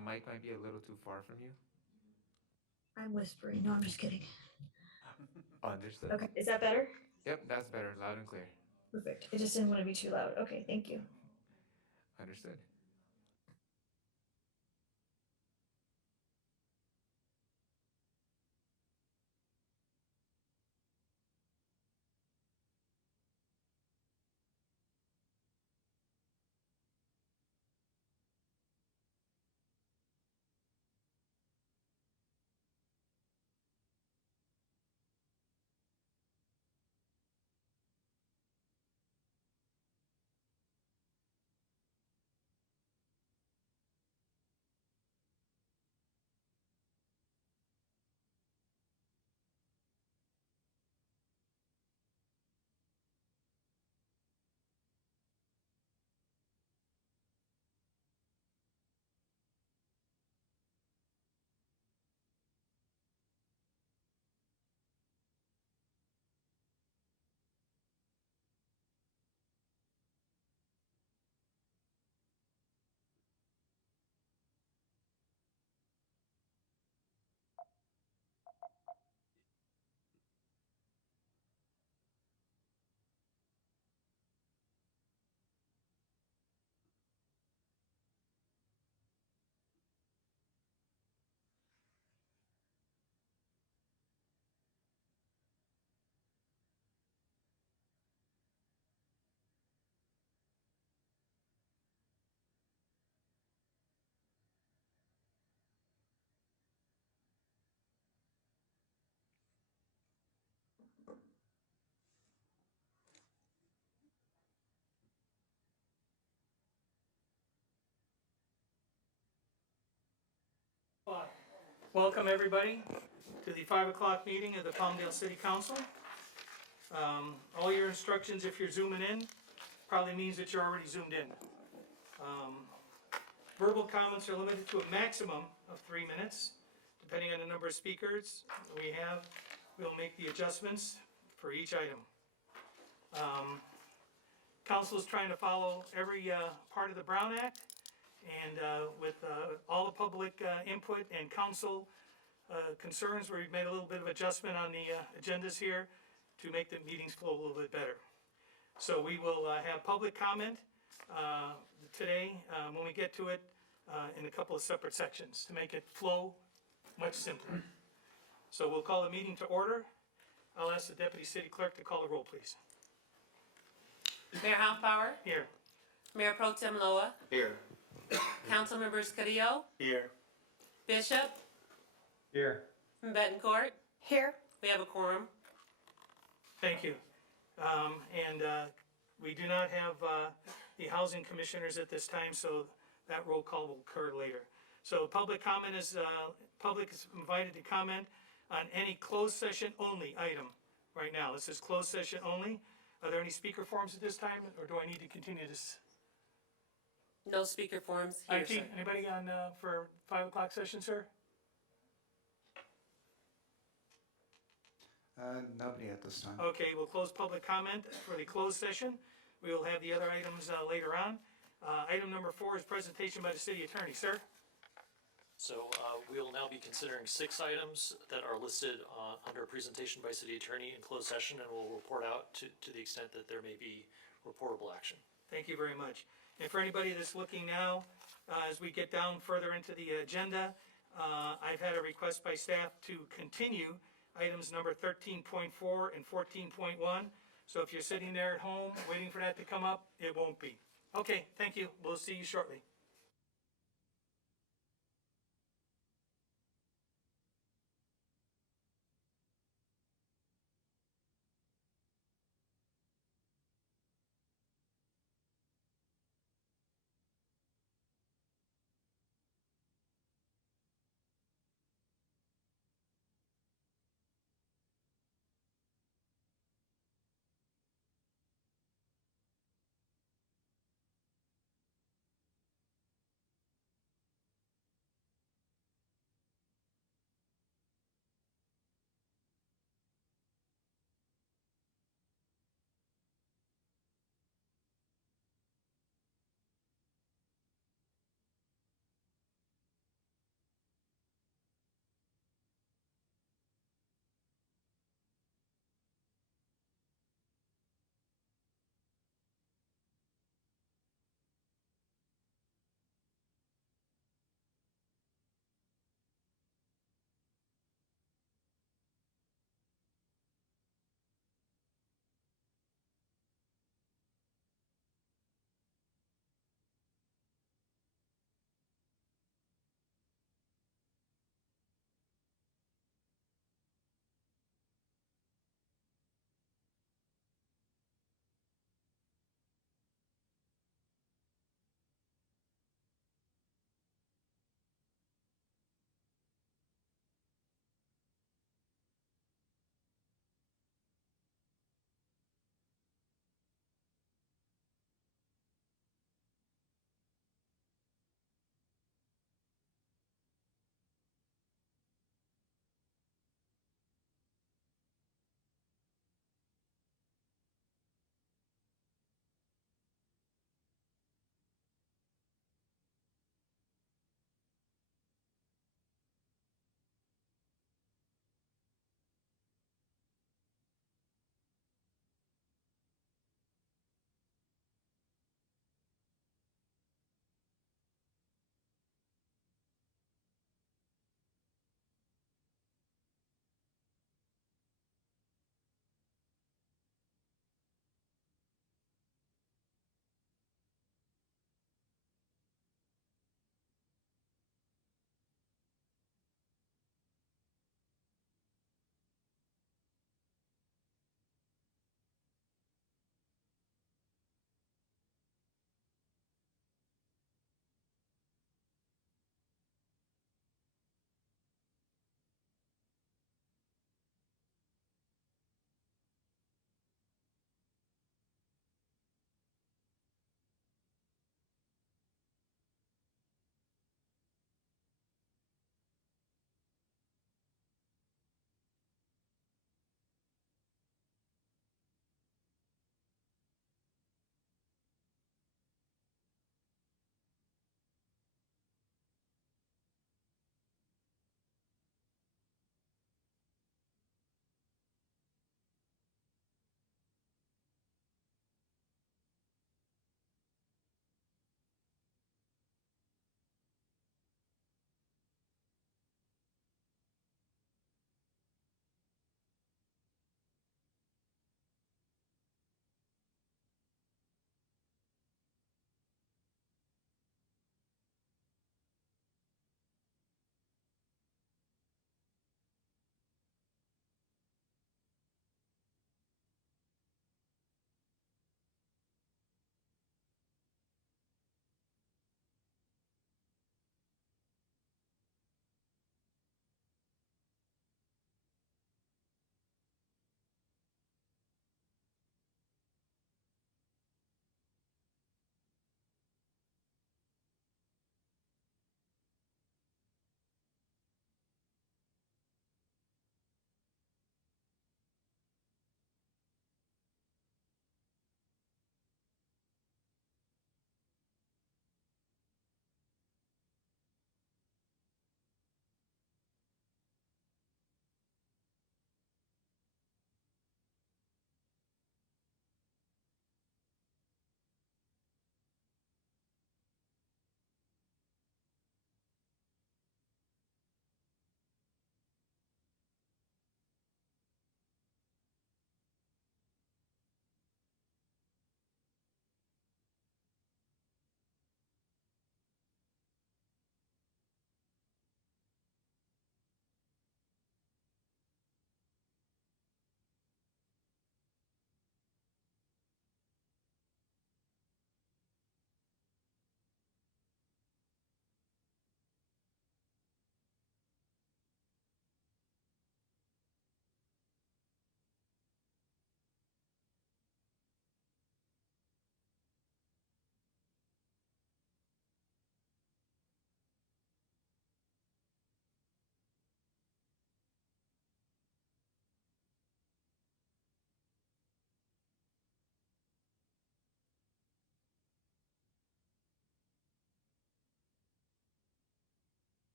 the mic might be a little too far from you. I'm whispering. No, I'm just kidding. Understood. Okay, is that better? Yep, that's better, loud and clear. Perfect. I just didn't want to be too loud. Okay, thank you. Understood. Welcome everybody to the 5 o'clock meeting of the Palmdale City Council. All your instructions, if you're zooming in, probably means that you're already zoomed in. Verbal comments are limited to a maximum of 3 minutes. Depending on the number of speakers we have, we'll make the adjustments for each item. Council is trying to follow every part of the Brown Act, and with all the public input and council concerns, we've made a little bit of adjustment on the agendas here to make the meetings flow a little bit better. So we will have public comment today when we get to it in a couple of separate sections to make it flow much simpler. So we'll call the meeting to order. I'll ask the Deputy City Clerk to call the roll, please. Mayor Hoffbauer, Here. Mayor Pro Tem Loa, Here. Council Members Carrillo, Here. Bishop, Here. from Betancourt. Here. We have a quorum. Thank you. We do not have the housing commissioners at this time, so that roll call will occur later. So public comment is, public is invited to comment on any closed session only item right now. This is closed session only. Are there any speaker forms at this time, or do I need to continue this? No speaker forms here, sir. IT, anybody on, for 5 o'clock session, sir? Nobody at this time. Okay, we'll close public comment for the closed session. We will have the other items later on. Item number 4 is presentation by the city attorney. Sir? So we will now be considering 6 items that are listed under presentation by city attorney in closed session, and we'll report out to the extent that there may be reportable action. Thank you very much. And for anybody that's looking now, as we get down further into the agenda, I've had a request by staff to continue items number 13.4 and 14.1. So if you're sitting there at home waiting for that to come up, it won't be. Okay, thank you. We'll see you shortly.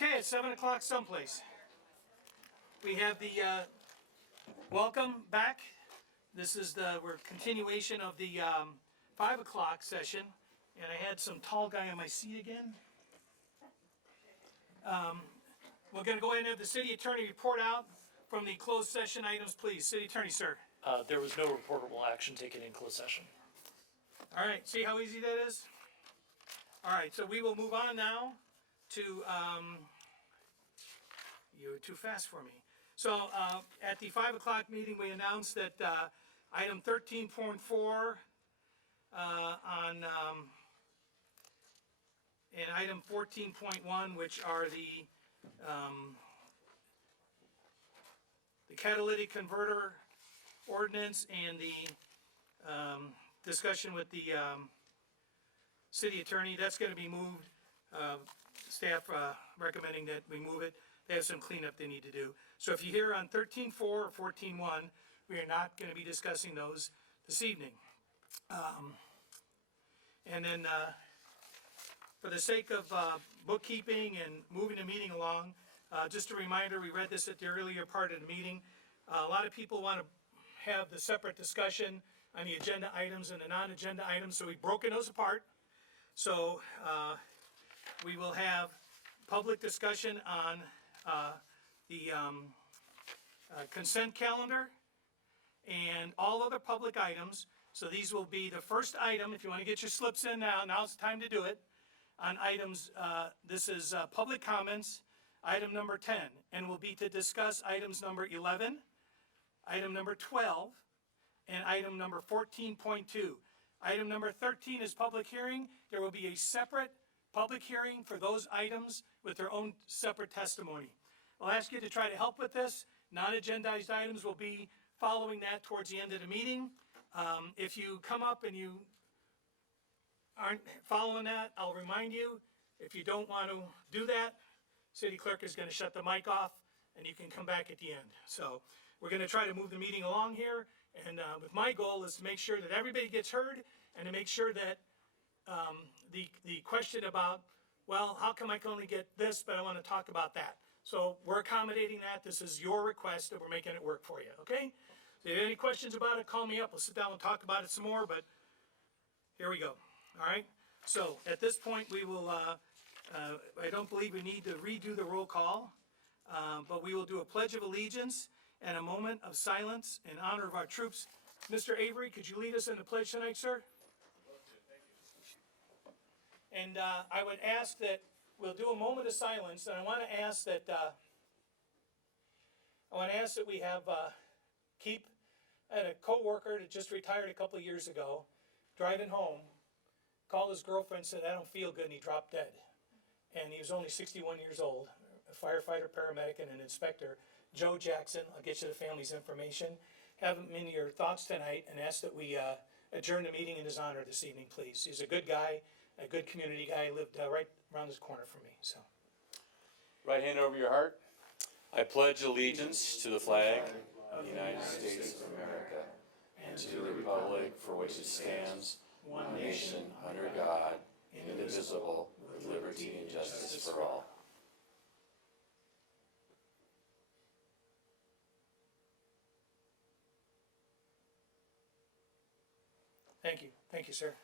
Okay, it's 7 o'clock someplace. We have the, welcome back. This is we're continuation of the, 5 o'clock session. And I had some tall guy on my seat again. We're gonna go ahead and have the city attorney report out from the closed session items, please. City attorney, sir. There was no reportable action taken in closed session. All right, see how easy that is? All right, so we will move on now to, you're too fast for me. So, at the 5 o'clock meeting, we announced that, item 13.4, and item 14.1, which are the catalytic converter ordinance and the, discussion with the, city attorney, that's gonna be moved. Staff, recommending that we move it. They have some cleanup they need to do. So if you hear on 13.4 or 14.1, we are not gonna be discussing those this evening. And then, for the sake of, bookkeeping and moving the meeting along, just a reminder, we read this at the earlier part of the meeting. A lot of people wanna have the separate discussion on the agenda items and the non-agenda items, so we've broken those apart. So, we will have public discussion on, the, consent calendar and all other public items. So these will be the first item, if you wanna get your slips in now's the time to do it. On items, this is, public comments, item number 10, and will be to discuss items number 11, item number 12, and item number 14.2. Item number 13 is public hearing. There will be a separate public hearing for those items with their own separate testimony. I'll ask you to try to help with this. Non-agendized items will be following that towards the end of the meeting. If you come up and you aren't following that, I'll remind you. If you don't want to do that, city clerk is going to shut the mic off and you can come back at the end. So we're going to try to move the meeting along here. And with my goal is to make sure that everybody gets heard and to make sure that the question about, well, how come I can only get this, but I want to talk about that. So we're accommodating that. This is your request and we're making it work for you, okay? So if you have any questions about it, call me up. We'll sit down and talk about it some more, but here we go, all right? So at this point, we will, I don't believe we need to redo the roll call, but we will do a pledge of allegiance and a moment of silence in honor of our troops. Mr. Avery, could you lead us in the pledge tonight, sir? And I would ask that we'll do a moment of silence, and I want to ask that we have keep. I had a coworker that just retired a couple of years ago, driving home, called his girlfriend, said, "I don't feel good," and he dropped dead. And he was only 61 years old, a firefighter, paramedic, and an inspector. Joe Jackson, I'll get you the family's information. Have him in your thoughts tonight and ask that we adjourn the meeting in his honor this evening, please. He's a good guy, a good community guy, lived right around this corner from me, so. Right hand over your heart. I pledge allegiance to the flag of the United States of America and to the republic for which it stands, one nation under God, indivisible, with liberty and justice for all. Thank you, sir.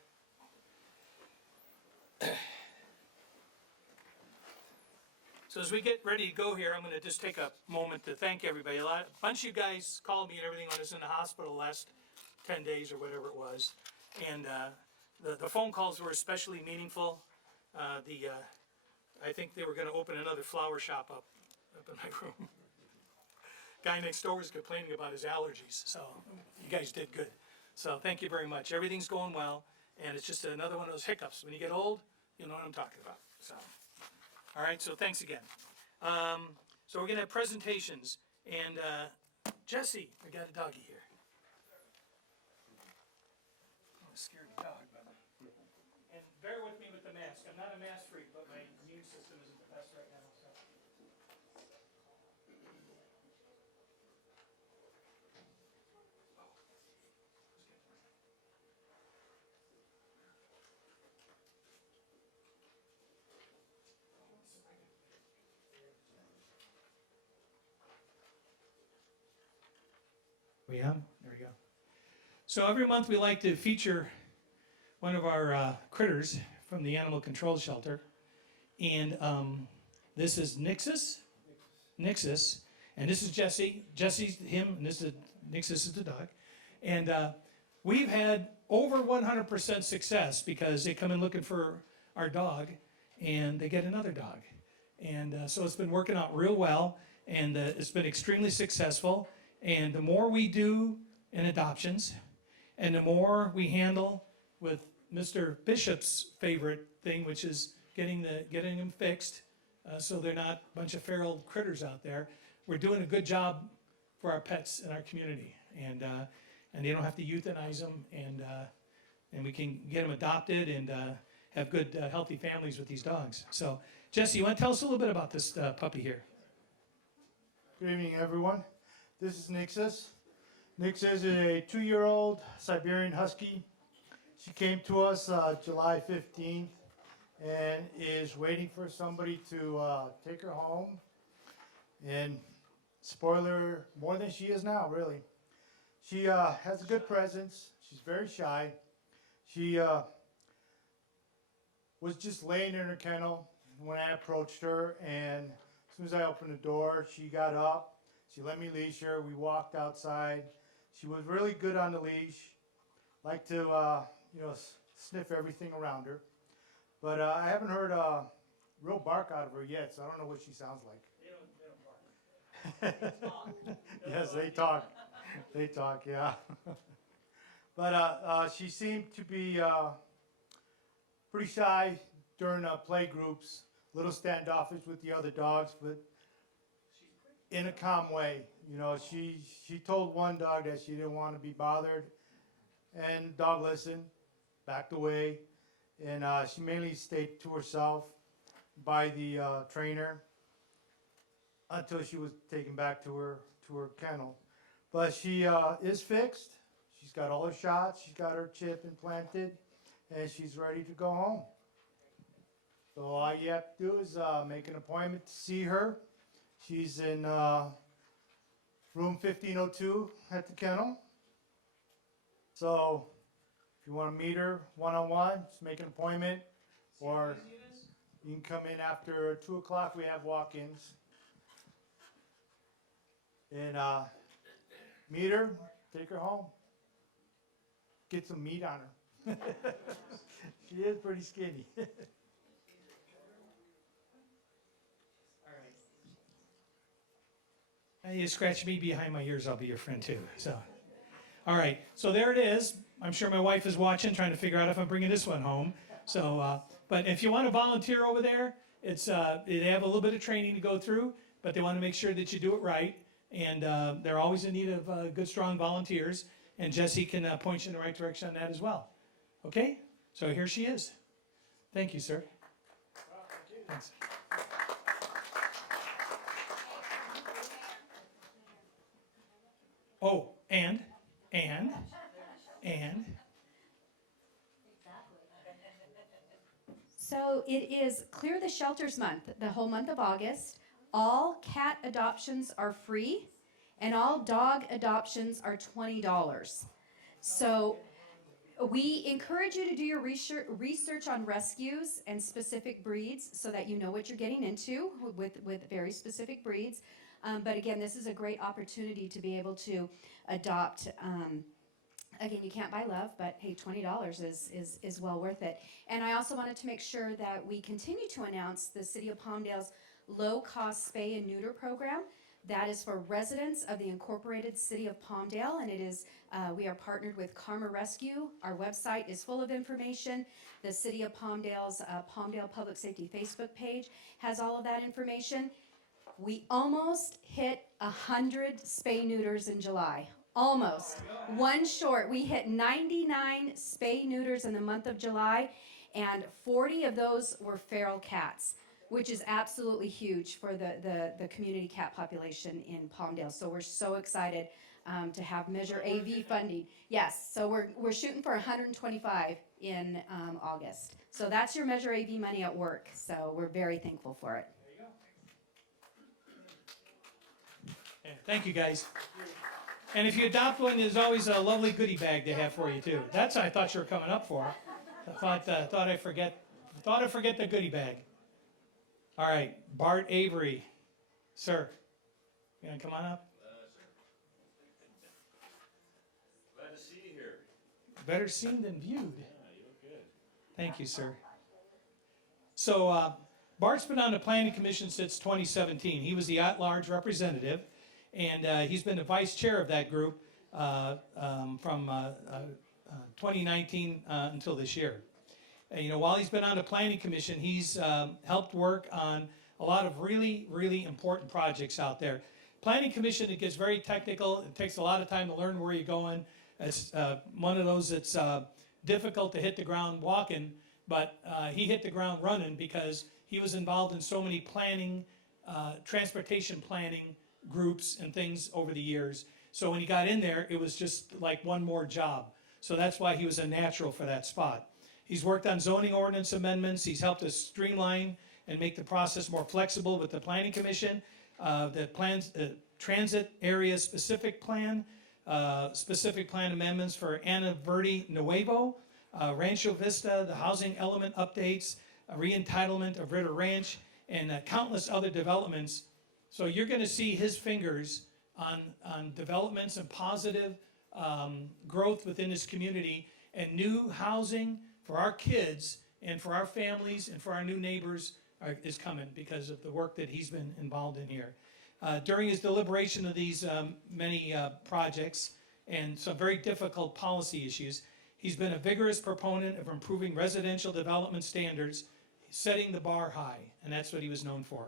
So as we get ready to go here, I'm gonna just take a moment to thank everybody. A bunch of you guys called me and everything when I was in the hospital last 10 days or whatever it was. And the phone calls were especially meaningful. I think they were gonna open another flower shop up in my room. Guy next door was complaining about his allergies, so you guys did good. So thank you very much. Everything's going well, and it's just another one of those hiccups. When you get old, you'll know what I'm talking about, so. All right, so thanks again. So we're gonna have presentations, and Jesse, I got a doggy here. I'm a scaredy dog, but, and bear with me with the mask. I'm not a mask freak, but my immune system isn't the best right now, so. We on? There we go. So every month we like to feature one of our critters from the animal control shelter. And this is Nixus, and this is Jesse. Jesse's him, and this is Nixus is the dog. And we've had over 100% success because they come in looking for our dog, and they get another dog. And so it's been working out real well, and it's been extremely successful. And the more we do in adoptions, and the more we handle with Mr. Bishop's favorite thing, which is getting them fixed, so they're not a bunch of feral critters out there. We're doing a good job for our pets in our community, and they don't have to euthanize them, and we can get them adopted and have good, healthy families with these dogs. So, Jesse, you want to tell us a little bit about this puppy here? Good evening, everyone. This is Nixus. Nixus is a 2-year-old Siberian Husky. She came to us July 15th and is waiting for somebody to take her home and spoil her more than she is now, really. She has a good presence. She's very shy. She was just laying in her kennel when I approached her, and as soon as I opened the door, she got up. She let me leash her. We walked outside. She was really good on the leash. Liked to, sniff everything around her. But I haven't heard a real bark out of her yet, so I don't know what she sounds like. They don't bark. Yes, they talk. They talk, yeah. But she seemed to be pretty shy during play groups, a little standoffish with the other dogs, but in a calm way. You know, she told one dog that she didn't want to be bothered, and the dog listened, backed away, and she mainly stayed to herself by the trainer until she was taken back to her kennel. But she is fixed. She's got all her shots. She's got her chip implanted, and she's ready to go home. So all you have to do is make an appointment to see her. She's in room 1502 at the kennel. So if you want to meet her one-on-one, just make an appointment, or you can come in after 2 o'clock. We have walk-ins. And meet her, take her home. Get some meat on her. She is pretty skinny. You scratch me behind my ears, I'll be your friend too. So, all right. So there it is. I'm sure my wife is watching, trying to figure out if I'm bringing this one home. So, but if you want to volunteer over there, it's they have a little bit of training to go through, but they want to make sure that you do it right. And they're always in need of good, strong volunteers. And Jesse can point you in the right direction on that as well. Okay? So here she is. Thank you, sir. Thanks. Oh, and. So it is Clear the Shelters Month, the whole month of August. All cat adoptions are free, and all dog adoptions are $20. So we encourage you to do your research on rescues and specific breeds so that you know what you're getting into with very specific breeds. But again, this is a great opportunity to be able to adopt. Again, you can't buy love, but hey, $20 is well worth it. And I also wanted to make sure that we continue to announce the City of Palmdale's low-cost spay and neuter program. That is for residents of the incorporated City of Palmdale, and it is we are partnered with Karma Rescue. Our website is full of information. The City of Palmdale's Palmdale Public Safety Facebook page has all of that information. We almost hit 100 spay neuters in July. Almost. One short. We hit 99 spay neuters in the month of July, and 40 of those were feral cats, which is absolutely huge for the community cat population in Palmdale. So we're so excited to have Measure AV funding. Yes, so we're shooting for 125 in August. So that's your Measure AV money at work. So we're very thankful for it. There you go. Yeah, thank you, guys. And if you adopt one, there's always a lovely goodie bag they have for you too. That's what I thought you were coming up for. Thought I'd forget the goodie bag. All right, Bart Avery, sir, you gonna come on up? Glad to see you here. Better seen than viewed. You look good. Thank you, sir. So Bart's been on the Planning Commission since 2017. He was the at-large representative, and he's been the vice chair of that group from 2019 until this year. While he's been on the Planning Commission, he's helped work on a lot of really, really important projects out there. Planning Commission, it gets very technical. It takes a lot of time to learn where you're going. It's one of those that's difficult to hit the ground walking, but he hit the ground running because he was involved in so many planning, transportation planning groups and things over the years. So when he got in there, it was just like one more job. So that's why he was a natural for that spot. He's worked on zoning ordinance amendments. He's helped us streamline and make the process more flexible with the Planning Commission. The plans, transit area specific plan amendments for Ana Verde Nuevo, Rancho Vista, the housing element updates, re-entitlement of Ritter Ranch, and countless other developments. So you're going to see his fingers on developments and positive growth within this community and new housing for our kids and for our families and for our new neighbors is coming because of the work that he's been involved in here. During his deliberation of these many projects and some very difficult policy issues, he's been a vigorous proponent of improving residential development standards, setting the bar high, and that's what he was known for.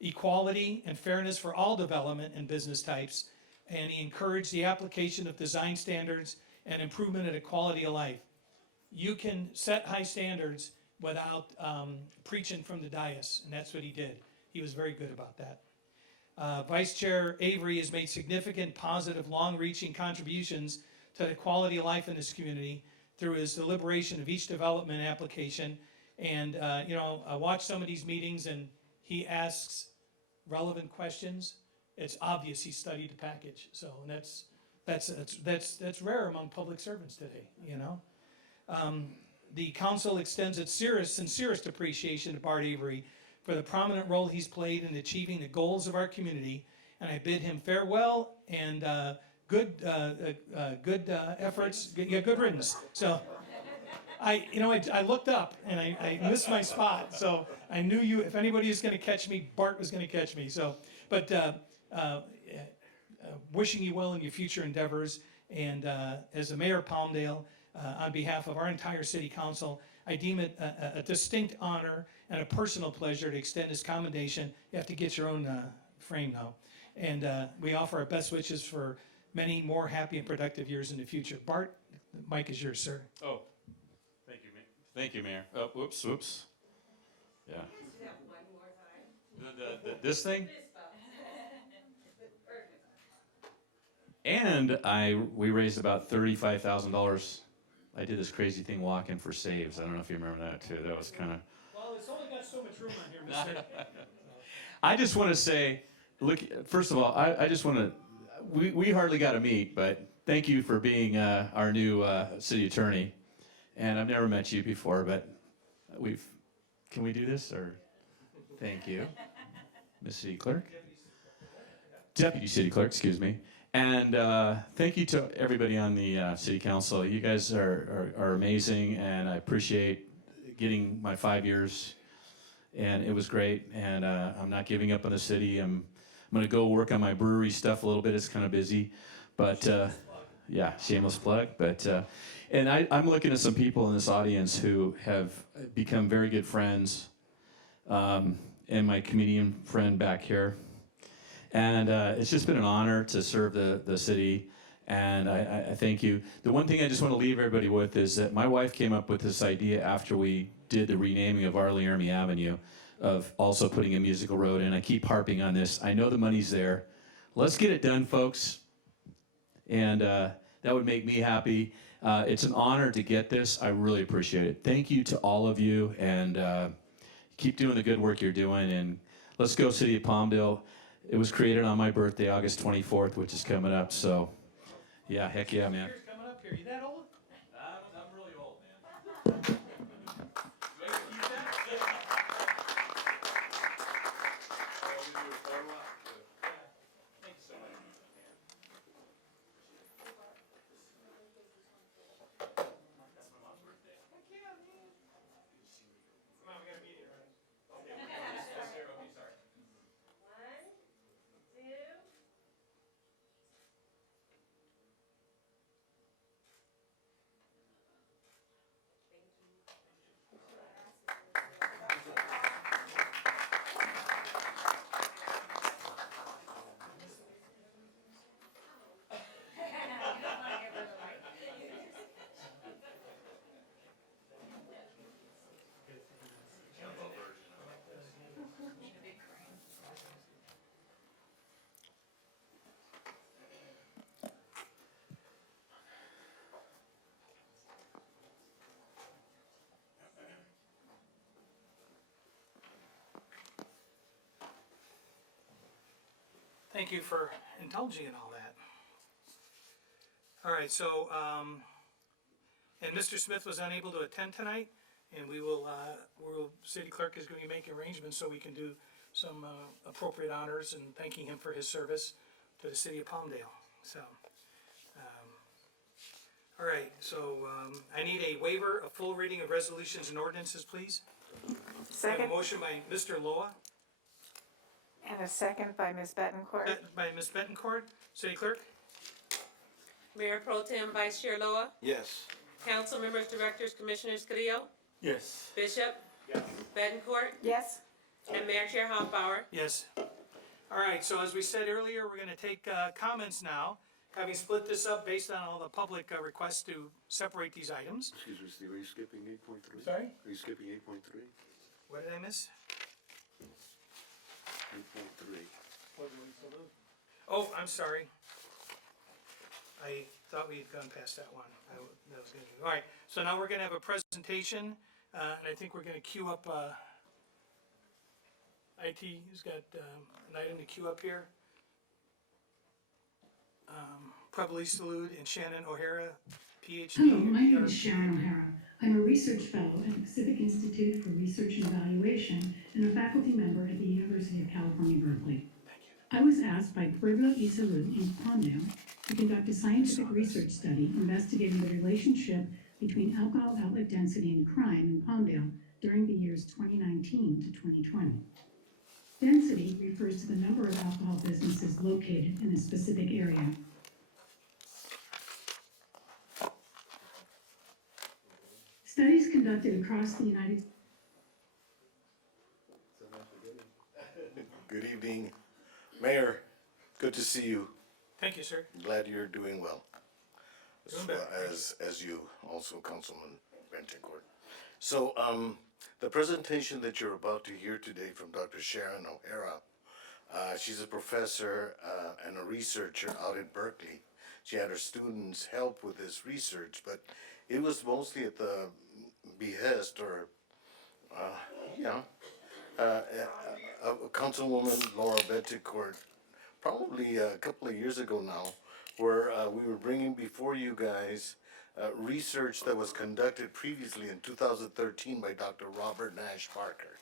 Equality and fairness for all development and business types, and he encouraged the application of design standards and improvement of the quality of life. You can set high standards without preaching from the dais, and that's what he did. He was very good about that. Vice Chair Avery has made significant, positive, long-reaching contributions to the quality of life in this community through his deliberation of each development application. And I watch some of these meetings, and he asks relevant questions. It's obvious he studied the package. So, and that's rare among public servants today. The council extends its sincerest appreciation to Bart Avery for the prominent role he's played in achieving the goals of our community, and I bid him farewell and good efforts, good riddance. So, I looked up and I missed my spot, so I knew if anybody was going to catch me, Bart was going to catch me. So, but wishing you well in your future endeavors, and as the mayor of Palmdale, on behalf of our entire city council, I deem it a distinct honor and a personal pleasure to extend this commendation. You have to get your own frame now. And we offer our best wishes for many more happy and productive years in the future. Bart, the mic is yours, sir. Oh, thank you, Mayor. Thank you, Mayor. Oh, whoops. Yeah. This thing? And we raised about $35,000. I did this crazy thing walking for saves. I don't know if you remember that too. That was kind of. Well, it's only got so much room on here, mister. I just want to say, look, first of all, I just want to, we hardly got to meet, but thank you for being our new city attorney. And I've never met you before, but can we do this? Or thank you, Miss City Clerk. Deputy City Clerk, excuse me. And thank you to everybody on the City Council. You guys are amazing, and I appreciate getting my 5 years, and it was great. And I'm not giving up on the city. I'm going to go work on my brewery stuff a little bit. It's kind of busy, but yeah, shameless plug. But and I'm looking at some people in this audience who have become very good friends, and my comedian friend back here. And it's just been an honor to serve the city, and I thank you. The one thing I just want to leave everybody with is that my wife came up with this idea after we did the renaming of R. Lee Ermey Avenue, of also putting a musical road in. I keep harping on this. I know the money's there. Let's get it done, folks, and that would make me happy. It's an honor to get this. I really appreciate it. Thank you to all of you, and keep doing the good work you're doing, and let's go City of Palmdale. It was created on my birthday, August 24th, which is coming up, so Yeah, heck yeah, man. Years coming up here. You that old? I'm really old, man. Do I get to keep that? Thank you so much. Come on, we got a meeting, right? Thank you for indulging in all that. All right, so, and Mr. Smith was unable to attend tonight, and city clerk is going to make arrangements so we can do some appropriate honors and thanking him for his service to the city of Palmdale, so. All right, so, I need a waiver of full reading of resolutions and ordinances, please. I have Second, a motion by Mr. Loa, and a second by Ms. Bettencourt. by Ms. Bettencourt, city clerk. Mayor Pro Tem Vice Chair Loa, Yes. council members, directors, commissioners Carrillo, Yes. Bishop, Bettencourt, Yes, and Mayor Chair Hoffbauer. Yes. All right, so as we said earlier, we're gonna take comments now, having split this up based on all the public requests to separate these items. Excuse me, Steve, are you skipping 8.3? Sorry? Are you skipping 8.3? What did I miss? 8.3. Oh, I'm sorry. I thought we had gone past that one. That was gonna be, all right, so now we're gonna have a presentation, and I think we're gonna queue up, IT has got an item to queue up here. Probably Salute and Shannon O'Hara, PhD. Hello, my name is Sharon O'Hara. I'm a research fellow at the Pacific Institute for Research and Evaluation and a faculty member at the University of California, Berkeley. I was asked by Pueblo y Salud in Palmdale to conduct a scientific research study investigating the relationship between alcohol outlet density and crime in Palmdale during the years 2019 to 2020. Density refers to the number of alcohol businesses located in a specific area. Studies conducted across the United States. Good evening, Mayor. Good to see you. Thank you, sir. Glad you're doing well. Doing better, thank As you, also Councilman Bentoncourt. So, the presentation that you're about to hear today from Dr. Sharon O'Hara, she's a professor and a researcher out at Berkeley. She had her students help with this research, but it was mostly at the behest or, Councilwoman Laura Bettencourt, probably a couple of years ago now, where we were bringing before you guys research that was conducted previously in 2013 by Dr. Robert Nash Parker.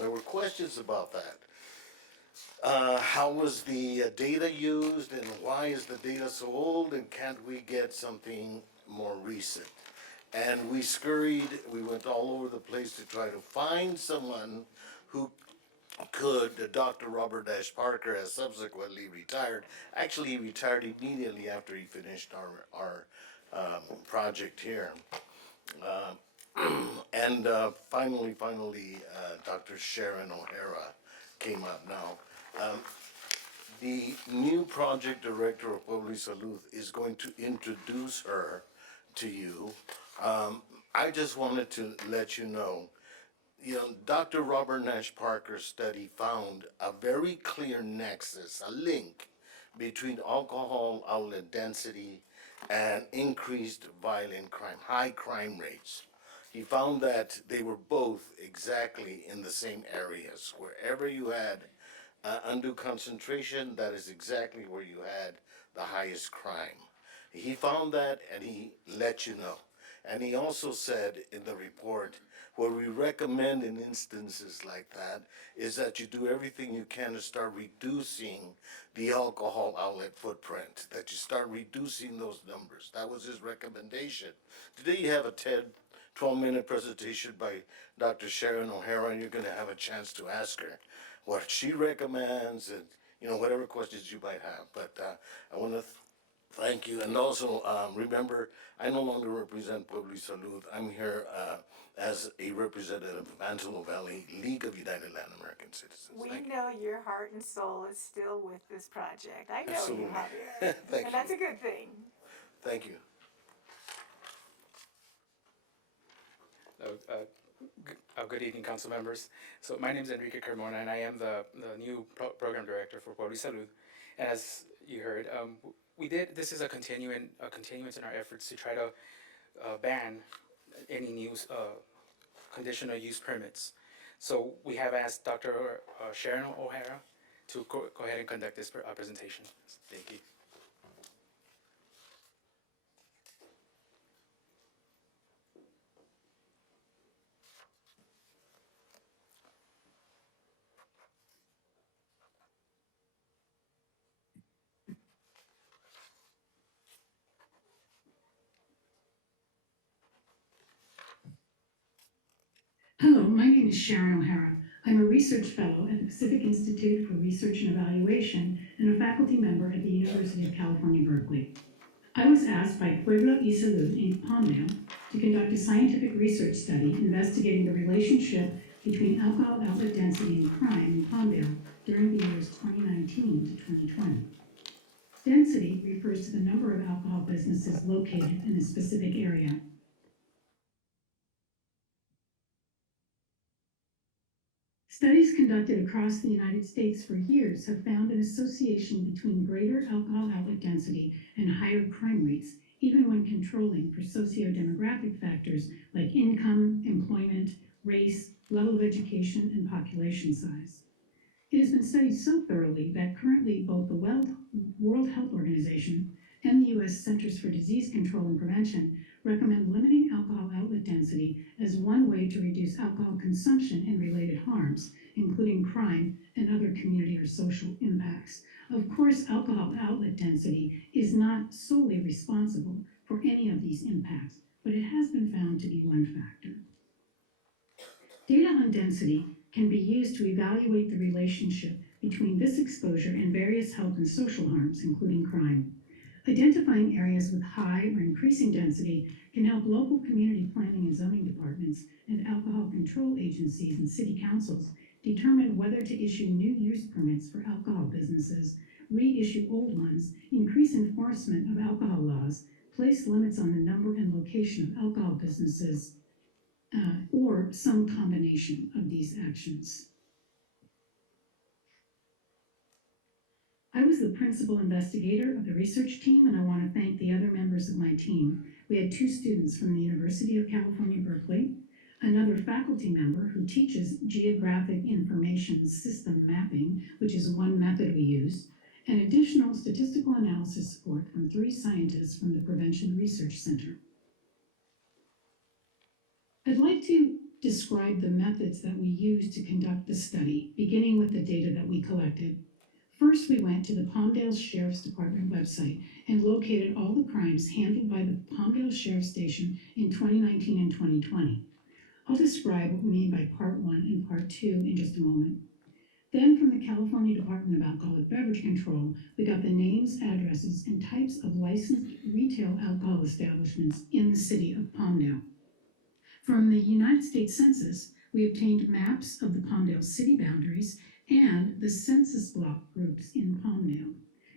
There were questions about that. How was the data used and why is the data so old and can't we get something more recent? And we went all over the place to try to find someone who could. Dr. Robert Nash Parker has subsequently retired. Actually, he retired immediately after he finished our project here. And finally, Dr. Sharon O'Hara came up now. The new project director of Pueblo y Salud is going to introduce her to you. I just wanted to let you know, Dr. Robert Nash Parker's study found a very clear nexus, a link between alcohol outlet density and increased violent crime, high crime rates. He found that they were both exactly in the same areas. Wherever you had undue concentration, that is exactly where you had the highest crime. He found that and he let you know. And he also said in the report, what we recommend in instances like that is that you do everything you can to start reducing the alcohol outlet footprint, that you start reducing those numbers. That was his recommendation. Today you have a 12-minute presentation by Dr. Sharon O'Hara, and you're going to have a chance to ask her what she recommends and, you know, whatever questions you might have. But I want to thank you. And also, remember, I no longer represent Pueblo Salud. I'm here as a representative of Antelope Valley League of United Latin American Citizens. We Thank you. know your heart and soul is still with this project. I know Absolutely. you, Javier. Thank And that's you. a good thing. Thank you. Good evening, council members. So my name is Enrique Carmona, and I am the new program director for Pueblo Salud. And as you heard, this is a continuance in our efforts to try to ban any new conditional use permits. So we have asked Dr. Sharon O'Hara to go ahead and conduct this presentation. Thank you. Hello, my name is Sharon O'Hara. I'm a research fellow at the Pacific Institute for Research and Evaluation and a faculty member at the University of California, Berkeley. I was asked by Pueblo y Salud in Palmdale to conduct a scientific research study investigating the relationship between alcohol outlet density and crime in Palmdale during the years 2019 to 2020. Density refers to the number of alcohol businesses located in a specific area. Studies conducted across the United States for years have found an association between greater alcohol outlet density and higher crime rates, even when controlling for socio-demographic factors like income, employment, race, level of education, and population size. It has been studied so thoroughly that currently both the World Health Organization and the U.S. Centers for Disease Control and Prevention recommend limiting alcohol outlet density as one way to reduce alcohol consumption and related harms, including crime and other community or social impacts. Of course, alcohol outlet density is not solely responsible for any of these impacts, but it has been found to be one factor. Data on density can be used to evaluate the relationship between this exposure and various health and social harms, including crime. Identifying areas with high or increasing density can help local community planning and zoning departments and alcohol control agencies and city councils determine whether to issue new use permits for alcohol businesses, reissue old ones, increase enforcement of alcohol laws, place limits on the number and location of alcohol businesses, or some combination of these actions. I was the principal investigator of the research team, and I want to thank the other members of my team. We had 2 students from the University of California, Berkeley, another faculty member who teaches geographic information system mapping, which is one method we use, and additional statistical analysis support from 3 scientists from the Prevention Research Center. I'd like to describe the methods that we used to conduct the study, beginning with the data that we collected. First, we went to the Palmdale Sheriff's Department website and located all the crimes handled by the Palmdale Sheriff's Station in 2019 and 2020. I'll describe what we mean by Part 1 and Part 2 in just a moment. Then from the California Department of Alcoholic Beverage Control, we got the names, addresses, and types of licensed retail alcohol establishments in the city of Palmdale. From the United States Census, we obtained maps of the Palmdale city boundaries and the census block groups in Palmdale.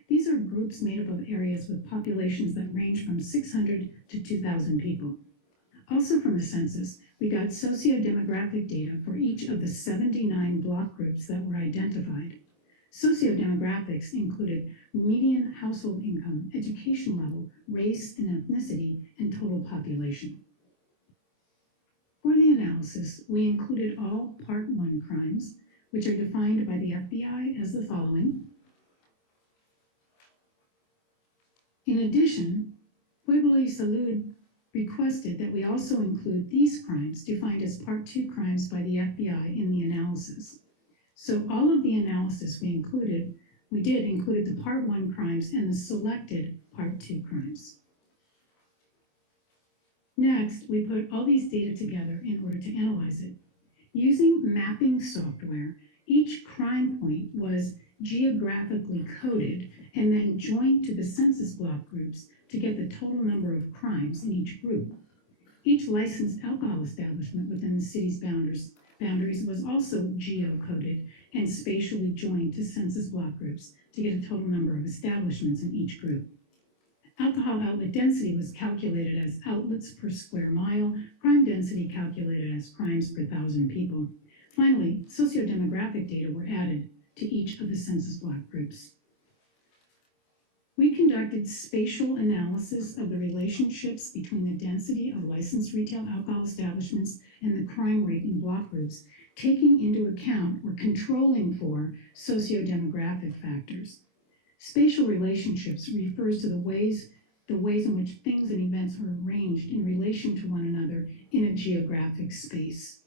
These are groups made up of areas with populations that range from 600 to 2,000 people. Also from the census, we got socio-demographic data for each of the 79 block groups that were identified. Socio-demographics included median household income, education level, race and ethnicity, and total population. For the analysis, we included all Part 1 crimes, which are defined by the FBI as the following. In addition, Pueblo y Salud requested that we also include these crimes defined as Part 2 crimes by the FBI in the analysis. So all of the analysis we did included the Part 1 crimes and the selected Part 2 crimes. Next, we put all these data together in order to analyze it. Using mapping software, each crime point was geographically coded and then joined to the census block groups to get the total number of crimes in each group. Each licensed alcohol establishment within the city's boundaries was also geocoded and spatially joined to census block groups to get a total number of establishments in each group. Alcohol outlet density was calculated as outlets per square mile, crime density calculated as crimes per 1,000 people. Finally, sociodemographic data were added to each of the census block groups. We conducted spatial analysis of the relationships between the density of licensed retail alcohol establishments and the crime rate in block groups, taking into account or controlling for sociodemographic factors. Spatial relationships refers to the ways in which things and events are arranged in relation to one another in a geographic space.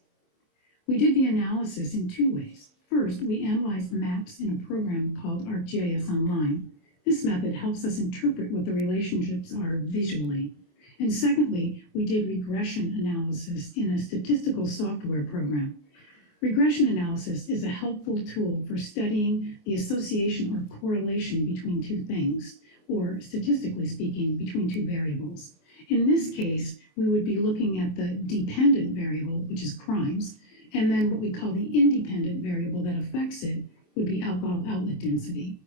We did the analysis in two ways. First, we analyzed maps in a program called ArcGIS Online. This method helps us interpret what the relationships are visually. And secondly, we did regression analysis in a statistical software program. Regression analysis is a helpful tool for studying the association or correlation between two things, or statistically speaking, between two variables. In this case, we would be looking at the dependent variable, which is crimes, and then what we call the independent variable that affects it would be alcohol outlet density.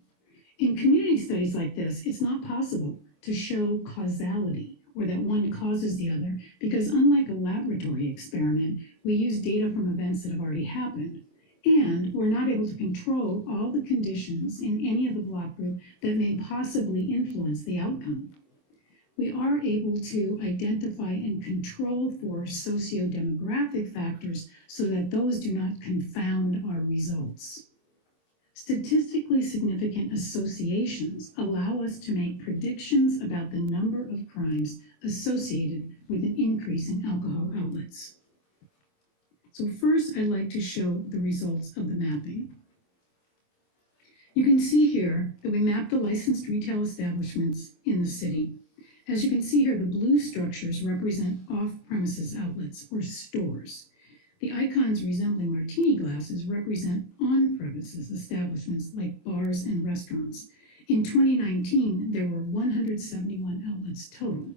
In community studies like this, it's not possible to show causality or that one causes the other, because unlike a laboratory experiment, we use data from events that have already happened, and we're not able to control all the conditions in any of the block group that may possibly influence the outcome. We are able to identify and control for sociodemographic factors so that those do not confound our results. Statistically significant associations allow us to make predictions about the number of crimes associated with an increase in alcohol outlets. So first, I'd like to show the results of the mapping. You can see here that we mapped the licensed retail establishments in the city. As you can see here, the blue structures represent off-premises outlets or stores. The icons resembling martini glasses represent on-premises establishments like bars and restaurants. In 2019, there were 171 outlets total.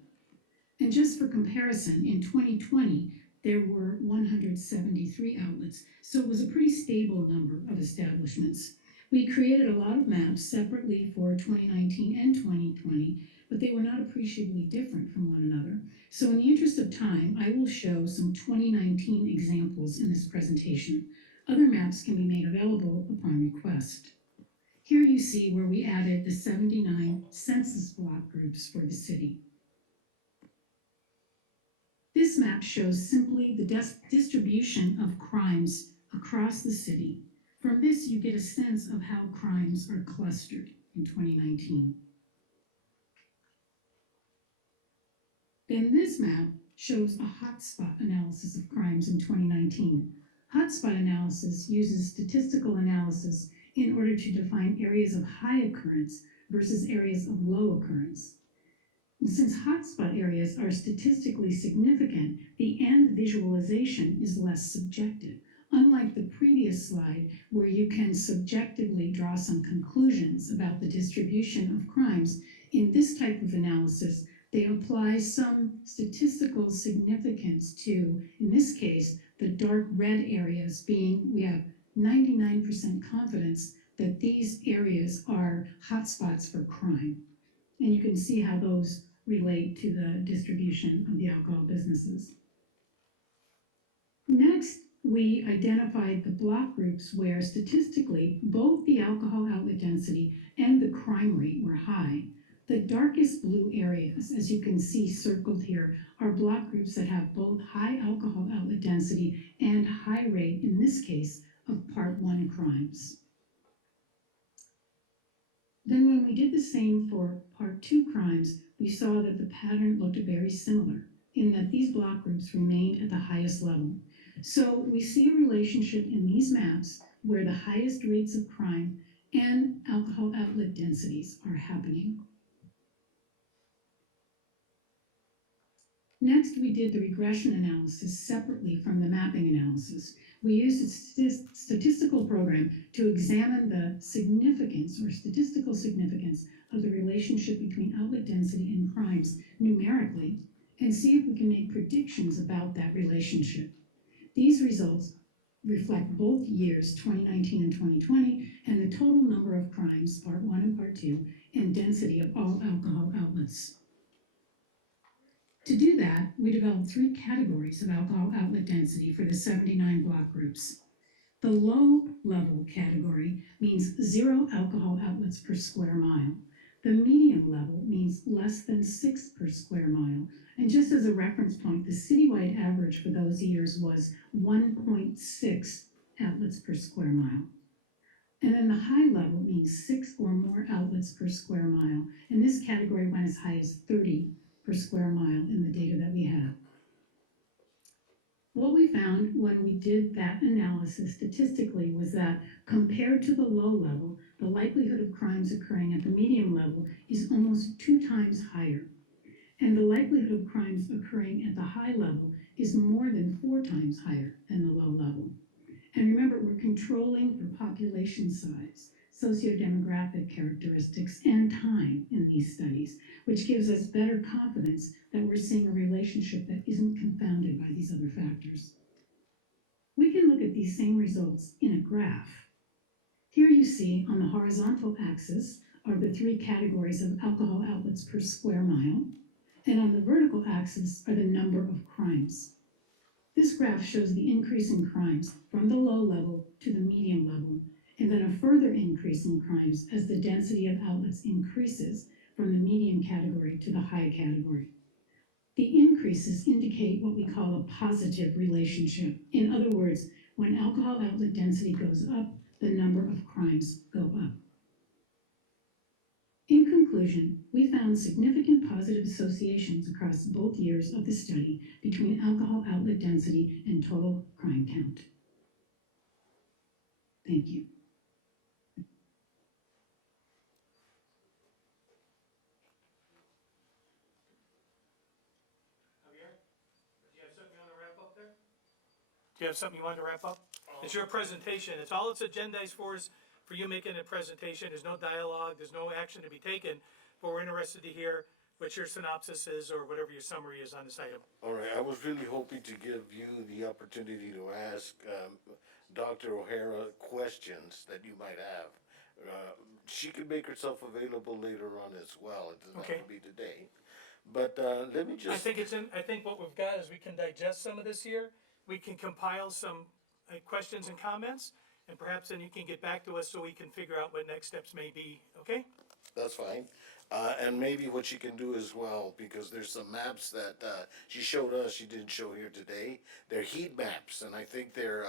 And just for comparison, in 2020, there were 173 outlets, so it was a pretty stable number of establishments. We created a lot of maps separately for 2019 and 2020, but they were not appreciably different from one another. So in the interest of time, I will show some 2019 examples in this presentation. Other maps can be made available upon request. Here you see where we added the 79 census block groups for the city. This map shows simply the distribution of crimes across the city. From this, you get a sense of how crimes are clustered in 2019. Then this map shows a hotspot analysis of crimes in 2019. Hotspot analysis uses statistical analysis in order to define areas of high occurrence versus areas of low occurrence. And since hotspot areas are statistically significant, the end visualization is less subjective. Unlike the previous slide, where you can subjectively draw some conclusions about the distribution of crimes, in this type of analysis, they apply some statistical significance to, in this case, the dark red areas being, we have 99% confidence that these areas are hotspots for crime. And you can see how those relate to the distribution of the alcohol businesses. Next, we identified the block groups where statistically both the alcohol outlet density and the crime rate were high. The darkest blue areas, as you can see circled here, are block groups that have both high alcohol outlet density and high rate, in this case, of Part 1 crimes. Then when we did the same for Part 2 crimes, we we saw that the pattern looked very similar in that these block groups remained at the highest level. So we see a relationship in these maps where the highest rates of crime and alcohol outlet densities are happening. Next, we did the regression analysis separately from the mapping analysis. We used a statistical program to examine the significance or statistical significance of the relationship between outlet density and crimes numerically and see if we can make predictions about that relationship. These results reflect both years, 2019 and 2020, and the total number of crimes, part 1 and part 2, and density of all alcohol outlets. To do that, we developed 3 categories of alcohol outlet density for the 79 block groups. The low level category means 0 alcohol outlets per square mile. The medium level means less than 6 per square mile. And just as a reference point, the citywide average for those years was 1.6 outlets per square mile. And then the high level means 6 or more outlets per square mile. And this category went as high as 30 per square mile in the data that we had. What we found when we did that analysis statistically was that compared to the low level, the likelihood of crimes occurring at the medium level is almost 2 times higher. And the likelihood of crimes occurring at the high level is more than 4 times higher than the low level. And remember, we're controlling for population size, sociodemographic characteristics, and time in these studies, which gives us better confidence that we're seeing a relationship that isn't confounded by these other factors. We can look at these same results in a graph. Here you see on the horizontal axis are the 3 categories of alcohol outlets per square mile, and on the vertical axis are the number of crimes. This graph shows the increase in crimes from the low level to the medium level, and then a further increase in crimes as the density of outlets increases from the medium category to the high category. The increases indicate what we call a positive relationship. In other words, when alcohol outlet density goes up, the number of crimes go up. In conclusion, we found significant positive associations across both years of the study between alcohol outlet density and total crime count. Thank you. Javier, do you have something you want to wrap up there? Do you have something you want to wrap up? It's your presentation. It's all it's agendized for is for you making a presentation. There's no dialogue, there's no action to be taken, but we're interested to hear what your synopsis is or whatever your summary is on this item. All right, I was really hoping to give you the opportunity to ask Dr. O'Hara questions that you might have. She could make herself available later on as well. It doesn't have to be today. But let me just... I think what we've got is we can digest some of this here. We can compile some questions and comments, and perhaps then you can get back to us so we can figure out what next steps may be, okay? That's fine. And maybe what she can do as well, because there's some maps that she showed us, she didn't show here today. They're heat maps, and I think they're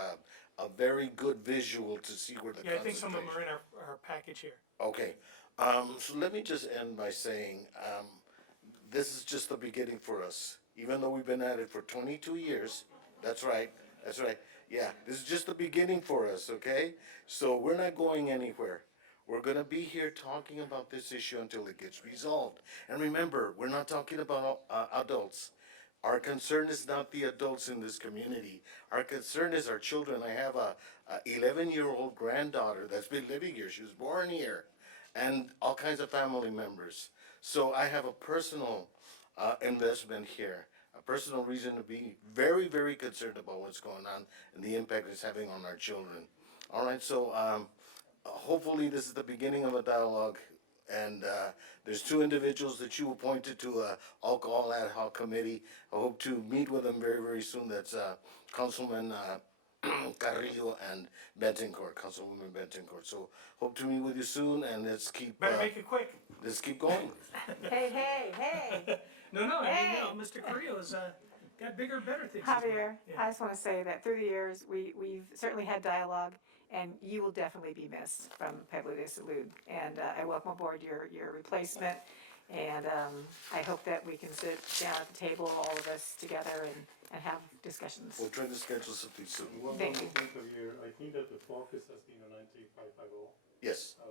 a very good visual to see where the Yeah, I think some of them are in our package here. Okay. So let me just end by saying this is just the beginning for us. Even though we've been at it for 22 years, that's right, that's right. Yeah, this is just the beginning for us, okay? So we're not going anywhere. We're going to be here talking about this issue until it gets resolved. And remember, we're not talking about adults. Our concern is not the adults in this community. Our concern is our children. I have a 11-year-old granddaughter that's been living here. She was born here, and all kinds of family members. So I have a personal investment here, a personal reason to be very, very concerned about what's going on and the impact it's having on our children. All right, so hopefully this is the beginning of a dialogue, and there's 2 individuals that you appointed to a alcohol ad hoc committee. I hope to meet with them very, very soon. That's Councilman Carrillo and Betancourt, Councilwoman Betancourt. So hope to meet with you soon, and let's keep... Better make it quick. Let's keep going. Hey. No, I mean, Mr. Carrillo's got bigger, better things. Javier, Yeah. I just want to say that through the years, we've certainly had dialogue, and you will definitely be missed from Pueblo de Salud. And I welcome aboard your replacement. And I hope that we can sit down at the table, all of us together, and have discussions. We'll try to schedule something soon. Thank you. I think that the focus has been on 93550. Yes. I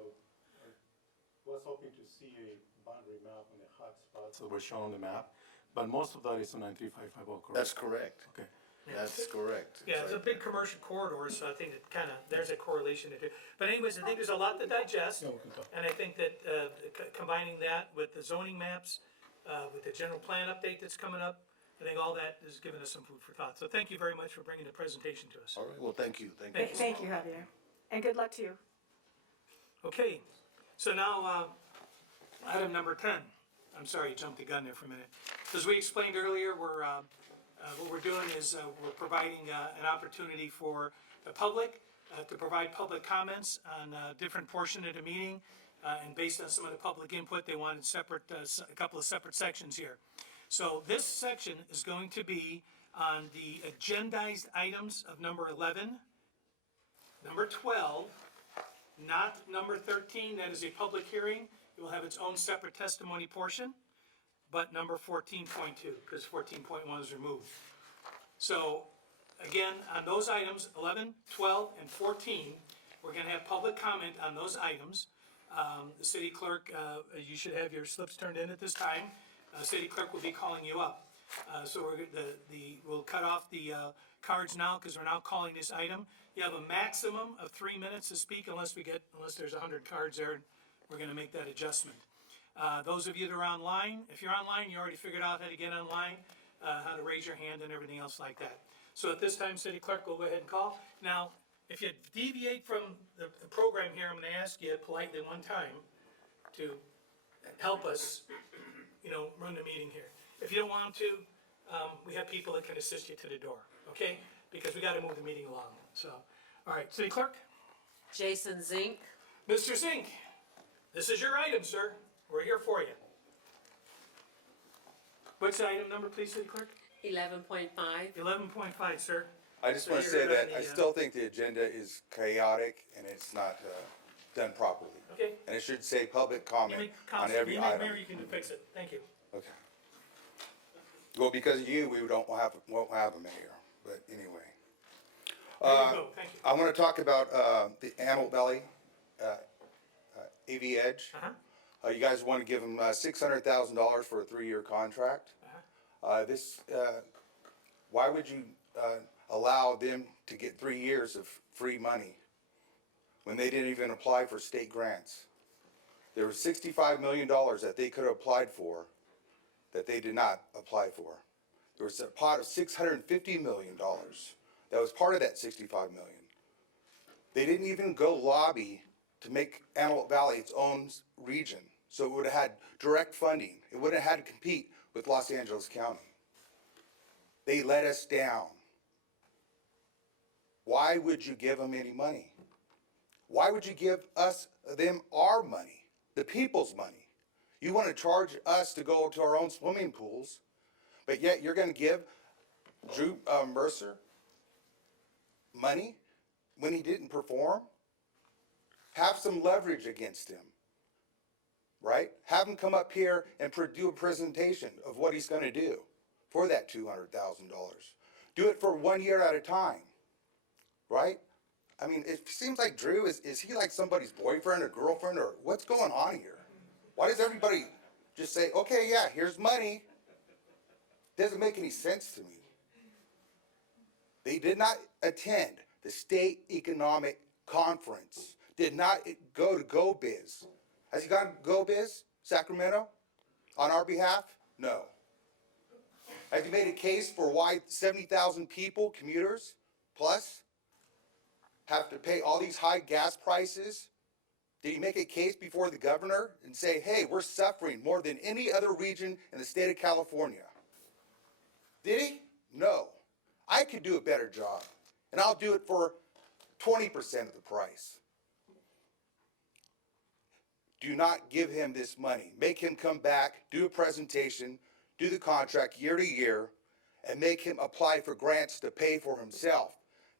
was hoping to see a boundary map on the hot spots that were shown on the map, but most of that is on 93550, correct? That's correct. Okay. That's correct. Yeah, it's a big commercial corridor, so I think it kind of, there's a correlation to do. But anyways, I think there's a lot to digest. And I think that combining that with the zoning maps, with the general plan update that's coming up, I think all that is giving us some food for thought. So thank you very much for bringing the presentation to us. All right, well, thank you. Thank you. Thank you, Javier. And good luck to you. Okay, so now, item number 10. I'm sorry, I jumped the gun there for a minute. As we explained earlier, what we're doing is we're providing an opportunity for the public to provide public comments on a different portion of the meeting. And based on some of the public input, they wanted separate, a couple of separate sections here. So this section is going to be on the agendized items of number 11, number 12, not number 13, that is a public hearing. It will have its own separate testimony portion, but number 14.2, because 14.1 is removed. So, again, on those items, 11, 12, and 14, we're gonna have public comment on those items. The city clerk, you should have your slips turned in at this time. City clerk will be calling you up. So we'll cut off the cards now, because we're now calling this item. You have a maximum of 3 minutes to speak unless there's 100 cards there. We're gonna make that adjustment. Those of you that are online, if you're online, you already figured out how to get online, how to raise your hand and everything else like that. So at this time, City Clerk, we'll go ahead and call. Now, if you deviate from the program here, I'm gonna ask you politely one time to help us, run the meeting here. If you don't want to, we have people that can assist you to the door, okay? Because we gotta move the meeting along, so. All right, City Clerk? Jason Zink. Mr. Zink, this is your item, sir. We're here for you. What's the item number, please, City Clerk? 11.5. 11.5, sir. I just want to you're say on that the, I still think the agenda is chaotic and it's not done properly. Okay. And it should say public You comment make on comments, every you item. Mayor, you can fix it. Thank you. Okay. Well, because of you, we won't have a mayor, but anyway. There you go. Thank you. I want to talk about the Antelope Valley AV Edge. You guys want to give them $600,000 for a 3-year contract. Why would you allow them to get 3 years of free money when they didn't even apply for state grants? There was $65 million that they could have applied for that they did not apply for. There was a pot of $650 million that was part of that $65 million. They didn't even go lobby to make Antelope Valley its own region, so it would have had direct funding. It wouldn't have had to compete with Los Angeles County. They let us down. Why would you give them any money? Why would you give them our money, the people's money? You want to charge us to go to our own swimming pools, but yet you're going to give Drew Mercer money when he didn't perform? Have some leverage against him, right? Have him come up here and do a presentation of what he's going to do for that $200,000. Do it for 1 year at a time, right? I mean, it seems like Drew, is he like somebody's boyfriend or girlfriend, or what's going on here? Why does everybody just say, okay, yeah, here's money? Doesn't make any sense to me. They did not attend the state economic conference, did not go to GoBiz. Has he gone to GoBiz, Sacramento, on our behalf? No. Has he made a case for why 70,000 people, commuters, plus, have to pay all these high gas prices? Did he make a case before the governor and say, hey, we're suffering more than any other region in the state of California? Did he? No. I could do a better job, and I'll do it for 20% of the price. Do not give him this money. Make him come back, do a presentation, do the contract year to year, and make him apply for grants to pay for himself.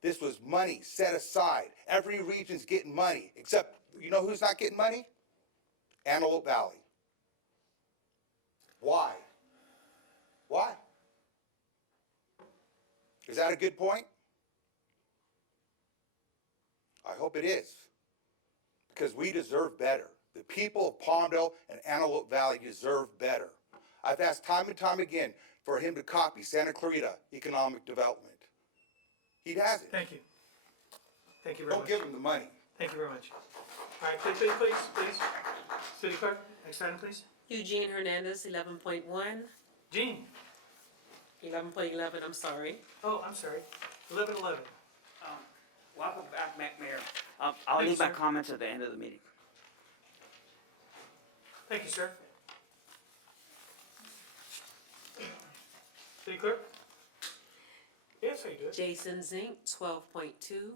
This was money set aside. Every region's getting money, except, you know who's not getting money? Antelope Valley. Why? Why? Is that a good point? I hope it is. Because we deserve better. The people of Palmdale and Antelope Valley deserve better. I've asked time and time again for him to copy Santa Clarita Economic Development. He hasn't. Thank you. Thank you very much. Don't give him the money. Thank you very much. All right, please. City Clerk, next item, please. Eugene Hernandez, 11.1. Jean. 11.11, I'm sorry. Oh, I'm sorry. 11:11. Welcome back, Mayor. I'll Thank leave you, my sir. comments at the end of the meeting. Thank you, sir. City Clerk? Yes, how you do it? Jason Zink, 12.2.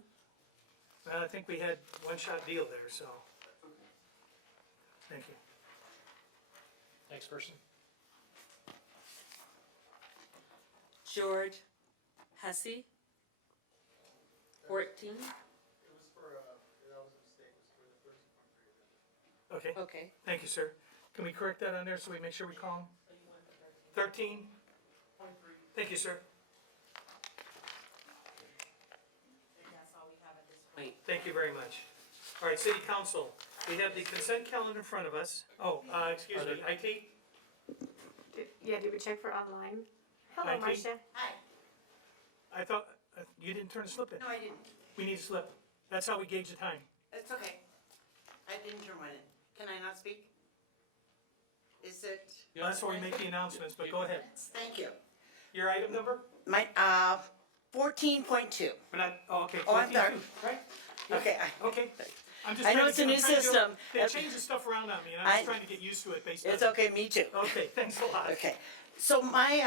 I think we had one-shot deal there, so. Thank you. Next person. George Hussey, 14. Okay. Okay. Thank you, sir. Can we correct that on there so we make sure we call him? 13? Thank you, sir. Thank you very much. All right, City Council, we have the consent calendar in front of us. Oh, excuse me, IT? Did we check for online? Hello, IT? Marcia. Hi. I thought, you didn't turn the slip in. No, I didn't. We need a slip. That's how we gauge the time. It's okay. I didn't turn one in. Can I not speak? Is it? That's where we make the announcements, but go ahead. Thank you. Your item number? My, 14.2. We're not, oh, okay. Oh, I'm sorry. 22, right? Okay. Okay. I'm just I know trying it's to a get- new I'm trying to do- system. They change stuff around on me, and I'm just trying to get used to it based on. It's okay, me too. Okay, thanks a lot. Okay. So why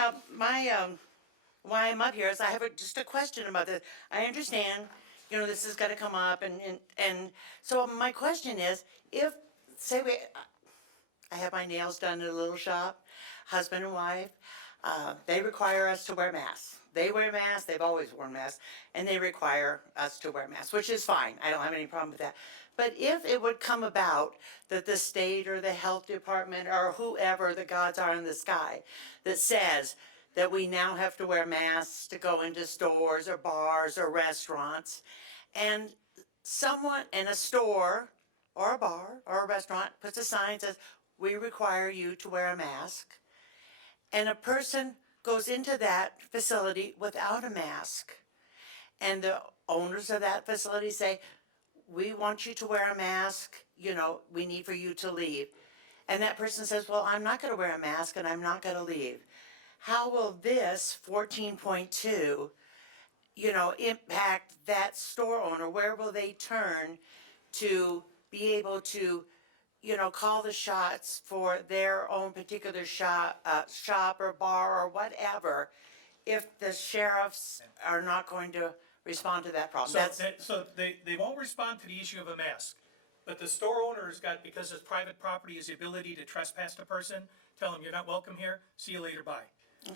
I'm up here is I have just a question about this. I understand, this has gotta come up and so my question is, if, say I have my nails done at a little shop, husband and wife, they require us to wear masks. They wear masks, they've always worn masks, and they require us to wear masks, which is fine. I don't have any problem with that. But if it would come about that the state or the health department or whoever the gods are in the sky that says that we now have to wear masks to go into stores or bars or restaurants, and someone in a store or a bar or a restaurant puts a sign that says, we require you to wear a mask, and a person goes into that facility without a mask, and the owners of that facility say, we want you to wear a mask, we need for you to leave. And that person says, well, I'm not gonna wear a mask and I'm not gonna leave. How will this 14.2, impact that store owner? Where will they turn to be able to, call the shots for their own particular shop or bar or whatever, if the sheriffs are not going to respond to that problem? So they won't respond to the issue of a mask, but the store owner's got, because it's private property, is the ability to trespass the person, tell them you're not welcome here, see you later, bye.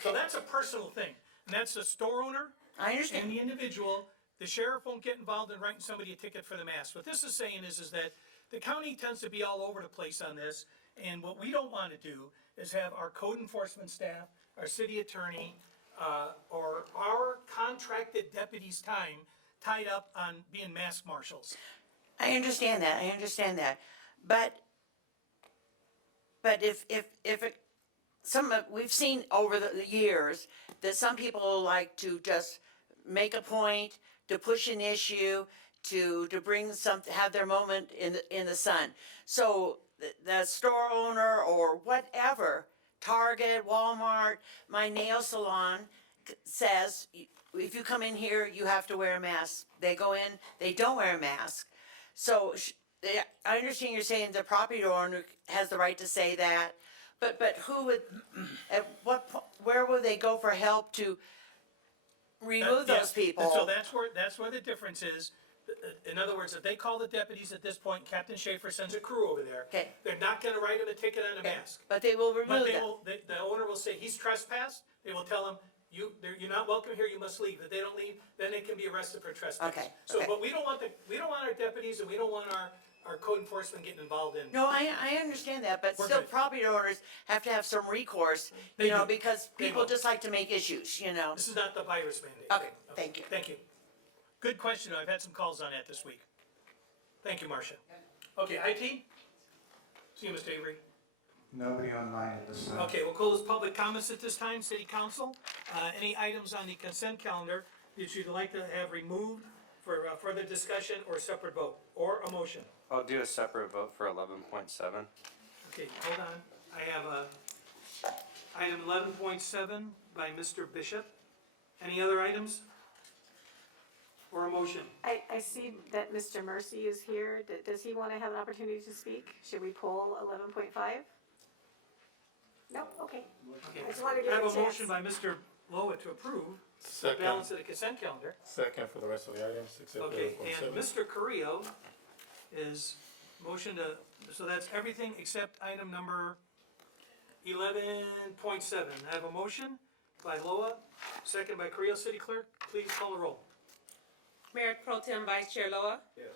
So that's a personal thing, and that's the store owner. I understand. And the individual. The sheriff won't get involved in writing somebody a ticket for the mask. What this is saying is that the county tends to be all over the place on this, and what we don't want to do is have our code enforcement staff, our city attorney, or our contracted deputies' time tied up on being mask marshals. I understand that, but if we've seen over the years that some people like to just make a point, to push an issue, to bring have their moment in the sun. So the store owner or whatever, Target, Walmart, my nail salon says, if you come in here, you have to wear a mask. They go in, they don't wear a mask. So I understand you're saying the property owner has the right to say that, but who would, at what point, where would they go for help to remove those people? So that's where the difference is. In other words, if they call the deputies at this point, Captain Schaefer sends a crew over there. Okay. They're not gonna write him a ticket on a mask. But they will remove them. The owner will say, he's trespassed. They will tell him, you're not welcome here, you must leave. If they don't leave, then they can be arrested for trespass. Okay, So, okay. but we don't want our deputies and we don't want our code enforcement getting involved in. No, I understand that, but We're still good. property owners have to have some recourse, They you know, do. because They people will. just like to make issues, you know. This is not the virus mandate. Okay, thank you. Thank you. Good question, I've had some calls on that this week. Thank you, Marcia. Okay, IT? See you, Mr. Avery. Nobody online at this time. Okay, we'll close public comments at this time, city council. Any items on the consent calendar that you'd like to have removed for further discussion or separate vote, or a motion? I'll do a separate vote for 11.7. Okay, hold on. I have item 11.7 by Mr. Bishop. Any other items? Or a motion? I see that Mr. Mercy is here. Does he want to have an opportunity to speak? Should we poll 11.5? No, okay. I just wanted to give I him a have a motion chance. by Mr. Loa to approve the Second. balance of the consent calendar. Second for the rest of the items, except Okay, 11.7. and Mr. Carrillo is motion to, so that's everything except item number 11.7. I have a motion by Loa, second by Carrillo. City Clerk, please call the roll. Mayor Pro Tem Vice Chair Loa, Yes.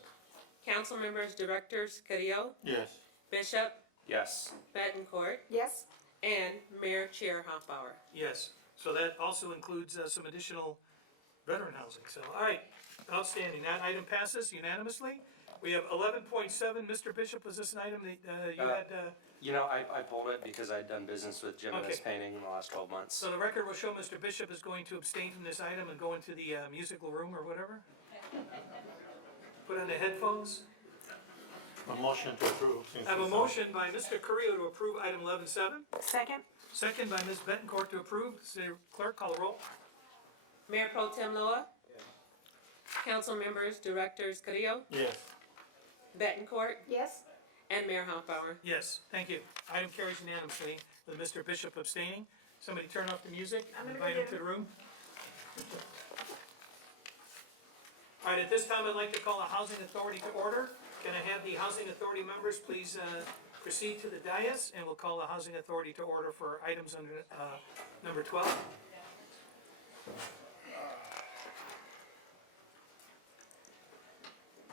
Council Members, Directors Carrillo, Yes. Bishop, Yes. Betancourt, Yes? and Mayor Chair Hoffbauer. Yes, so that also includes some additional veteran housing, so, all right, outstanding, that item passes unanimously. We have 11.7, Mr. Bishop, was this an item that you had, You know, I pulled it because I'd done business with Jim and his Okay. painting in the last 12 months. so the record will show Mr. Bishop is going to abstain from this item and go into the musical room or whatever? Put on the headphones. A motion to approve. since I have a it's, motion by Mr. Carrillo to approve item 11.7, Second? second by Ms. Betancourt to approve. City Clerk, call the roll. Mayor Pro Tem Loa, Council Members, Directors Carrillo, Yes. Betancourt, Yes? and Mayor Hoffbauer. Yes, thank you. Item carries unanimously with Mr. Bishop abstaining. Somebody turn off the music I'm and gonna invite him go to get the room. All right, at this time, I'd like to call the Housing Authority to order. Can I have the Housing Authority members please proceed to the dais, and we'll call the Housing Authority to order for items under number 12.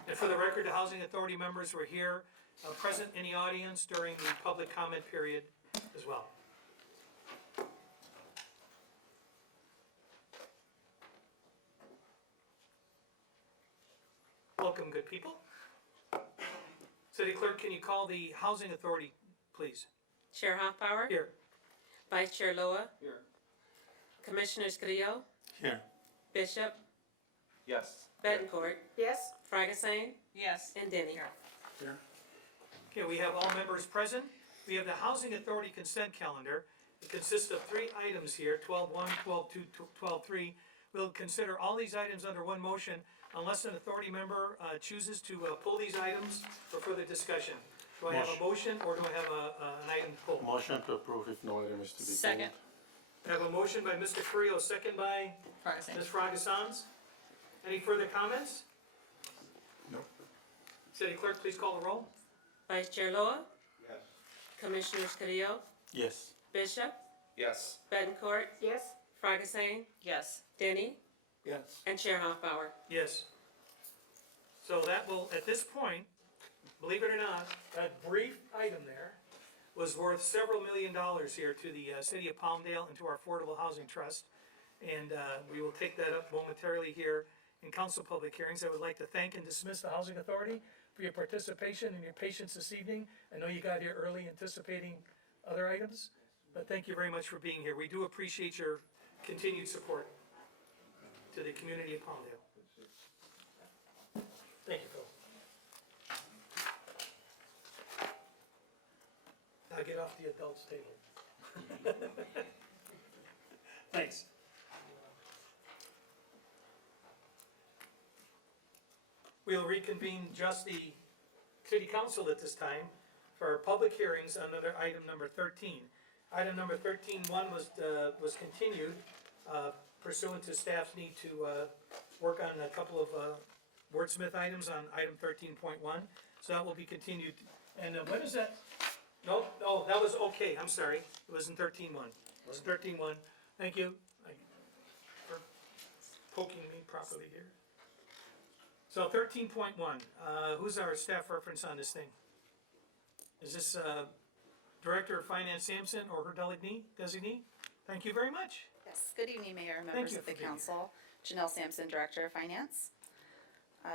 And for the record, the Housing Authority members were here, present in the audience during the public comment period as well. Welcome, good people. City Clerk, can you call the Housing Authority, please? Chair Hoffbauer, Here. Vice Chair Loa, Here. Commissioners Carrillo, Here. Bishop, Yes. Betancourt, Yes? Fragasane, Yes. and Denny. Okay, we have all members present. We have the Housing Authority consent calendar. It consists of 3 items here, 12.1, 12.2, 12.3. We'll consider all these items under one motion unless an authority member chooses to pull these items for further discussion. Do I have a motion or do I have an item to pull? Motion to approve if no item is to be pulled. Second. I have a motion by Mr. Carrillo, second by Ms. Fragasans. Any further comments? No. City Clerk, please call the roll. Vice Chair Loa, Yes. Commissioners Carrillo, Yes. Bishop, Yes. Betancourt, Yes? Fragasane, Yes. Denny, Yes. and Chair Hoffbauer. Yes. So that will, at this point, believe it or not, that brief item there was worth several $1 million here to the city of Palmdale and to our Affordable Housing Trust. And we will take that up momentarily here in council public hearings. I would like to thank and dismiss the Housing Authority for your participation and your patience this evening. I know you got here early anticipating other items, but thank you very much for being here. We do appreciate your continued support to the community of Palmdale. Thank you, Phil. Now get off the adults' table. Thanks. We'll reconvene just the city council at this time for our public hearings on another item number 13. Item number 13.1 was continued pursuant to staff's need to work on a couple of wordsmith items on item 13.1. So that will be continued. And when is that? No, that was okay, I'm sorry. It was in 13.1. It was in 13.1. Thank you for poking me properly here. So 13.1, who's our staff reference on this thing? Is this Director of Finance Sampson or her designee? Thank you very much. Yes, good evening, Mayor and Thank members you of the for being council. Janelle Sampson, Director of Finance.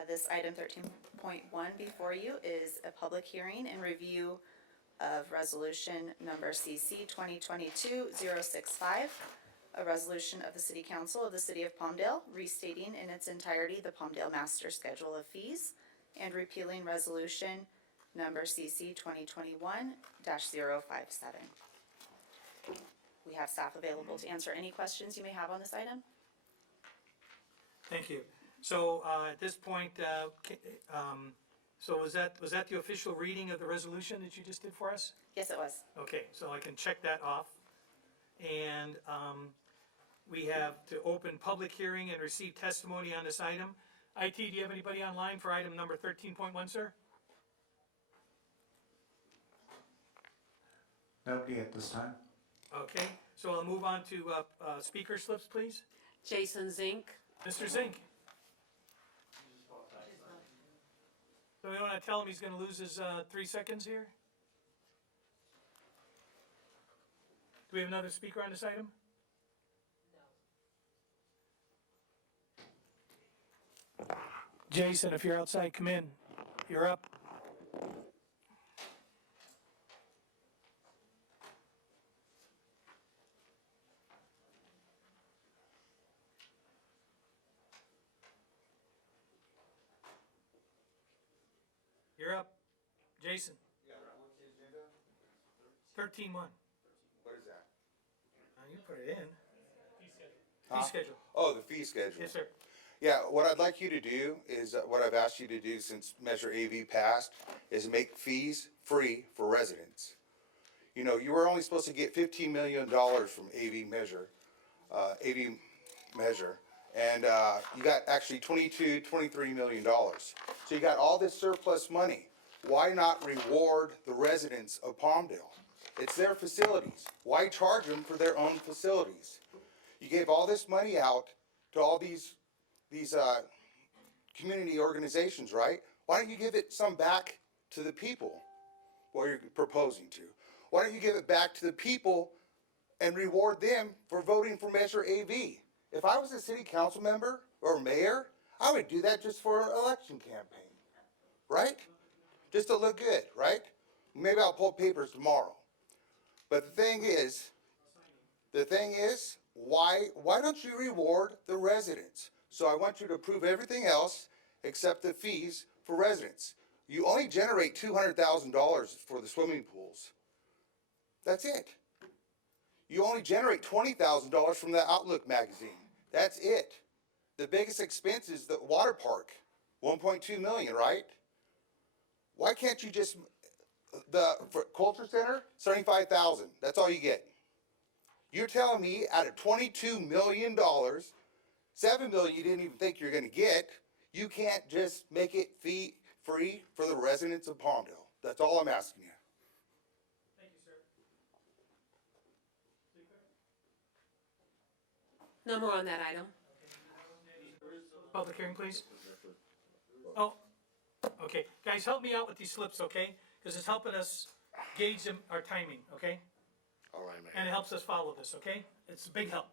This item 13.1 before you is a public hearing and review of resolution number CC 2022-065, a resolution of the City Council of the City of Palmdale restating in its entirety the Palmdale Master Schedule of Fees and repealing resolution number CC 2021-057. We have staff available to answer any questions you may have on this item. Thank you. So at this point, so was that the official reading of the resolution that you just did for us? Yes, it was. Okay, so I can check that off. And we have to open public hearing and receive testimony on this item. IT, do you have anybody online for item number 13.1, sir? Nobody at this time. Okay, so I'll move on to speaker slips, please. Jason Zink. Mr. Zink. So we want to tell him he's going to lose his 3 seconds here? Do we have another speaker on this item? No. Jason, if you're outside, come in. You're up. You're up, Jason. 13.1. What is that? You put it in. Huh? Fee schedule. Oh, the fee schedule. Yes, sir. Yeah, what I'd like you to do is, what I've asked you to do since Measure AV passed, is make fees free for residents. You know, you were only supposed to get $15 million from AV Measure, and you got actually $23 million. So you got all this surplus money. Why not reward the residents of Palmdale? It's their facilities. Why charge them for their own facilities? You gave all this money out to all these community organizations, right? Why don't you give it some back to the people? What you're proposing to? Why don't you give it back to the people and reward them for voting for Measure AV? If I was a city council member or mayor, I would do that just for an election campaign, right? Just to look good, right? Maybe I'll pull papers tomorrow. But the thing is, why don't you reward the residents? So I want you to approve everything else except the fees for residents. You only generate $200,000 for the swimming pools. That's it. You only generate $20,000 from the Outlook magazine. That's it. The biggest expense is the water park, $1.2 million, right? Why can't you just, for Culture Center, $75,000, that's all you get. You're telling me out of $22 million, $7 million you didn't even think you're gonna get, you can't just make it fee free for the residents of Palmdale. That's all I'm asking you. Thank you, sir. No more on that item. Public hearing, please. Oh, okay. Guys, help me out with these slips, okay? Because it's helping us gauge our timing, okay? All right, Mayor. And it helps us follow this, okay? It's a big help.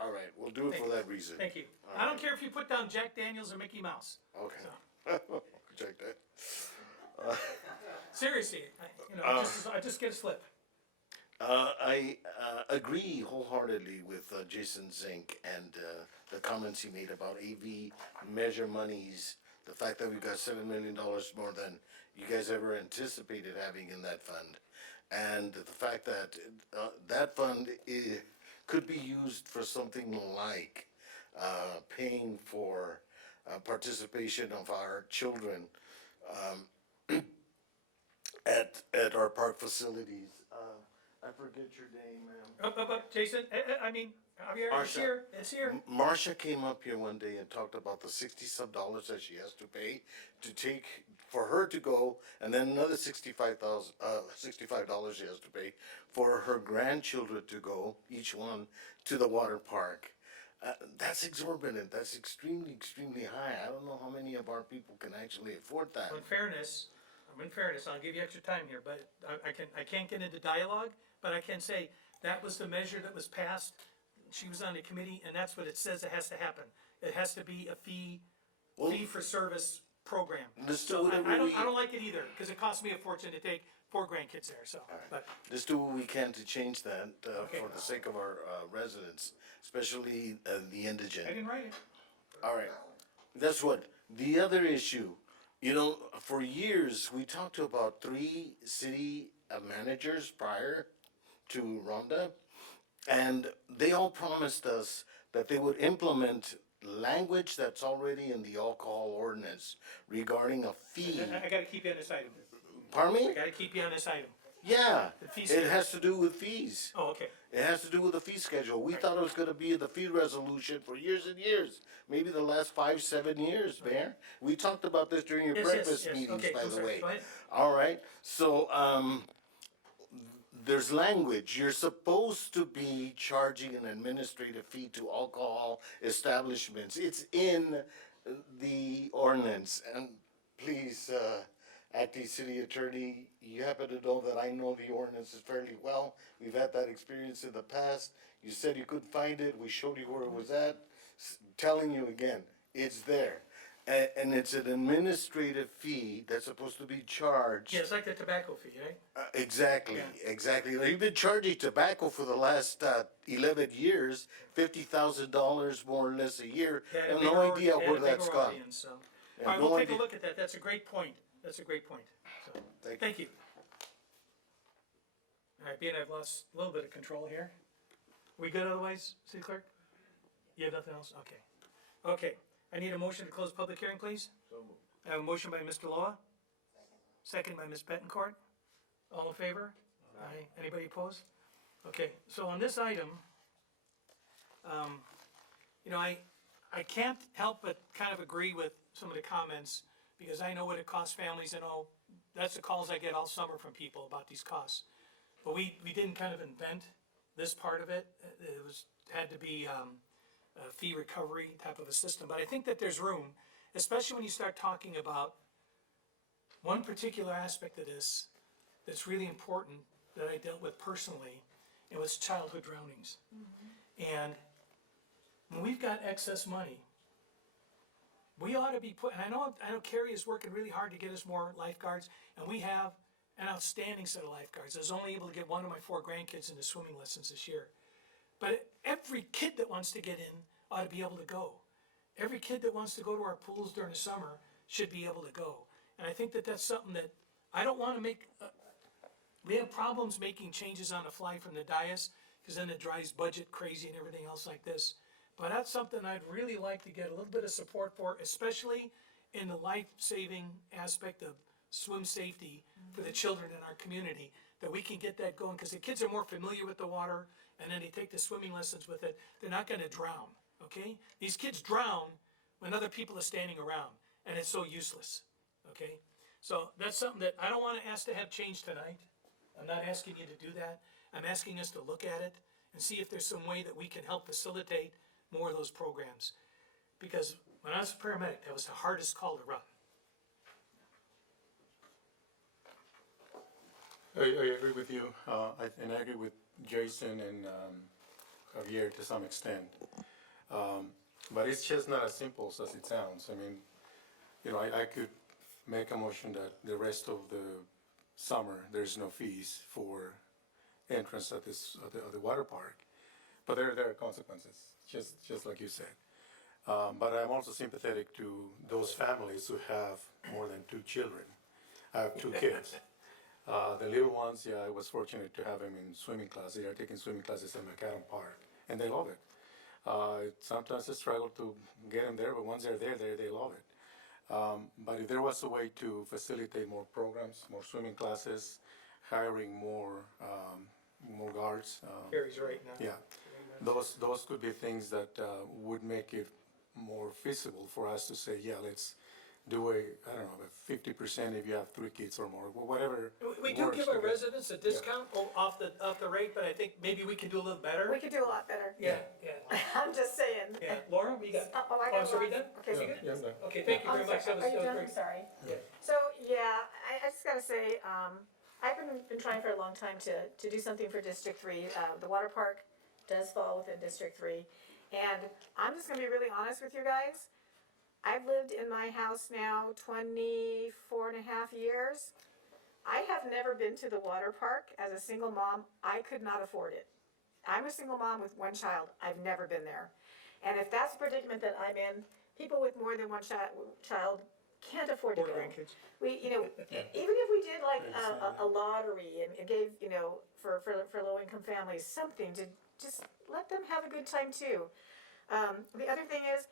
All right, we'll do it for that reason. Thank you. All I don't right. care if you put down Jack Daniels or Mickey Mouse. Okay. Check that. Seriously, I just get a slip. I agree wholeheartedly with Jason Zink and the comments he made about AV measure monies, the fact that we got $7 million more than you guys ever anticipated having in that fund, and the fact that that fund could be used for something like paying for participation of our children at our park facilities. I forget your name, ma'am. Jason, I mean, Javier, it's Marsha. here, it's here. Marcia came up here one day and talked about the $60-some that she has to pay to take, for her to go, and then another $65 she has to pay for her grandchildren to go, each one, to the water park. That's exorbitant. That's extremely, extremely high. I don't know how many of our people can actually afford that. In fairness, I'll give you extra time here, but I can't get into dialogue, but I can say that was the measure that was passed. She was on the committee, and that's what it says it has to happen. It has to be a fee for service program. So I don't like it either, because it costs me a fortune to take 4 grandkids there, so, but. Let's do what we can to change that for the sake of our residents, especially the indigent. I didn't write it. All right. That's what. The other issue, you know, for years, we talked to about 3 city managers prior to Rhonda, and they all promised us that they would implement language that's already in the alcohol ordinance regarding a fee. I gotta keep you on this item. Pardon me? I gotta keep you on this item. Yeah, The fee it schedule. has to do with fees. Oh, okay. It has to do with the fee schedule. We thought it was gonna be the fee resolution for years and years, maybe the last 5, 7 years, Mayor. We talked about this during your Yes, breakfast yes. meetings, Okay, by I'm the sorry. way. Go ahead. All right, so, there's language. You're supposed to be charging an administrative fee to alcohol establishments. It's in the ordinance, and please, acting city attorney, you happen to know that I know the ordinances fairly well. We've had that experience in the past. You said you couldn't find it, we showed you where it was at. Telling you again, it's there. And it's an administrative fee that's supposed to be charged. Yeah, it's like the tobacco fee, right? Exactly, exactly. They've been charging tobacco for the last 11 years, $50,000 more or less a year. They had a I have bigger no idea they had where a bigger that's gone. audience, so. I All right, have we'll no take a idea. look at that. That's a great point. That's a great point. So, thank you. All right, being I've lost a little bit of control here. We good otherwise, City Clerk? You have nothing else? Okay. Okay, I need a motion to close public hearing, please. I have a motion by Mr. Loa. Second by Ms. Betancourt. All in favor? Aye. Anybody opposed? Okay, so on this item, you know, I can't help but kind of agree with some of the comments, because I know what it costs families, and all, that's the calls I get all summer from people about these costs. But we didn't kind of invent this part of it. It had to be a fee recovery type of a system. But I think that there's room, especially when you start talking about one particular aspect of this that's really important that I dealt with personally. It was childhood drownings. And when we've got excess money, we ought to be and I know Carrie is working really hard to get us more lifeguards, and we have an outstanding set of lifeguards. I was only able to get 1 of my 4 grandkids into swimming lessons this year. But every kid that wants to get in ought to be able to go. Every kid that wants to go to our pools during the summer should be able to go. And I think that that's something that I don't want to make, we have problems making changes on the fly from the dais, because then it drives budget crazy and everything else like this. But that's something I'd really like to get a little bit of support for, especially in the life-saving aspect of swim safety for the children in our community, that we can get that going, because the kids are more familiar with the water, and then they take the swimming lessons with it. They're not going to drown, okay? These kids drown when other people are standing around, and it's so useless, okay? So that's something that I don't want to ask to have change tonight. I'm not asking you to do that. I'm asking us to look at it and see if there's some way that we can help facilitate more of those programs. Because when I was a paramedic, that was the hardest call to run. I agree with you, and I agree with Jason and Javier to some extent. But it's just not as simple as it sounds. I mean, you know, I could make a motion that the rest of the summer, there's no fees for entrance at the water park. But there are consequences, just like you said. But I'm also sympathetic to those families who have more than 2 children. I have 2 kids. The little ones, yeah, I was fortunate to have them in swimming class. They are taking swimming classes at McAdam Park, and they love it. Sometimes I struggle to get them there, but once they're there, they love it. But if there was a way to facilitate more programs, more swimming classes, hiring more guards. Carrie's right now. Yeah, those could be things that would make it more feasible for us to say, yeah, let's do I don't know, 50% if you have 3 kids or more, whatever. We do works give our together. residents a discount off the rate, but I think maybe we can do a little better. We could do a lot better. Yeah. I'm just saying. Yeah, Laura, we got, Oh, I oh, got so we lots. done? Okay, so Yeah, good. yeah, I'm done. Okay, thank you I'm very much. sorry. That was Are you done? great. I'm sorry. Yeah. So, yeah, I just gotta say, I've been trying for a long time to do something for District 3. The water park does fall within District 3. And I'm just gonna be really honest with you guys. I've lived in my house now 24 and a half years. I have never been to the water park as a single mom. I could not afford it. I'm a single mom with one child. I've never been there. And if that's the predicament that I'm in, people with more than one child can't afford to go. We, even if we did like a lottery and gave, for low income families something to just let them have a good time too. The other thing is,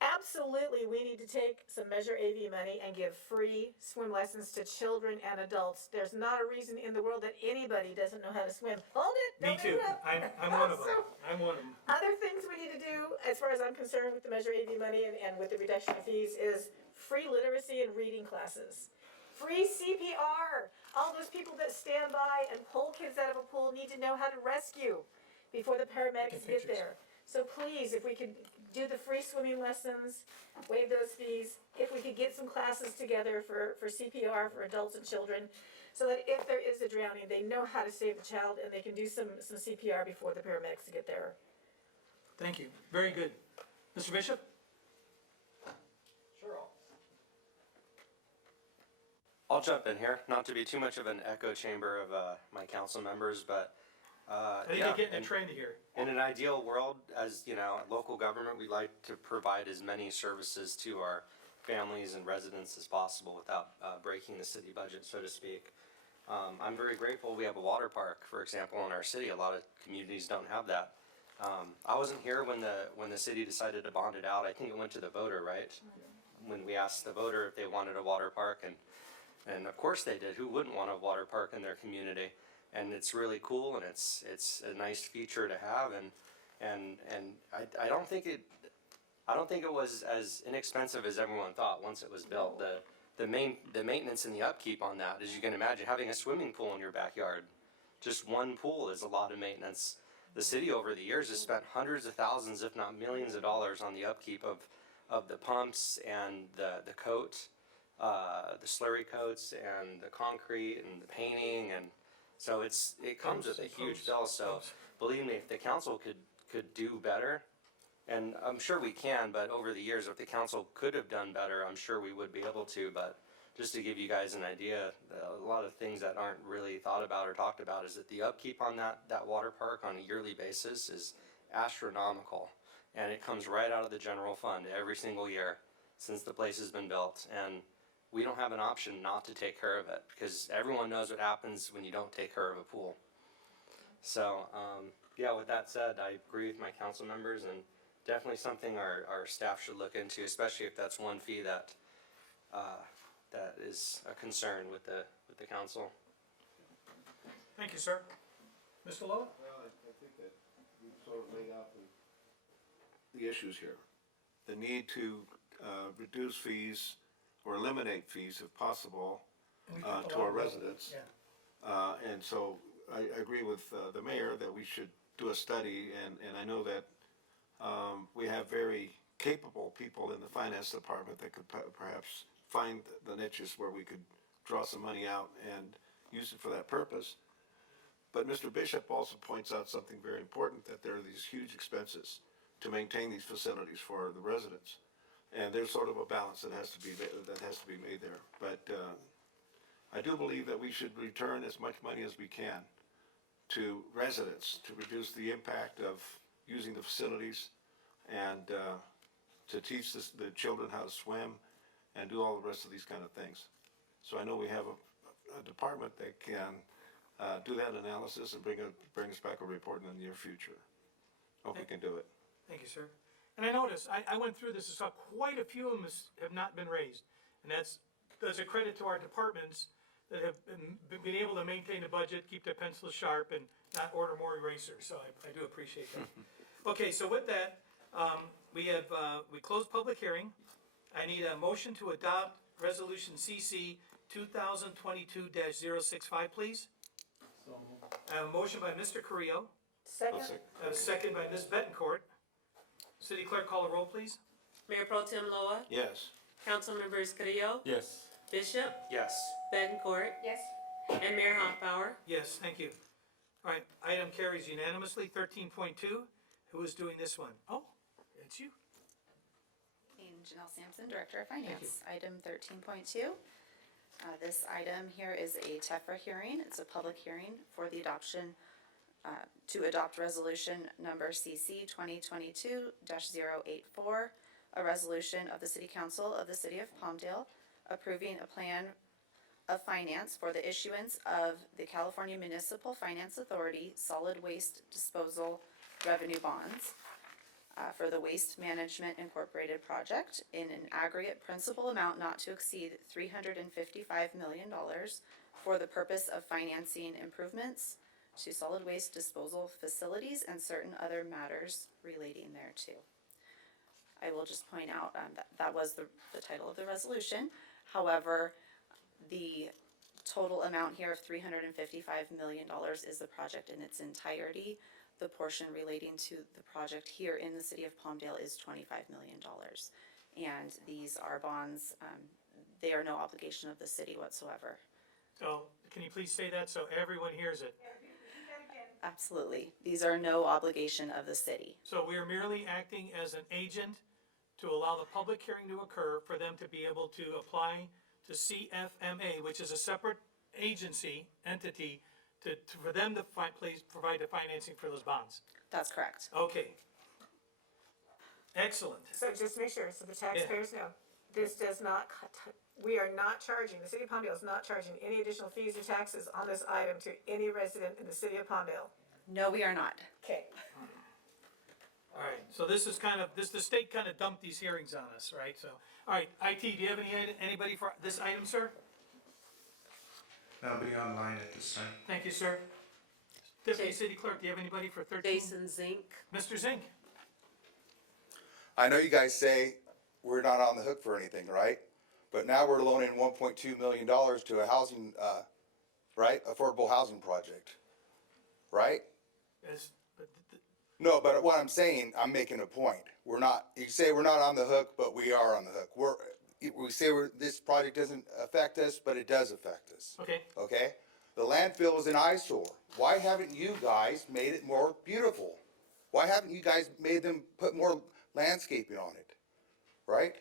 absolutely, we need to take some Measure AV money and give free swim lessons to children and adults. There's not a reason in the world that anybody doesn't know how to swim. Hold it! Me Don't too. interrupt. I'm one of them. I'm one of them. Other things we need to do, as far as I'm concerned with the Measure AV money and with the reduction of fees, is free literacy and reading classes. Free CPR. All those people that stand by and pull kids out of a pool need to know how to rescue before the paramedics get there. So please, if we could do the free swimming lessons, waive those fees, if we could get some classes together for CPR for adults and children, so that if there is a drowning, they know how to save the child and they can do some CPR before the paramedics get there. Thank you. Very good. Mr. Bishop? Sure. I'll jump in here, not to be too much of an echo chamber of my council members, but I think you're getting a trend here. in an ideal world, as local government, we like to provide as many services to our families and residents as possible without breaking the city budget, so to speak. I'm very grateful we have a water park, for example, in our city. A lot of communities don't have that. I wasn't here when the city decided to bond it out. I think it went to the voter, right? When we asked the voter if they wanted a water park, and of course they did. Who wouldn't want a water park in their community? And it's really cool, and it's a nice feature to have, and I don't think it was as inexpensive as everyone thought once it was built. The maintenance and the upkeep on that, as you can imagine, having a swimming pool in your backyard, just one pool is a lot of maintenance. The city over the years has spent hundreds of thousands, if not millions of dollars on the upkeep of the pumps and the coat, the slurry coats and the concrete and the painting, and so it comes with a huge bill. So believe me, if the council could do better, and I'm sure we can, but over the years, if the council could have done better, I'm sure we would be able to. But just to give you guys an idea, a lot of things that aren't really thought about or talked about is that the upkeep on that water park on a yearly basis is astronomical. And it comes right out of the general fund every single year since the place has been built. And we don't have an option not to take care of it, because everyone knows what happens when you don't take care of a pool. So, yeah, with that said, I agree with my council members, and definitely something our staff should look into, especially if that's one fee that is a concern with the council. Thank you, sir. Mr. Lowe? Well, I think that we've sort of laid out the issues here. The need to reduce fees or eliminate fees if possible to our residents. Yeah. And so I agree with the mayor that we should do a study, and I know that we have very capable people in the finance department that could perhaps find the niches where we could draw some money out and use it for that purpose. But Mr. Bishop also points out something very important, that there are these huge expenses to maintain these facilities for the residents. And there's sort of a balance that has to be made there. But I do believe that we should return as much money as we can to residents to reduce the impact of using the facilities, and to teach the children how to swim and do all the rest of these kind of things. So I know we have a department that can do that analysis and bring us back a report in the near future. Hope we can do it. Thank you, sir. And I noticed, I went through this and saw quite a few of them have not been raised. And that's a credit to our departments that have been able to maintain the budget, keep their pencils sharp, and not order more erasers. So I do appreciate that. Okay, so with that, we closed public hearing. I need a motion to adopt resolution CC 2022-065, please. I have a motion by Mr. Carrillo. Second. I have a second by Ms. Betancourt. City Clerk, call the roll, please. Mayor Pro Tem Loa, Yes. Council Members Carrillo, Yes. Bishop, Yes. Betancourt, Yes. and Mayor Hoffbauer. Yes, thank you. All right, item carries unanimously. 13.2, who is doing this one? Oh, it's you. And Janelle Sampson, Director of Finance. Item 13.2. This item here is a TEFRA hearing. It's a public hearing for the adoption, to adopt resolution number CC 2022-084, a resolution of the City Council of the City of Palmdale approving a plan of finance for the issuance of the California Municipal Finance Authority Solid Waste Disposal Revenue Bonds for the Waste Management Incorporated project in an aggregate principal amount not to exceed $355 million for the purpose of financing improvements to solid waste disposal facilities and certain other matters relating thereto. I will just point out that was the title of the resolution. However, the total amount here of $355 million is the project in its entirety. The portion relating to the project here in the city of Palmdale is $25 million. And these are bonds, they are no obligation of the city whatsoever. So, can you please say that so everyone hears it? Absolutely. These are no obligation of the city. So we are merely acting as an agent to allow the public hearing to occur for them to be able to apply to CFMA, which is a separate agency, entity, for them to provide the financing for those bonds. That's correct. Okay. Excellent. So just make sure, so the taxpayers know, this does not, we are not charging, the city of Palmdale is not charging any additional fees or taxes on this item to any resident in the city of Palmdale. No, we are not. Okay. All right, so this is kind of, the state kind of dumped these hearings on us, right? So, all right, IT, do you have anybody for this item, sir? Nobody online at this time. Thank you, sir. Deputy City Clerk, do you have anybody for 13? Jason Zink. Mr. Zink? I know you guys say we're not on the hook for anything, right? But now we're loaning $1.2 million to a housing, right, affordable housing project, right? Yes, but No, but what I'm saying, I'm making a point. We're not, you say we're not on the hook, but we are on the hook. We say this project doesn't affect us, but it does affect us. okay. Okay? The landfill is an eyesore. Why haven't you guys made it more beautiful? Why haven't you guys made them put more landscaping on it? Right?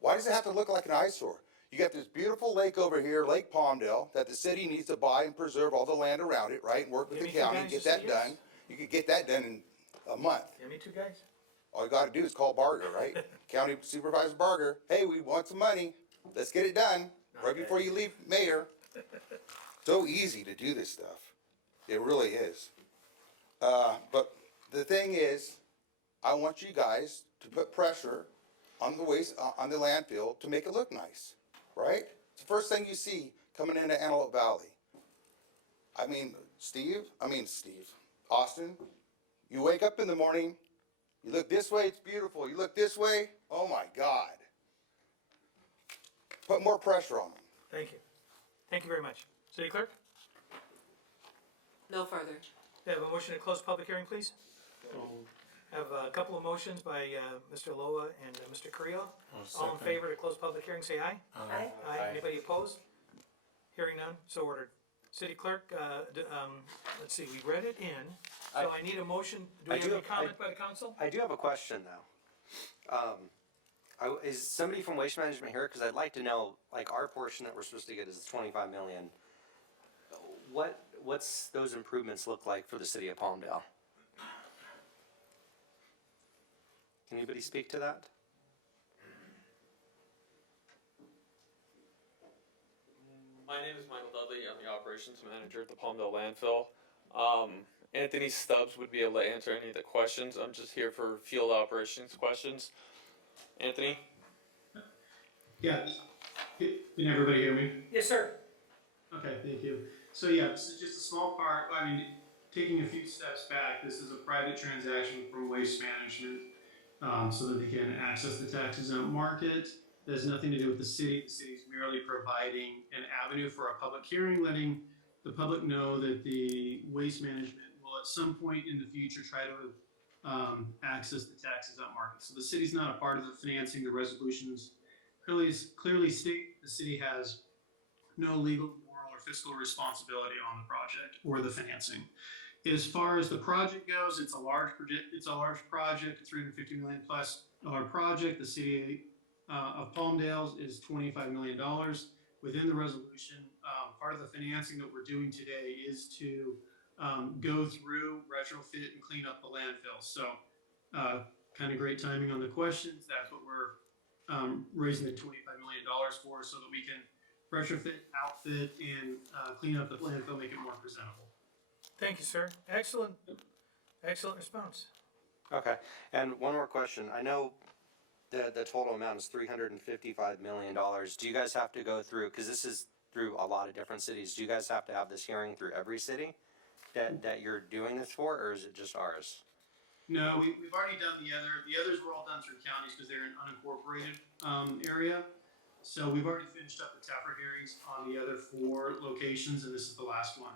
Why does it have to look like an eyesore? You got this beautiful lake over here, Lake Palmdale, that the city needs to buy and preserve all the land around it, right? And work with the county, get that done. You could get that done in a month. Give me two guys. All you gotta do is call Barger, right? County Supervisor Barger, hey, we want some money, let's get it done, right before you leave mayor. So easy to do this stuff, it really is. But the thing is, I want you guys to put pressure on the on the landfill to make it look nice, right? It's the first thing you see coming into Antelope Valley. Austin, you wake up in the morning, you look this way, it's beautiful. You look this way, oh my God. Put more pressure on them. Thank you. Thank you very much. City Clerk? No further. Do I have a motion to close public hearing, please? I have a couple of motions by Mr. Loa and Mr. Carrillo. All in favor to close public hearing, say aye. Aye. Aye. Anybody opposed? Hearing none, so ordered. City Clerk, let's see, we read it in, so I need a motion. Do we have any comment by the council? I do have a question though. Is somebody from Waste Management here? Because I'd like to know, like, our portion that we're supposed to get is 25 million. What's those improvements look like for the city of Palmdale? Can anybody speak to that? My name is Michael Dudley. I'm the operations manager at the Palmdale landfill. Anthony Stubbs would be able to answer any of the questions. I'm just here for field operations questions. Anthony? Yeah. Can everybody hear me? Yes, sir. Okay, thank you. So yeah, this is just a small part. I mean, taking a few steps back, this is a private transaction from Waste Management. so that they can access the tax exempt market. It has nothing to do with the city. The city is merely providing an avenue for a public hearing, letting the public know that the waste management will at some point in the future try to access the tax exempt market. So the city's not a part of the financing. The resolutions clearly state the city has no legal, moral, or fiscal responsibility on the project or the financing. As far as the project goes, it's a large project, a $350 million plus project. The city of Palmdale is $25 million. Within the resolution, part of the financing that we're doing today is to go through, retrofit, and clean up the landfill. So kind of great timing on the questions. That's what we're raising the $25 million for, so that we can retrofit, outfit, and clean up the landfill, make it more presentable. Thank you, sir. Excellent response. Okay, and one more question. I know the total amount is $355 million. Do you guys have to go through, because this is through a lot of different cities, do you guys have to have this hearing through every city that you're doing this for, or is it just ours? No, we've already done the others were all done through counties because they're an unincorporated area. So we've already finished up the TAPR hearings on the other 4 locations, and this is the last one.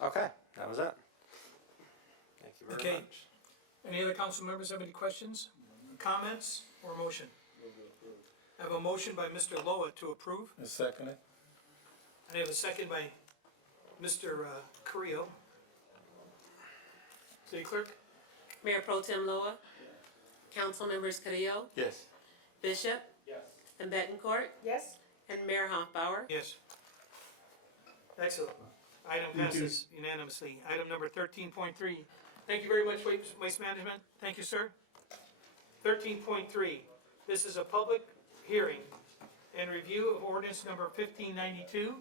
Okay, that was it. Thank you very much. Any other council members have any questions, comments, or motion? I have a motion by Mr. Loa to approve. A second it. I have a second by Mr. Carrillo. City Clerk? Mayor Pro Tem Loa, Council Members Carrillo, Yes. Bishop, Yes. and Bettencourt, Yes? and Mayor Hoffbauer. Yes. Excellent. Item passes unanimously. Item number 13.3. Thank you very much, Waste Management. Thank you, sir. 13.3. This is a public hearing and review of ordinance number 1592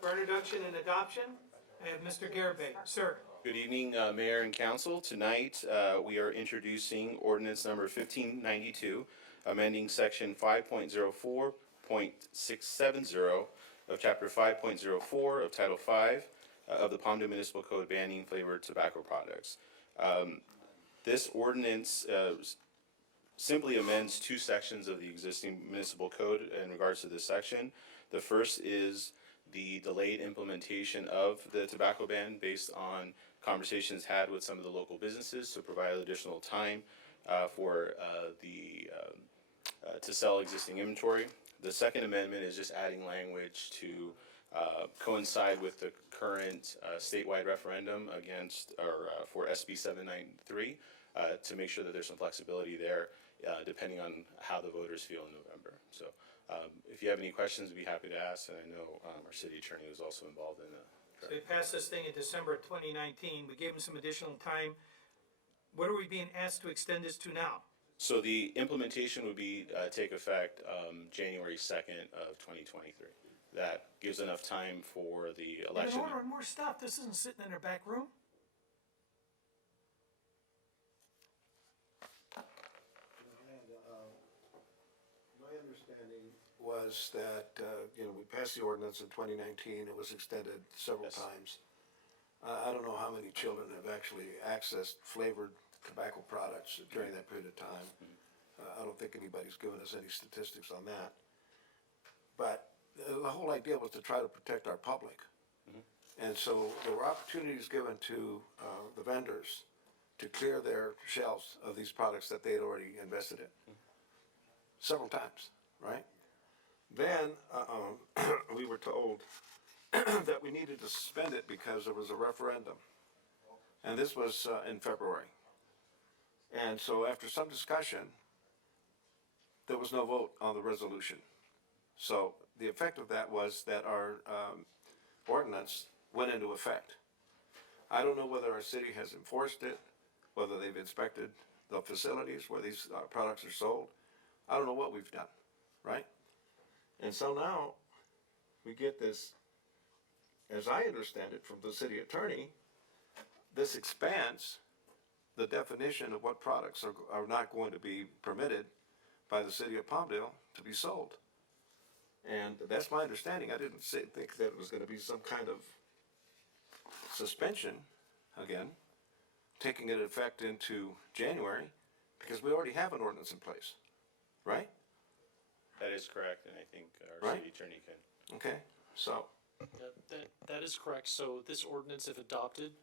for introduction and adoption. I have Mr. Garabay. Sir. Good evening, Mayor and Council. Tonight, we are introducing ordinance number 1592, amending section 5.04.670 of chapter 5.04 of Title 5 of the Palmdale Municipal Code banning flavored tobacco products. This ordinance simply amends 2 sections of the existing municipal code in regards to this section. The first is the delayed implementation of the tobacco ban based on conversations had with some of the local businesses to provide additional time to sell existing inventory. The second amendment is just adding language to coincide with the current statewide referendum for SB 793 to make sure that there's some flexibility there depending on how the voters feel in November. So if you have any questions, I'd be happy to ask, and I know our city attorney was also involved in that. So we passed this thing in December 2019. We gave them some additional time. What are we being asked to extend this to now? So the implementation would be take effect January 2nd of 2023. That gives enough time for the election. They're ordering more stuff. This isn't sitting in their back room. My understanding was that, we passed the ordinance in 2019, it was extended several times. I don't know how many children have actually accessed flavored tobacco products during that period of time. I don't think anybody's given us any statistics on that. But the whole idea was to try to protect our public. And so there were opportunities given to the vendors to clear their shelves of these products that they had already invested in. Several times, right? Then we were told that we needed to suspend it because there was a referendum. And this was in February. And so after some discussion, there was no vote on the resolution. So the effect of that was that our ordinance went into effect. I don't know whether our city has enforced it, whether they've inspected the facilities where these products are sold. I don't know what we've done, right? And so now we get this, as I understand it from the city attorney, this expands the definition of what products are not going to be permitted by the city of Palmdale to be sold. And that's my understanding. I didn't think that it was going to be some kind of suspension, again, taking it effect into January. Because we already have an ordinance in place, right? That is correct, and I think our Right. city attorney can. Okay, so, That is correct. So this ordinance, if adopted,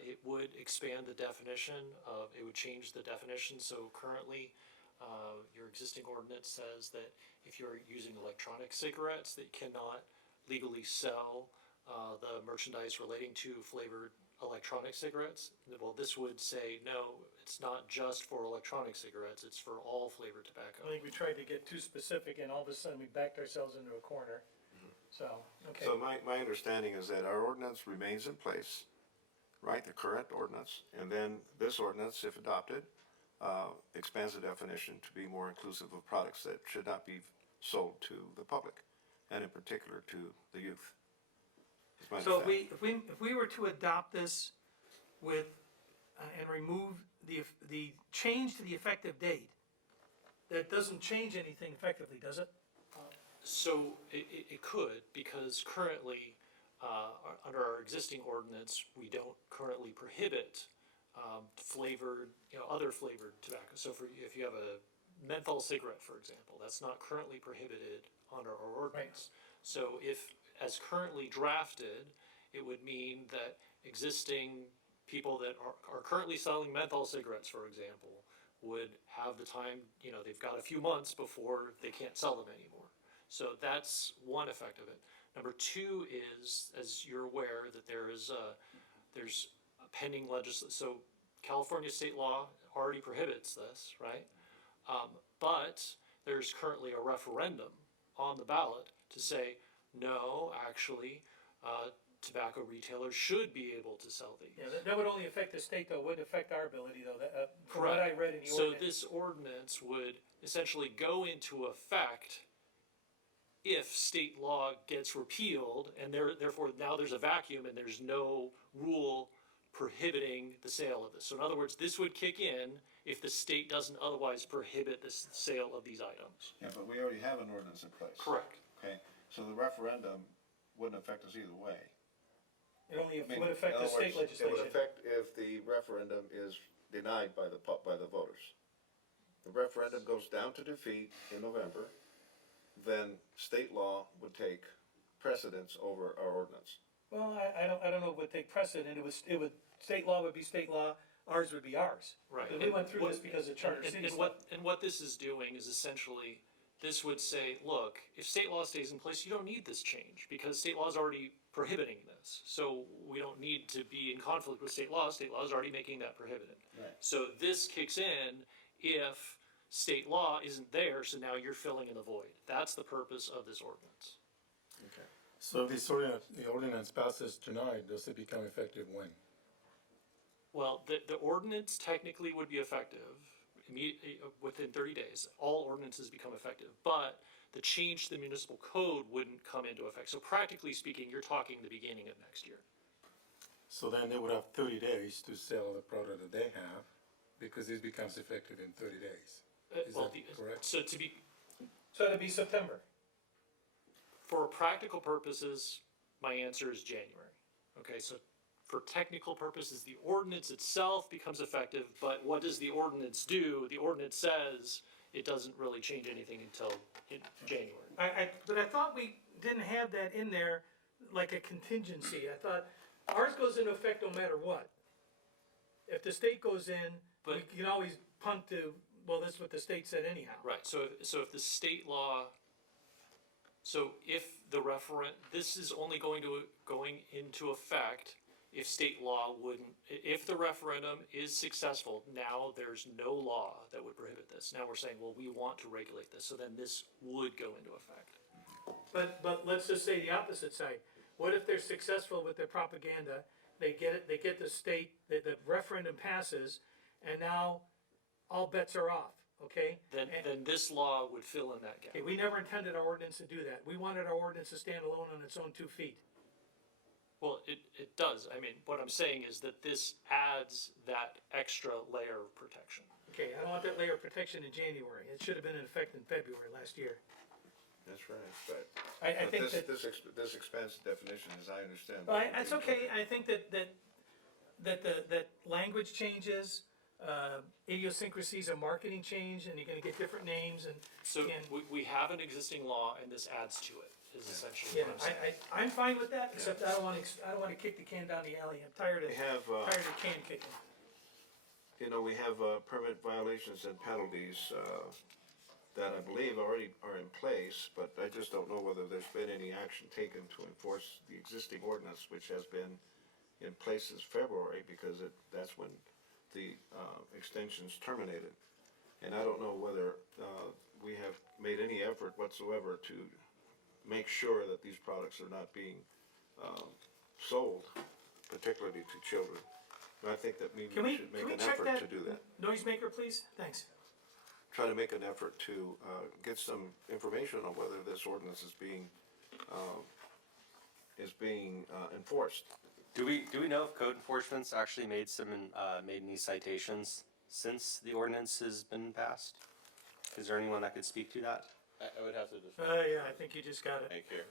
it would expand the definition of, it would change the definition. So currently, your existing ordinance says that if you're using electronic cigarettes, that you cannot legally sell the merchandise relating to flavored electronic cigarettes. Well, this would say, no, it's not just for electronic cigarettes, it's for all flavored tobacco. I think we tried to get too specific and all of a sudden we backed ourselves into a corner. So, okay. so my understanding is that our ordinance remains in place, right, the current ordinance, and then this ordinance, if adopted, expands the definition to be more inclusive of products that should not be sold to the public, and in particular to the youth. Is my So understanding. if we were to adopt this with, and remove the change to the effective date, that doesn't change anything effectively, does it? So it could, because currently, under our existing ordinance, we don't currently prohibit flavored, other flavored tobacco. So if you have a menthol cigarette, for example, that's not currently prohibited under our ordinance. So if, as currently drafted, it would mean that existing people that are currently selling menthol cigarettes, for example, would have the time, they've got a few months before they can't sell them anymore. So that's one effect of it. Number two is, as you're aware, that there's a pending legislation. So California state law already prohibits this, right? But there's currently a referendum on the ballot to say, no, actually, tobacco retailers should be able to sell these. Yeah, that would only affect the state though, wouldn't affect our ability though, from what I read in the So ordinance. this ordinance would essentially go into effect if state law gets repealed, and therefore now there's a vacuum and there's no rule prohibiting the sale of this. So in other words, this would kick in if the state doesn't otherwise prohibit the sale of these items. Yeah, but we already have an ordinance in place. Correct. Okay, so the referendum wouldn't affect us either way. It only would affect the state It legislation. would affect if the referendum is denied by the voters. The referendum goes down to defeat in November, then state law would take precedence over our ordinance. Well, I don't know if it would take precedent, state law would be state law, ours would be ours. Right. And we went through this because of charter cities. And what this is doing is essentially, this would say, look, if state law stays in place, you don't need this change, because state law is already prohibiting this. So we don't need to be in conflict with state law is already making that prohibited. Right. So this kicks in if state law isn't there, so now you're filling in the void. That's the purpose of this ordinance. Okay. So if the ordinance passes tonight, does it become effective when? Well, the ordinance technically would be effective within 30 days. All ordinances become effective, but the change to the municipal code wouldn't come into effect. So practically speaking, you're talking the beginning of next year. So then they would have 30 days to sell the product that they have, because this becomes effective in 30 days. Is that correct? So it'd be September. For practical purposes, my answer is January. Okay, so for technical purposes, the ordinance itself becomes effective, but what does the ordinance do? The ordinance says it doesn't really change anything until January. But I thought we didn't have that in there like a contingency. I thought ours goes into effect no matter what. If the state goes in, we can always punt to, well, that's what the state said anyhow. Right, so if the state law, so if this is only going into effect if state law if the referendum is successful, now there's no law that would prohibit this. Now we're saying, well, we want to regulate this, so then this would go into effect. But let's just say the opposite side. What if they're successful with their propaganda? They get the state, the referendum passes, and now all bets are off, okay? Then this law would fill in that gap. Okay, we never intended our ordinance to do that. We wanted our ordinance to stand alone on its own 2 feet. Well, it does. I mean, what I'm saying is that this adds that extra layer of protection. Okay, I don't want that layer of protection in January. It should have been in effect in February last year. That's right, but. I think this expands the definition, as I understand. Well, it's okay. I think that language changes, idiosyncrasies of marketing change, and you're gonna get different names and. So and- we have an existing law and this adds to it, is essentially Yeah, what I'm saying. I'm fine with that, except I don't wanna kick the can down the alley. I'm tired of, We have, tired of can kicking. you know, we have permit violations and penalties that I believe already are in place, but I just don't know whether there's been any action taken to enforce the existing ordinance, which has been in place since February, because that's when the extension's terminated. And I don't know whether we have made any effort whatsoever to make sure that these products are not being sold, particularly to children. And I think that maybe Can we we, should make can we an check effort that to do that. noisemaker, please? Thanks. Try to make an effort to get some information on whether this ordinance is being enforced. Do we know if code enforcement's actually made any citations since the ordinance has been passed? Is there anyone that could speak to that? I would have to defer. Yeah, I think you just got it. Thank you.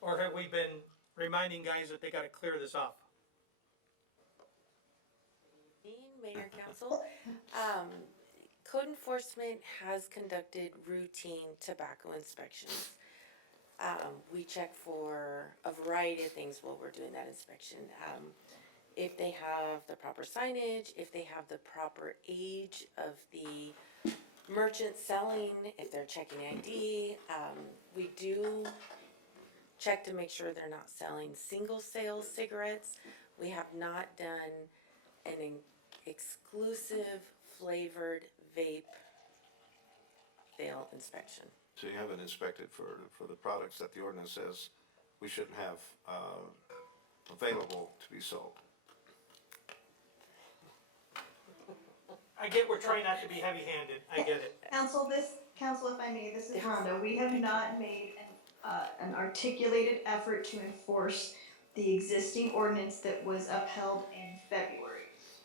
Or have we been reminding guys that they gotta clear this off? Mayor, council, code enforcement has conducted routine tobacco inspections. We check for a variety of things while we're doing that inspection. If they have the proper signage, if they have the proper age of the merchant selling, if they're checking ID. We do check to make sure they're not selling single sale cigarettes. We have not done an exclusive flavored vape sale inspection. So you haven't inspected for the products that the ordinance says we shouldn't have available to be sold. I get we're trying not to be heavy-handed, I get it. Council, if I may, this is Rhonda. We have not made an articulated effort to enforce the existing ordinance that was upheld in February.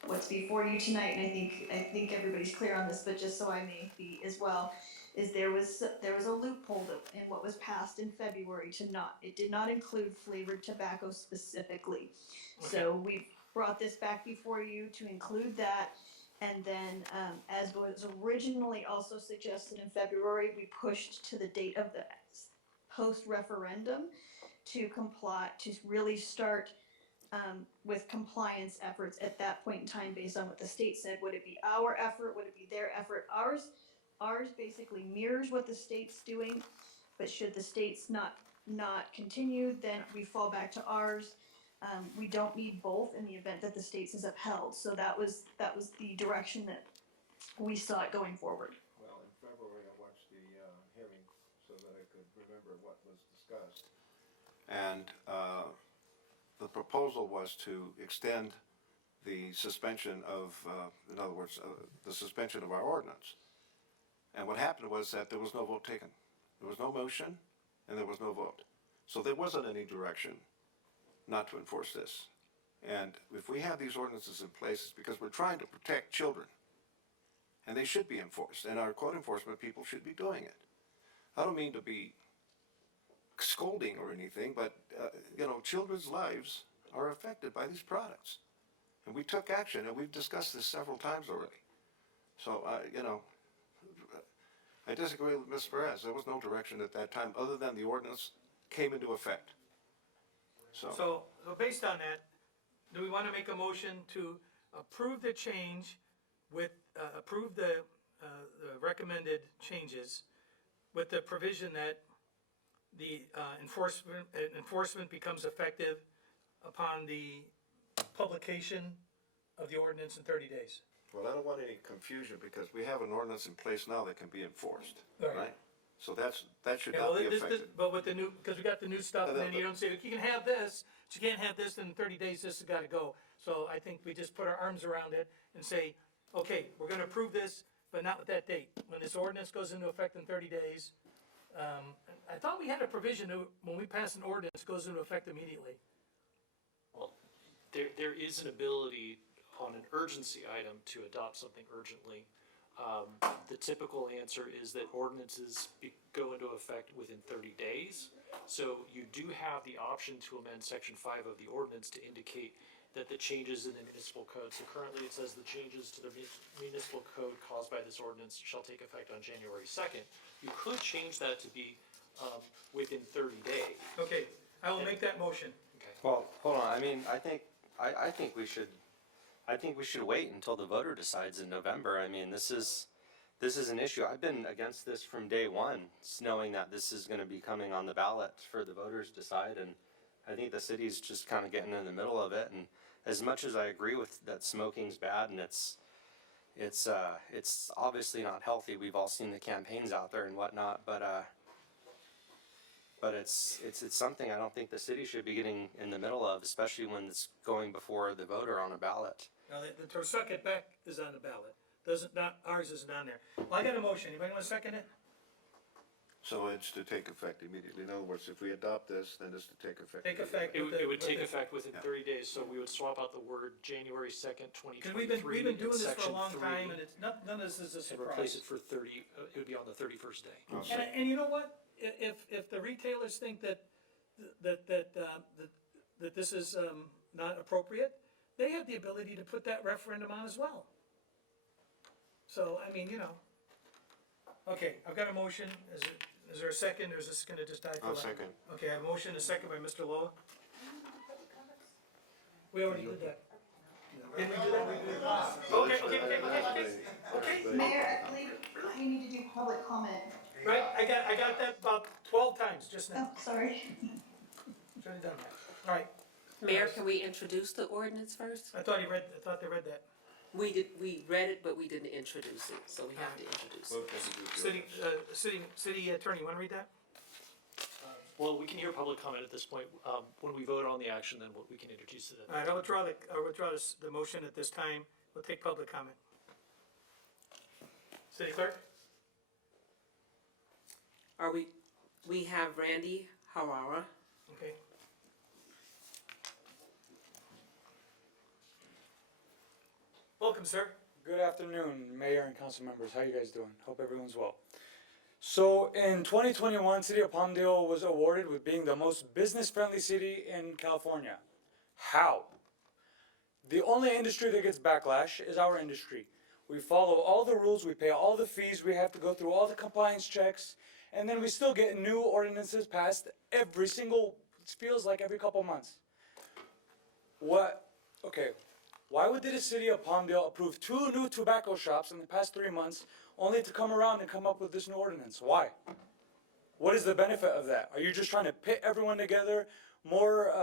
What's before you tonight, and I think everybody's clear on this, but just so I may be as well, is there was a loophole in what was passed in February it did not include flavored tobacco specifically. Okay. So we brought this back before you to include that. And then, as was originally also suggested in February, we pushed to the date of the post-referendum to really start with compliance efforts at that point in time based on what the state said. Would it be our effort? Would it be their effort? Ours basically mirrors what the state's doing, but should the states not continue, then we fall back to ours. We don't need both in the event that the states is upheld. So that was the direction that we saw it going forward. Well, in February, I watched the hearing so that I could remember what was discussed. And the proposal was to extend the suspension of, in other words, the suspension of our ordinance. And what happened was that there was no vote taken. There was no motion and there was no vote. So there wasn't any direction not to enforce this. And if we have these ordinances in place, it's because we're trying to protect children. And they should be enforced, and our code enforcement people should be doing it. I don't mean to be scolding or anything, but, children's lives are affected by these products. And we took action, and we've discussed this several times already. So, I disagree with Ms. Perez. There was no direction at that time, other than the ordinance came into effect. So based on that, do we want to make a motion to approve the change with, approve the recommended changes with the provision that the enforcement becomes effective upon the publication of the ordinance in 30 days? Well, I don't want any confusion, because we have an ordinance in place now that can be enforced, Right. right? So that should Yeah, not well, be affected. but with the new, because we got the new stuff, and then you don't say, you can have this, but you can't have this, in 30 days this has gotta go. So I think we just put our arms around it and say, okay, we're gonna approve this, but not with that date. When this ordinance goes into effect in 30 days, I thought we had a provision that when we pass an ordinance, it goes into effect immediately. Well, there is an ability on an urgency item to adopt something urgently. The typical answer is that ordinances go into effect within 30 days. So you do have the option to amend section 5 of the ordinance to indicate that the changes in the municipal code, so currently it says the changes to the municipal code caused by this ordinance shall take effect on January 2nd. You could change that to be within 30 days. Okay, I will make that motion. Well, hold on, I mean, I think we should wait until the voter decides in November. I mean, this is an issue. I've been against this from day one, knowing that this is gonna be coming on the ballot for the voters to decide, and I think the city's just kinda getting in the middle of it, and as much as I agree with that smoking's bad and it's obviously not healthy, we've all seen the campaigns out there and whatnot, but it's something I don't think the city should be getting in the middle of, especially when it's going before the voter on a ballot. Now, the Tersucket Beck is on the ballot. Ours isn't on there. Well, I got a motion. Anybody want to second it? So it's to take effect immediately. In other words, if we adopt this, then it's to take effect. Take effect. It would take effect within 30 days, so we would swap out the word January 2nd, 2023. Because we've been doing this for a section long 3, time, and it's none of this is a and replace surprise. it for 30, it would be on the 31st day. And you know what? If the retailers think that this is not appropriate, they have the ability to put that referendum on as well. So, I mean, you know. Okay, I've got a motion. Is there a second, or is this gonna just die for I'll lack? second. Okay, I have a motion, a second by Mr. Loa. We already did that. Did we do that? Okay. Mayor, I believe we need to do public comment. Right, I got that about 12 times just now. Oh, sorry. Should have done that. All right, Mayor, can we introduce the ordinance first? I thought they read that. We read it, but we didn't introduce it, so we have to introduce it. City attorney, wanna read that? Well, we can hear public comment at this point. When we vote on the action, then we can introduce it. All right, I'll withdraw the motion at this time. We'll take public comment. City clerk? We have Randy Harara. Okay. Welcome, sir. Good afternoon, Mayor and council members. How you guys doing? Hope everyone's well. So in 2021, City of Palmdale was awarded with being the most business-friendly city in California. How? The only industry that gets backlash is our industry. We follow all the rules, we pay all the fees, we have to go through all the compliance checks, and then we still get new ordinances passed every single, it feels like every couple months. Why would the city of Palmdale approve 2 new tobacco shops in the past 3 months only to come around and come up with this new ordinance? Why? What is the benefit of that? Are you just trying to pit everyone together, more,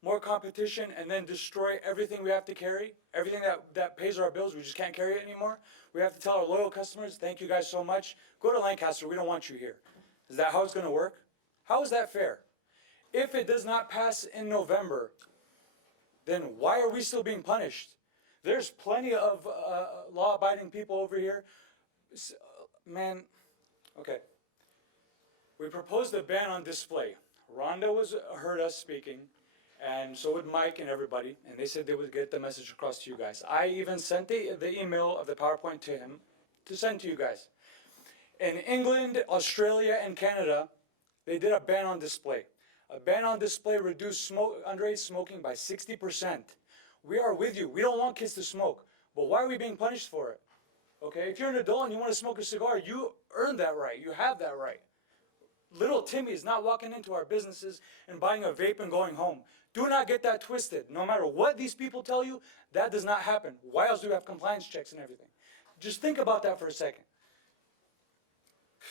more competition, and then destroy everything we have to carry? Everything that pays our bills, we just can't carry it anymore? We have to tell our loyal customers, thank you guys so much, go to Lancaster, we don't want you here. Is that how it's gonna work? How is that fair? If it does not pass in November, then why are we still being punished? There's plenty of law-abiding people over here. Man, okay. We proposed a ban on display. Rhonda heard us speaking, and so would Mike and everybody, and they said they would get the message across to you guys. I even sent the email of the PowerPoint to him to send to you guys. In England, Australia, and Canada, they did a ban on display. A ban on display reduced underage smoking by 60%. We are with you. We don't want kids to smoke. But why are we being punished for it? Okay, if you're an adult and you want to smoke a cigar, you earn that right. You have that right. Little Timmy is not walking into our businesses and buying a vape and going home. Do not get that twisted. No matter what these people tell you, that does not happen. Why else do we have compliance checks and everything? Just think about that for a second.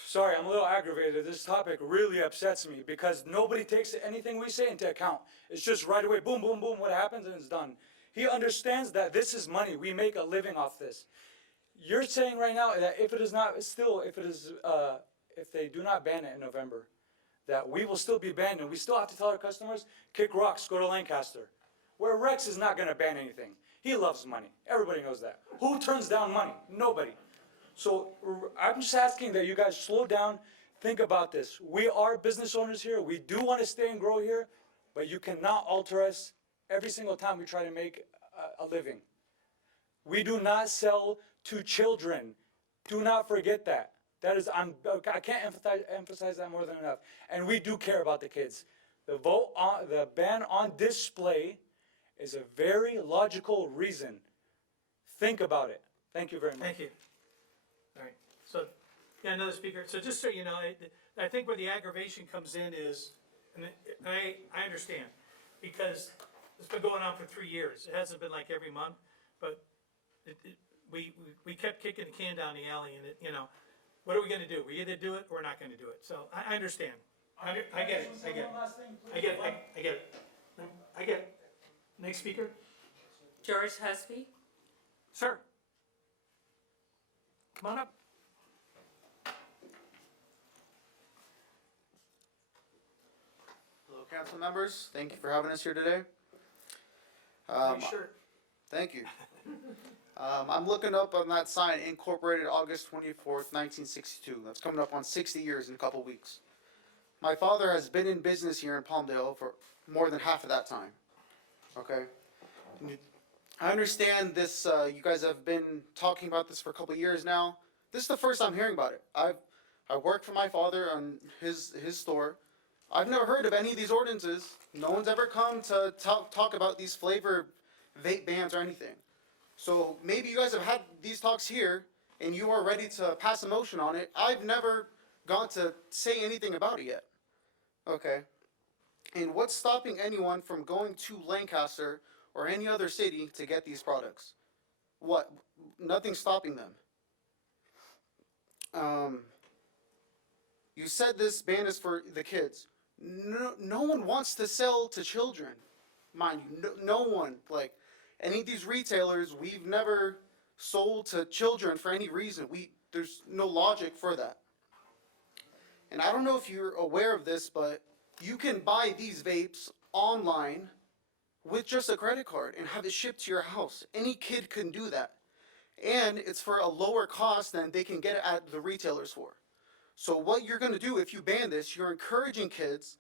Sorry, I'm a little aggravated. This topic really upsets me because nobody takes anything we say into account. It's just right away, boom, boom, boom, what happens and it's done. He understands that this is money. We make a living off this. You're saying right now that if they do not ban it in November, that we will still be banned and we still have to tell our customers, kick rocks, go to Lancaster. Where Rex is not going to ban anything. He loves money. Everybody knows that. Who turns down money? Nobody. So I'm just asking that you guys slow down, think about this. We are business owners here. We do want to stay and grow here, but you cannot alter us every single time we try to make a living. We do not sell to children. Do not forget that. That is, I can't emphasize that more than enough. And we do care about the kids. The ban on display is a very logical reason. Think about it. Thank you very much. Thank you. All right, so, yeah, another speaker. So just so you know, I think where the aggravation comes in is, and I understand, because it's been going on for 3 years. It hasn't been like every month, but we kept kicking the can down the alley, and what are we gonna do? We either do it or we're not gonna do it. So I understand. I get it, I get it. I get it, I get it. I get it. Next speaker? George Husby? Sir. Come on up. Hello, council members. Thank you for having us here today. Nice shirt. Thank you. I'm looking up on that sign, incorporated August 24th, 1962. That's coming up on 60 years in a couple weeks. My father has been in business here in Palmdale for more than half of that time. Okay? I understand this, you guys have been talking about this for a couple of years now. This is the first I'm hearing about it. I worked for my father on his store. I've never heard of any of these ordinances. No one's ever come to talk about these flavor vape bans or anything. So maybe you guys have had these talks here and you are ready to pass a motion on it. I've never got to say anything about it yet. Okay. And what's stopping anyone from going to Lancaster or any other city to get these products? What? Nothing's stopping them. You said this ban is for the kids. No one wants to sell to children. Mind you, no one. Like, any of these retailers, we've never sold to children for any reason. There's no logic for that. And I don't know if you're aware of this, but you can buy these vapes online with just a credit card and have it shipped to your house. Any kid can do that. And it's for a lower cost than they can get it at the retailers for. So what you're going to do if you ban this, you're encouraging kids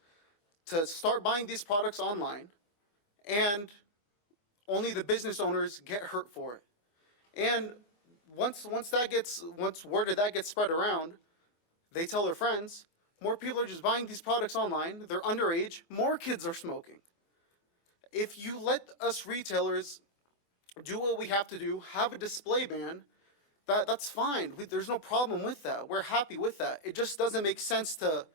to start buying these products online, and only the business owners get hurt for it. And once word of that gets spread around, they tell their friends, more people are just buying these products online, they're underage, more kids are smoking. If you let us retailers do what we have to do, have a display ban, that's fine. There's no problem with that. We're happy with that. It just doesn't make sense to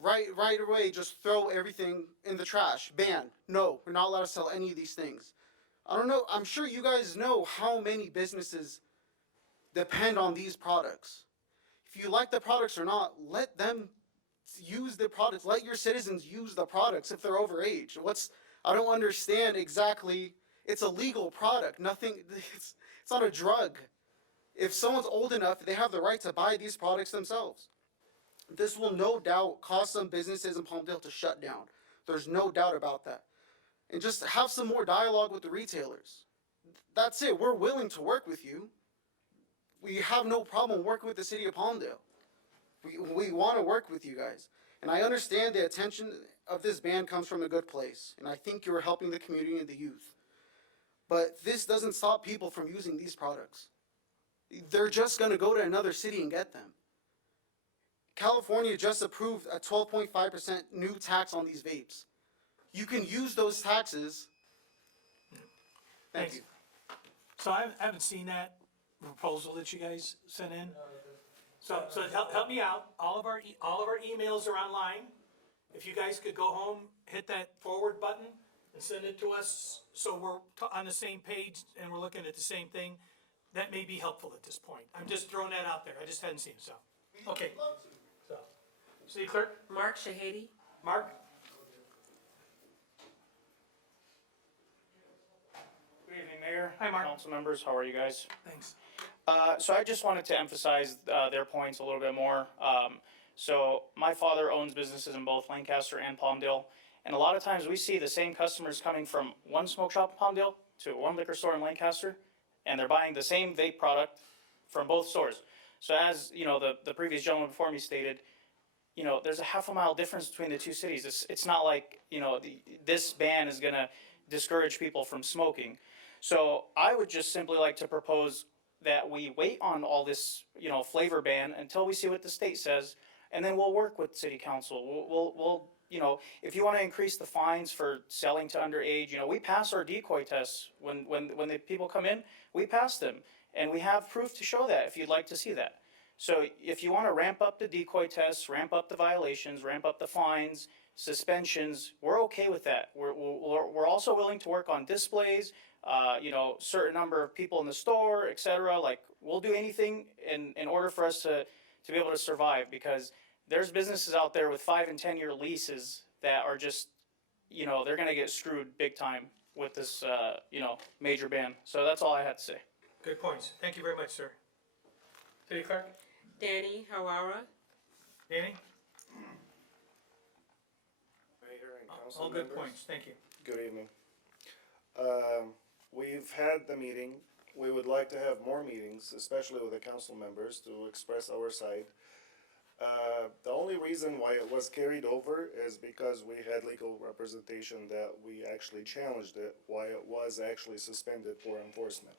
right away just throw everything in the trash. Ban. No, we're not allowed to sell any of these things. I don't know. I'm sure you guys know how many businesses depend on these products. If you like the products or not, let them use the products. Let your citizens use the products if they're overage. I don't understand exactly. It's a legal product. It's not a drug. If someone's old enough, they have the right to buy these products themselves. This will no doubt cause some businesses in Palmdale to shut down. There's no doubt about that. And just have some more dialogue with the retailers. That's it. We're willing to work with you. We have no problem working with the city of Palmdale. We want to work with you guys. And I understand the attention of this ban comes from a good place. And I think you're helping the community and the youth. But this doesn't stop people from using these products. They're just going to go to another city and get them. California just approved a 12.5% new tax on these vapes. You can use those taxes. Thank you. So I haven't seen that proposal that you guys sent in. So help me out. All of our emails are online. If you guys could go home, hit that forward button and send it to us so we're on the same page and we're looking at the same thing, that may be helpful at this point. I'm just throwing that out there. I just hadn't seen it, so. Okay. So, City Clerk? Mark Shahady? Mark? Good evening, Mayor. Hi, Mark. Council members, how are you guys? Thanks. So I just wanted to emphasize their points a little bit more. So my father owns businesses in both Lancaster and Palmdale, and a lot of times we see the same customers coming from one smoke shop in Palmdale to one liquor store in Lancaster, and they're buying the same vape product from both stores. So as you know, the previous gentleman before me stated, you know, there's a half a mile difference between the two cities. It's not like, you know, this ban is gonna discourage people from smoking. So I would just simply like to propose that we wait on all this, flavor ban until we see what the state says, and then we'll work with city council. We'll if you want to increase the fines for selling to underage, we pass our decoy tests when the people come in, we pass them, and we have proof to show that if you'd like to see that. So if you want to ramp up the decoy tests, ramp up the violations, ramp up the fines, suspensions, we're okay with that. We're also willing to work on displays, certain number of people in the store, etc. Like, we'll do anything in order for us to be able to survive, because there's businesses out there with 5 and 10 year leases that are just, they're gonna get screwed big time with this, major ban. So that's all I had to say. Good points. Thank you very much, sir. City Clerk? Danny Hawara. Danny? Mayor and council All good members, points. Thank you. good evening. We've had the meeting. We would like to have more meetings, especially with the council members, to express our side. The only reason why it was carried over is because we had legal representation that we actually challenged it, why it was actually suspended for enforcement.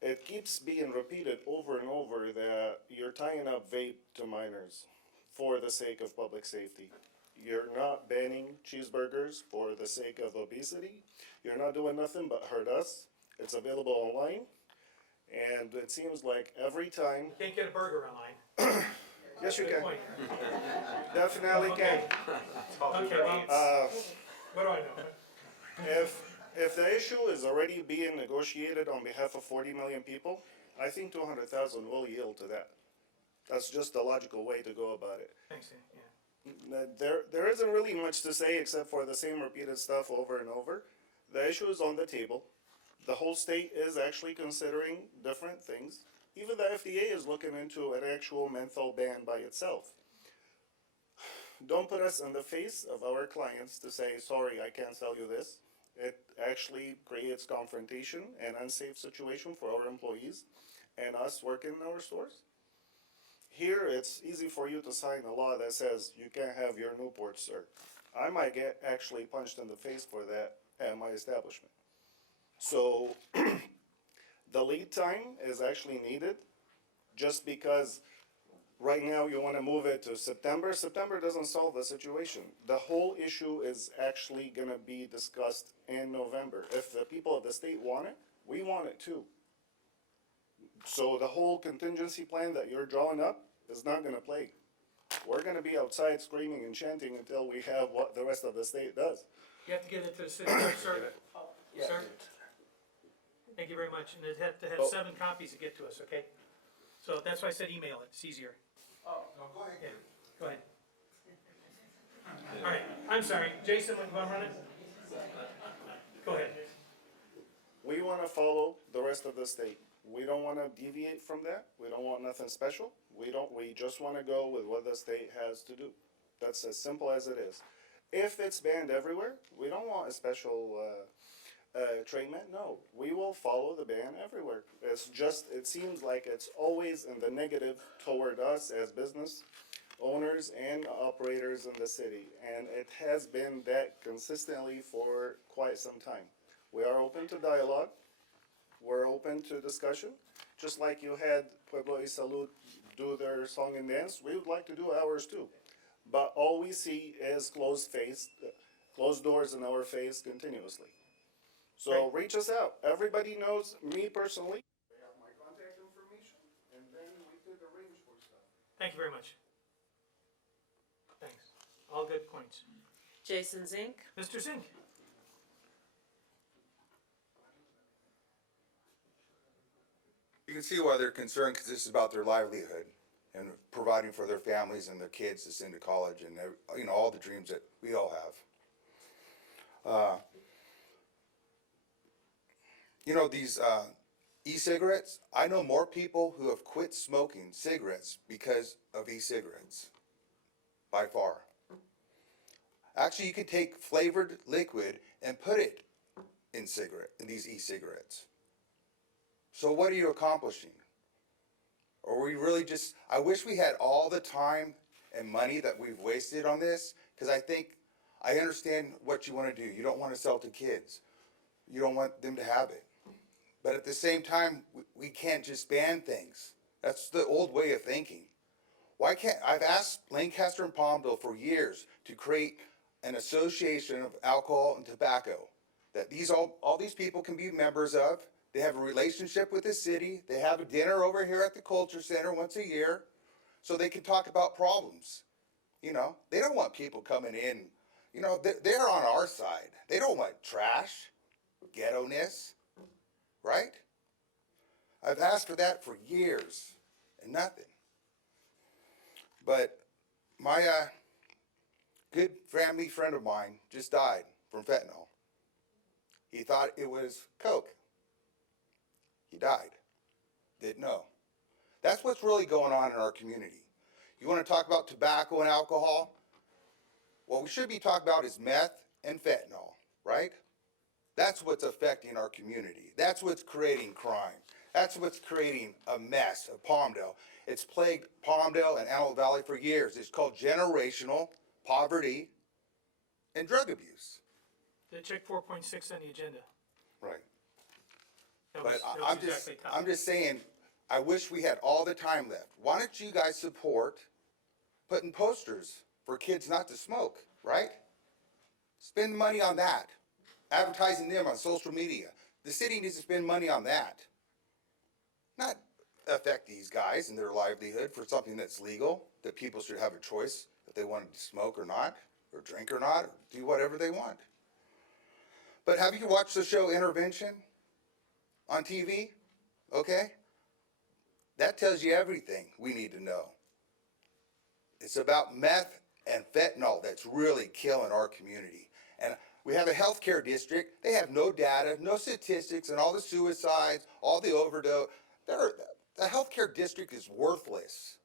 It keeps being repeated over and over that you're tying up vape to minors for the sake of public safety. You're not banning cheeseburgers for the sake of obesity. You're not doing nothing but hurt us. It's available online. And it seems like every time. You can't get a burger online. Yes, you Good can. point. Definitely Okay. can. Okay, well, what do I know? If the issue is already being negotiated on behalf of 40 million people, I think 200,000 will yield to that. That's just a logical way to go about it. Thanks, yeah. There isn't really much to say except for the same repeated stuff over and over. The issue is on the table. The whole state is actually considering different things. Even the FDA is looking into an actual menthol ban by itself. Don't put us in the face of our clients to say, sorry, I can't sell you this. It actually creates confrontation and unsafe situation for our employees and us working in our stores. Here, it's easy for you to sign a law that says you can't have your Newport, sir. I might get actually punched in the face for that at my establishment. So the lead time is actually needed, just because right now you want to move it to September. September doesn't solve the situation. The whole issue is actually going to be discussed in November. If the people of the state want it, we want it too. So the whole contingency plan that you're drawing up is not going to play. We're going to be outside screaming and chanting until we have what the rest of the state does. You have to get it to the city clerk, sir. Yeah. Sir? Thank you very much, and it had to have Oh. 7 copies to get to us, okay? So that's why I said email it, it's easier. Oh, no, go ahead. Yeah, go ahead. All right, I'm sorry, Jason, you wanna run it? Go ahead. We want to follow the rest of the state. We don't want to deviate from that. We don't want nothing special. We just want to go with what the state has to do. That's as simple as it is. If it's banned everywhere, we don't want a special treatment. No, we will follow the ban everywhere. It's just, it seems like it's always in the negative toward us as business owners and operators in the city. And it has been that consistently for quite some time. We are open to dialogue. We're open to discussion. Just like you had Pueblo y Salud do their song and dance, we would like to do ours too. But all we see is closed doors in our face continuously. So reach us out. Everybody knows me personally. They have my contact information, and then we could arrange for stuff. Thank you very much. Thanks, all good points. Jason Zink. Mr. Zink? You can see why they're concerned, because this is about their livelihood and providing for their families and their kids to send to college and, all the dreams that we all have. These e-cigarettes, I know more people who have quit smoking cigarettes because of e-cigarettes, by far. Actually, you could take flavored liquid and put it in these e-cigarettes. So what are you accomplishing? Or we really just, I wish we had all the time and money that we've wasted on this, because I understand what you want to do. You don't want to sell to kids. You don't want them to have it. But at the same time, we can't just ban things. That's the old way of thinking. Why can't, I've asked Lancaster and Palmdale for years to create an association of alcohol and tobacco that all these people can be members of. They have a relationship with the city. They have a dinner over here at the Culture Center once a year so they can talk about problems. You know, they don't want people coming in. You know, they're on our side. They don't want trash, ghetto-ness, right? I've asked for that for years and nothing. But my good family friend of mine just died from fentanyl. He thought it was coke. He died. Didn't know. That's what's really going on in our community. You want to talk about tobacco and alcohol? What we should be talking about is meth and fentanyl, right? That's what's affecting our community. That's what's creating crime. That's what's creating a mess of Palmdale. It's plagued Palmdale and Antelope Valley for years. It's called generational poverty and drug abuse. Check 4.6 on the agenda. Right. That But was I'm exactly top. I'm just saying, I wish we had all the time left. Why don't you guys support putting posters for kids not to smoke, right? Spend money on that. Advertising them on social media. The city needs to spend money on that. Not affect these guys and their livelihood for something that's legal, that people should have a choice if they want to smoke or not, or drink or not, or do whatever they want. But have you watched the show Intervention on TV? Okay? That tells you everything we need to know. It's about meth and fentanyl that's really killing our community. And we have a healthcare district. They have no data, no statistics, and all the suicides, all the overdose. The healthcare district is worthless.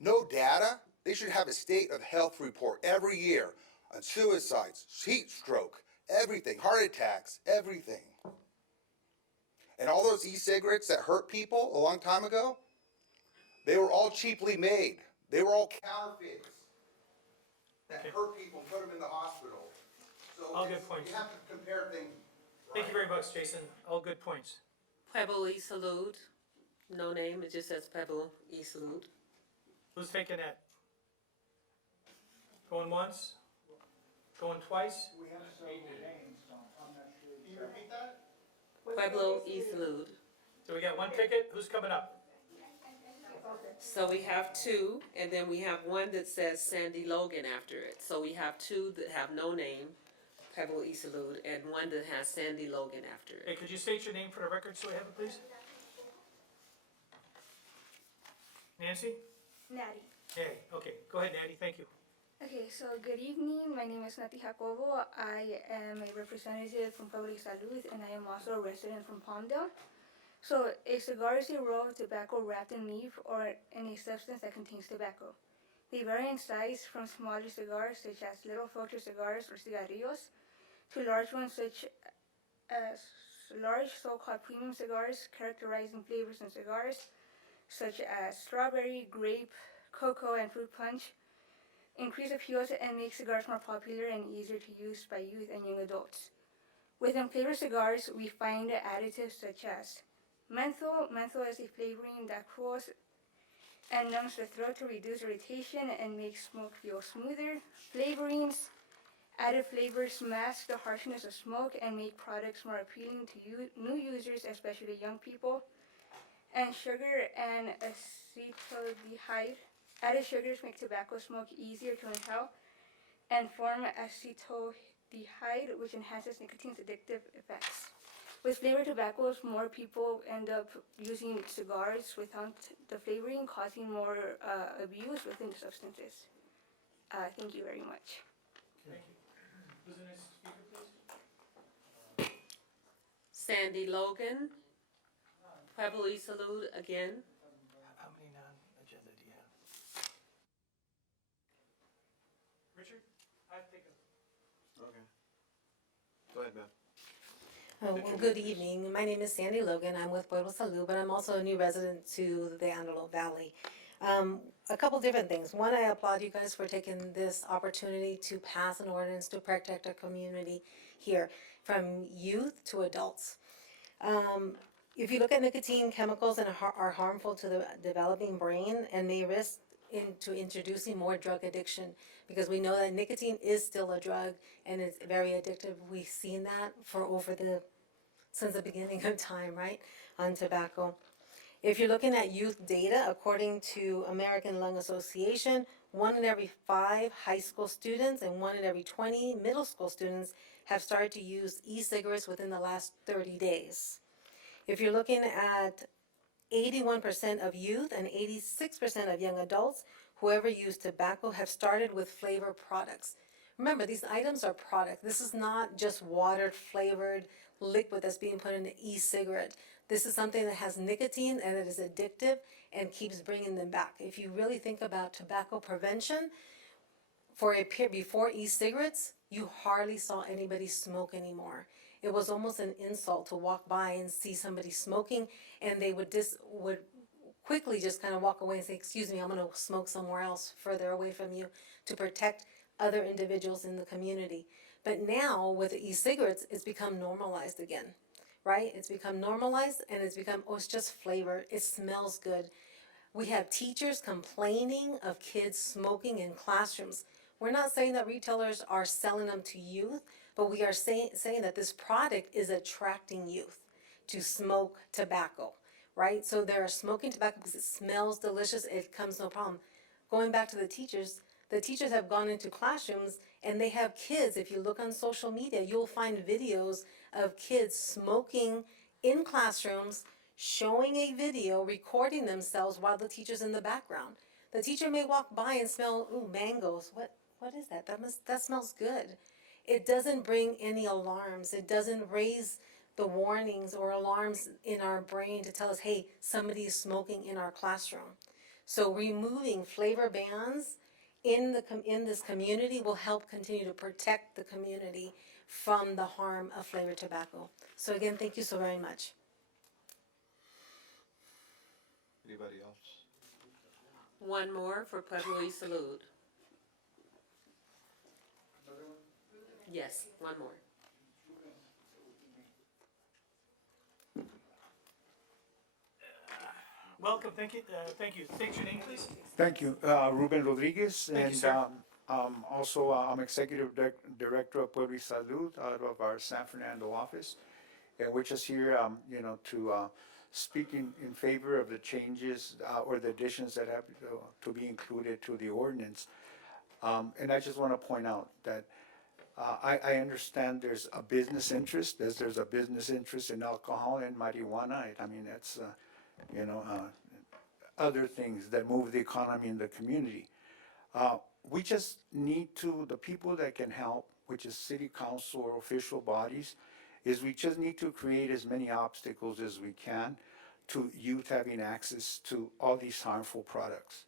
No data. They should have a state of health report every year on suicides, heat stroke, everything, heart attacks, everything. And all those e-cigarettes that hurt people a long time ago, they were all cheaply made. They were all counterfeits that hurt people and put them in the hospital. So All good points. You have to compare things. Thank you very much, Jason. All good points. Pueblo y Salud, no name, it just says Pueblo y Salud. Who's taking that? Going once? Going twice? We have several names, so I'm not sure. Can you repeat that? Pueblo y Salud. So we got one ticket. Who's coming up? So we have two, and then we have one that says Sandy Logan after it. So we have two that have no name, Pueblo y Salud, and one that has Sandy Logan after Hey, it. could you state your name for the record so we have it, please? Nancy? Natty. Natty. Okay, go ahead, Natty. Thank you. Okay, so good evening. My name is Nati Jacobo. I am a representative from Public Salud, and I am also a resident from Palmdale. So a cigar is a roll of tobacco wrapped in leaf or in a substance that contains tobacco. They vary in size from smaller cigars such as little filter cigars or cigarrillos to large ones such as large so-called premium cigars characterizing flavors in cigars such as strawberry, grape, cocoa, and fruit punch. Increase appeals and make cigars more popular and easier to use by youth and young adults. Within flavored cigars, we find additives such as menthol. Menthol is a flavoring that cools and numbs the throat to reduce irritation and make smoke feel smoother. Flavorings. Added flavors mask the harshness of smoke and make products more appealing to new users, especially young people. And sugar and acetaldehyde. Added sugars make tobacco smoke easier to inhale and form acetaldehyde, which enhances nicotine's addictive effects. With flavored tobaccos, more people end up using cigars without the flavoring, causing more abuse within the substances. Thank you very much. Thank you. Who's the next speaker, please? Sandy Logan, Pueblo y Salud again. How many non-agenda do you have? Richard? I've taken. Okay. Go ahead, ma'am. Well, good evening. My name is Sandy Logan. I'm with Pueblo Salud, but I'm also a new resident to the Antelope Valley. A couple different things. One, I applaud you guys for taking this opportunity to pass an ordinance to protect our community here, from youth to adults. If you look at nicotine, chemicals are harmful to the developing brain and may risk into introducing more drug addiction, because we know that nicotine is still a drug and it's very addictive. We've seen that since the beginning of time, right, on tobacco. If you're looking at youth data, according to American Lung Association, 1 in every 5 high school students and 1 in every 20 middle school students have started to use e-cigarettes within the last 30 days. If you're looking at 81% of youth and 86% of young adults who ever use tobacco have started with flavor products. Remember, these items are product. This is not just watered, flavored liquid that's being put in an e-cigarette. This is something that has nicotine and it is addictive and keeps bringing them back. If you really think about tobacco prevention, for a period before e-cigarettes, you hardly saw anybody smoke anymore. It was almost an insult to walk by and see somebody smoking, and they would quickly just kind of walk away and say, "Excuse me, I'm going to smoke somewhere else, further away from you," to protect other individuals in the community. But now with the e-cigarettes, it's become normalized again, right? It's become normalized, and it's become, oh, it's just flavor. It smells good. We have teachers complaining of kids smoking in classrooms. We're not saying that retailers are selling them to youth, but we are saying that this product is attracting youth to smoke tobacco, right? So they're smoking tobacco because it smells delicious, it comes no problem. Going back to the teachers have gone into classrooms and they have kids. If you look on social media, you'll find videos of kids smoking in classrooms, showing a video, recording themselves while the teacher's in the background. The teacher may walk by and smell, ooh, mangoes. What is that? That smells good. It doesn't bring any alarms. It doesn't raise the warnings or alarms in our brain to tell us, hey, somebody is smoking in our classroom. So removing flavor bans in this community will help continue to protect the community from the harm of flavored tobacco. So again, thank you so very much. Anybody else? One more for Pueblo y Salud. Yes, one more. Welcome, thank you, State your name, please. Thank you, Ruben Rodriguez, Thank you, and sir. also I'm Executive Director of Pueblo y Salud out of our San Fernando office, and we're just here, to speak in favor of the changes or the additions that have to be included to the ordinance. And I just want to point out that I understand there's a business interest, as there's a business interest in alcohol and marijuana. I mean, that's, other things that move the economy in the community. We just need to, the people that can help, which is city council or official bodies, is we just need to create as many obstacles as we can to youth having access to all these harmful products.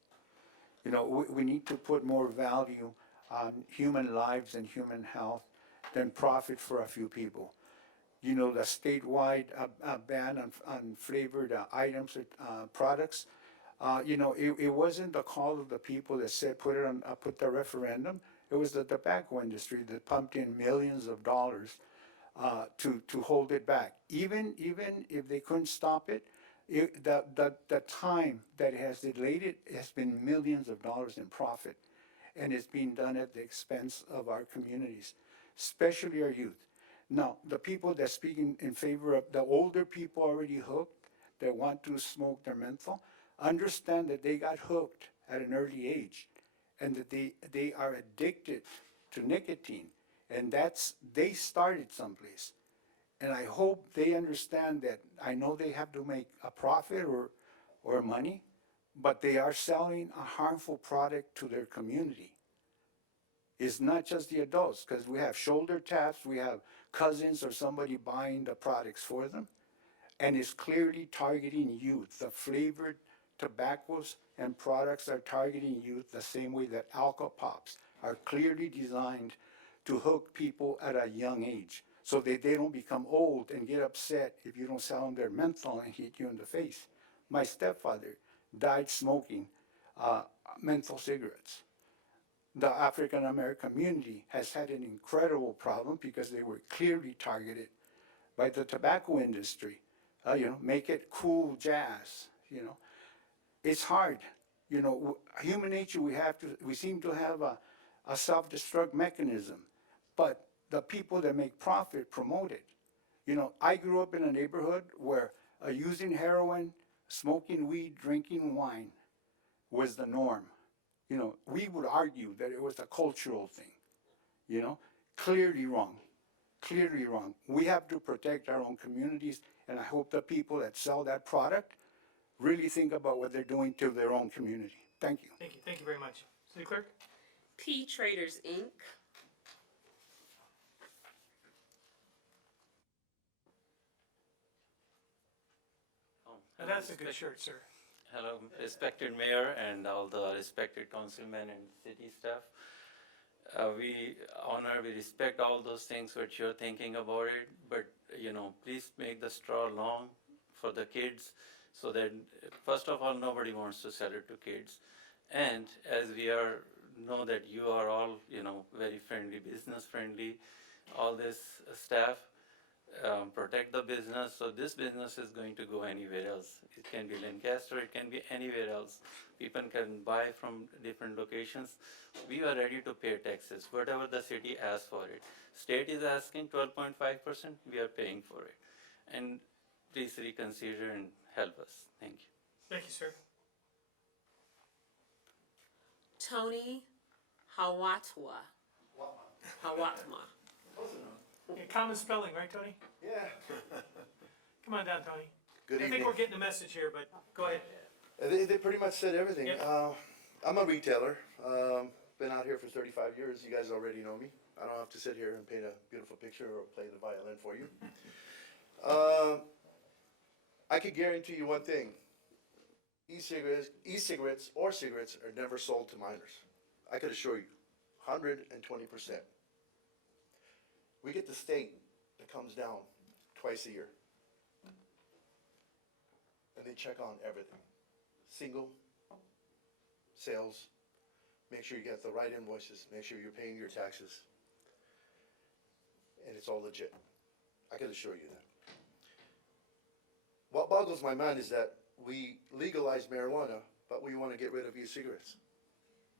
We need to put more value on human lives and human health than profit for a few people. The statewide ban on flavored items or products, it wasn't the call of the people that said put the referendum. It was the tobacco industry that pumped in millions of dollars to hold it back. Even if they couldn't stop it, the time that it has delayed it has been millions of dollars in profit, and it's being done at the expense of our communities, especially our youth. Now, the people that speak in favor of the older people already hooked, that want to smoke their menthol, understand that they got hooked at an early age, and that they are addicted to nicotine, and they started someplace. And I hope they understand that. I know they have to make a profit or money, but they are selling a harmful product to their community. It's not just the adults, because we have shoulder taps, we have cousins or somebody buying the products for them, and it's clearly targeting youth. The flavored tobaccos and products are targeting youth the same way that alcohol pops are clearly designed to hook people at a young age, so that they don't become old and get upset if you don't sell them their menthol and hit you in the face. My stepfather died smoking menthol cigarettes. The African American community has had an incredible problem because they were clearly targeted by the tobacco industry. Make it cool jazz, It's hard, human nature, we seem to have a self-destruct mechanism, but the people that make profit promote it. I grew up in a neighborhood where using heroin, smoking weed, drinking wine was the norm. We would argue that it was a cultural thing, clearly wrong, clearly wrong. We have to protect our own communities, and I hope the people that sell that product really think about what they're doing to their own community. Thank you. Thank you very much. City Clerk? P Traders Inc. Now, that's a good shirt, sir. Hello, respected mayor and all the respected councilmen and city staff. We honor, we respect all those things what you're thinking about it, but please make the straw long for the kids so that, first of all, nobody wants to sell it to kids. And as we know that you are all, very friendly, business friendly, all this staff, protect the business, so this business is going to go anywhere else. It can be Lancaster, it can be anywhere else. People can buy from different locations. We are ready to pay taxes, whatever the city asks for it. State is asking 12.5%, we are paying for it. And please reconsider and help us. Thank you. Thank you, sir. Tony Hawatwa. Hawatma. Yeah, common spelling, right, Tony? Yeah. Come on down, Tony. Good I think evening. we're getting the message here, but go ahead. They pretty much said everything. Yep. I'm a retailer. Been out here for 35 years. You guys already know me. I don't have to sit here and paint a beautiful picture or play the violin for you. I could guarantee you one thing. E-cigarettes or cigarettes are never sold to minors. I could assure you, 120%. We get the state that comes down twice a year. And they check on everything. Single, sales, make sure you get the right invoices, make sure you're paying your taxes. And it's all legit. I can assure you that. What boggles my mind is that we legalize marijuana, but we want to get rid of e-cigarettes.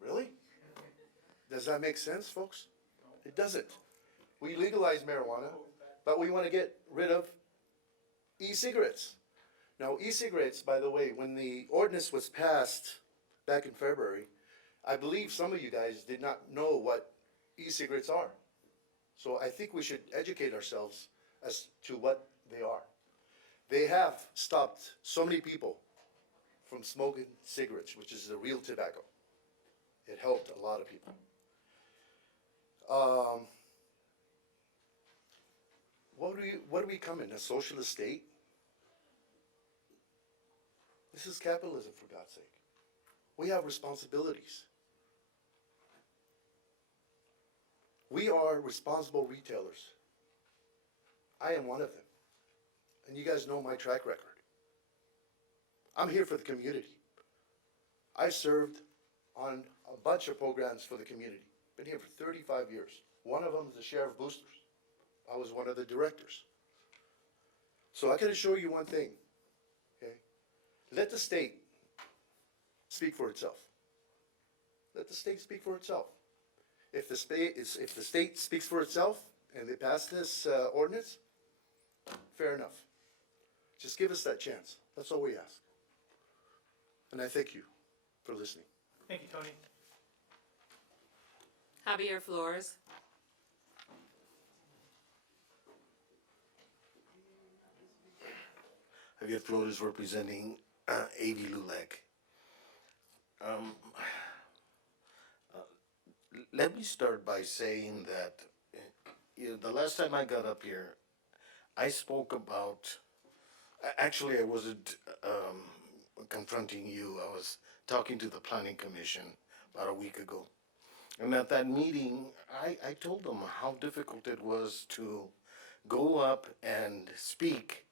Really? Does that make sense, folks? It doesn't. We legalize marijuana, but we want to get rid of e-cigarettes. Now, e-cigarettes, by the way, when the ordinance was passed back in February, I believe some of you guys did not know what e-cigarettes are. So I think we should educate ourselves as to what they are. They have stopped so many people from smoking cigarettes, which is the real tobacco. It helped a lot of people. What do we come in, a socialist state? This is capitalism, for God's sake. We have responsibilities. We are responsible retailers. I am one of them. And you guys know my track record. I'm here for the community. I served on a bunch of programs for the community. Been here for 35 years. One of them is the Sheriff Boosters. I was one of the directors. So I can assure you one thing, okay? Let the state speak for itself. Let the state speak for itself. If the state speaks for itself and they pass this ordinance, fair enough. Just give us that chance. That's all we ask. And I thank you for listening. Thank you, Tony. Javier Flores. Javier Flores representing 80 LULAC. Let me start by saying that the last time I got up here, I spoke about, actually I wasn't confronting you, I was talking to the Planning Commission about a week ago. And at that meeting, I told them how difficult it was to go up and speak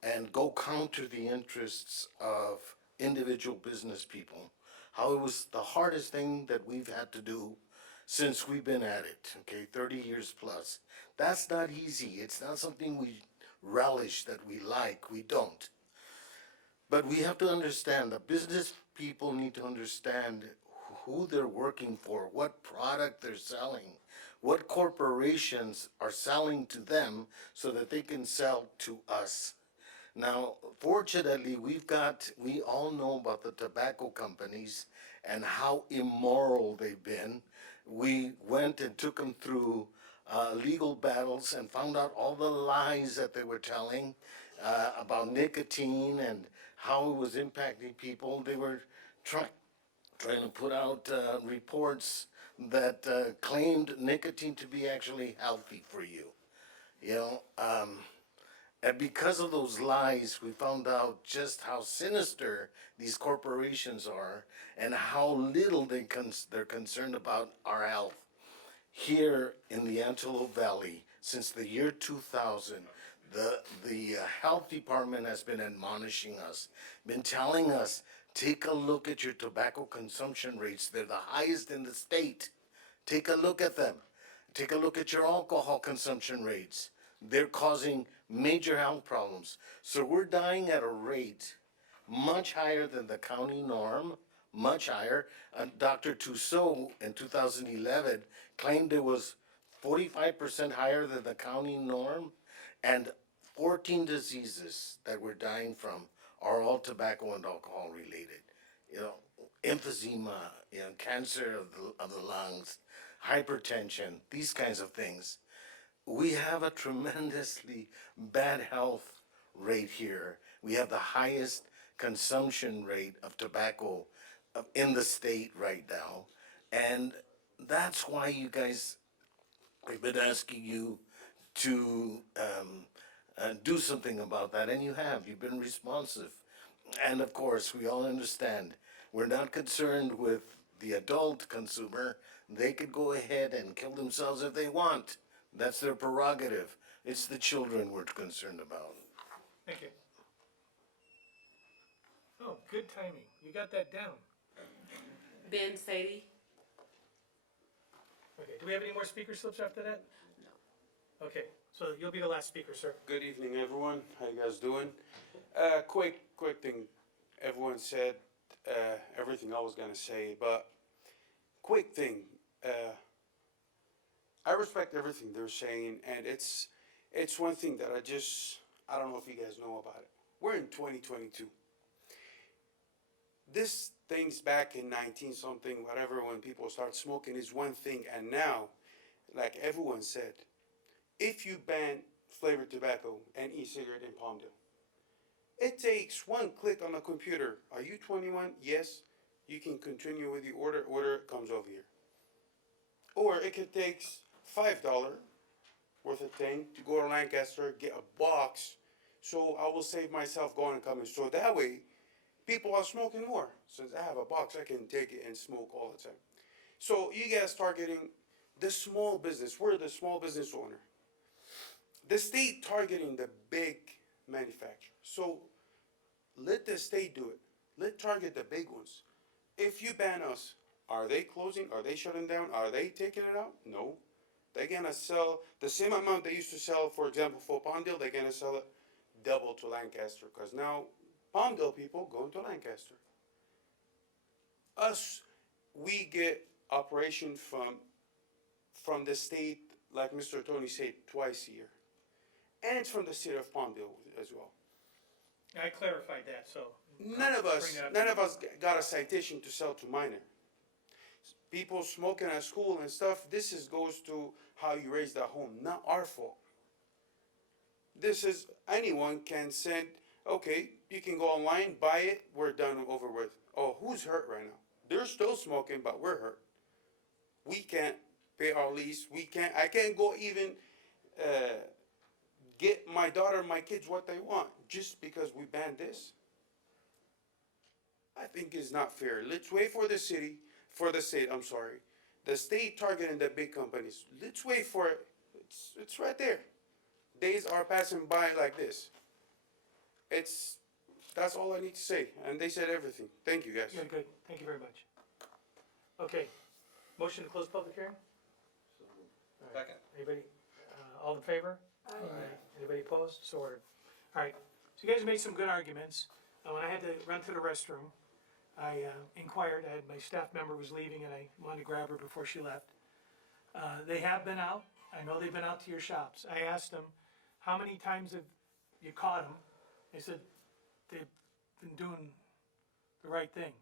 and go counter the interests of individual business people. How it was the hardest thing that we've had to do since we've been at it, okay, 30 years plus. That's not easy. It's not something we relish that we like. We don't. But we have to understand, the business people need to understand who they're working for, what product they're selling, what corporations are selling to them so that they can sell to us. Now, fortunately, we all know about the tobacco companies and how immoral they've been. We went and took them through legal battles and found out all the lies that they were telling about nicotine and how it was impacting people. They were trying to put out reports that claimed nicotine to be actually healthy for you. You know, and because of those lies, we found out just how sinister these corporations are and how little they're concerned about our health. Here in the Antelope Valley, since the year 2000, the health department has been admonishing us, been telling us, take a look at your tobacco consumption rates. They're the highest in the state. Take a look at them. Take a look at your alcohol consumption rates. They're causing major health problems. So we're dying at a rate much higher than the county norm, much higher. Dr. Tussaud in 2011 claimed it was 45% higher than the county norm, and 14 diseases that we're dying from are all tobacco and alcohol related. You know, emphysema, you know, cancer of the lungs, hypertension, these kinds of things. We have a tremendously bad health rate here. We have the highest consumption rate of tobacco in the state right now. And that's why you guys, I've been asking you to do something about that, and you have. You've been responsive. And of course, we all understand, we're not concerned with the adult consumer. They could go ahead and kill themselves if they want. That's their prerogative. It's the children we're concerned about. Thank you. Oh, good timing. You got that down. Ben Sadie? Okay, do we have any more speaker slips after that? No. Okay, so you'll be the last speaker, sir. Good evening, everyone. How you guys doing? Quick thing. Everyone said everything I was gonna say, but quick thing. I respect everything they're saying, and it's one thing that I don't know if you guys know about it. We're in 2022. This things back in 19 something, whatever, when people start smoking is one thing, and now, like everyone said, if you ban flavored tobacco and e-cigarette in Palmdale, it takes one click on the computer. Are you 21? Yes. You can continue with the order. Order comes over here. Or it could take $5 worth of thing to go to Lancaster, get a box, so I will save myself going and coming. So that way, people are smoking more. Since I have a box, I can take it and smoke all the time. So you guys targeting the small business. We're the small business owner. The state targeting the big manufacturer. So let the state do it. Let target the big ones. If you ban us, are they closing? Are they shutting down? Are they taking it out? No. They're gonna sell the same amount they used to sell, for example, for Palmdale, they're gonna sell it double to Lancaster. Because now Palmdale people going to Lancaster. Us, we get operation from the state, like Mr. Tony said, twice a year. And from the city of Palmdale as well. I clarified that, so. None of bring that up. us got a citation to sell to minor. People smoking at school and stuff, goes to how you raised at home, not our fault. This is, anyone can send, okay, you can go online, buy it, we're done, over with. Oh, who's hurt right now? They're still smoking, but we're hurt. We can't pay our lease, I can't go even get my daughter and my kids what they want, just because we banned this. I think it's not fair. Let's wait for the state, the state targeting the big companies. Let's wait for it. It's right there. Days are passing by like this. That's all I need to say. And they said everything. Thank you, guys. Good. Thank you very much. Okay, motion to close public hearing? All right. Second. Anybody, All in favor? Aye. Anybody opposed? So ordered. All right, so you guys made some good arguments. When I had to run to the restroom, I inquired, my staff member was leaving and I wanted to grab her before she left. They have been out, I know they've been out to your shops. I asked them, how many times have you caught them? They said they've been doing the right thing.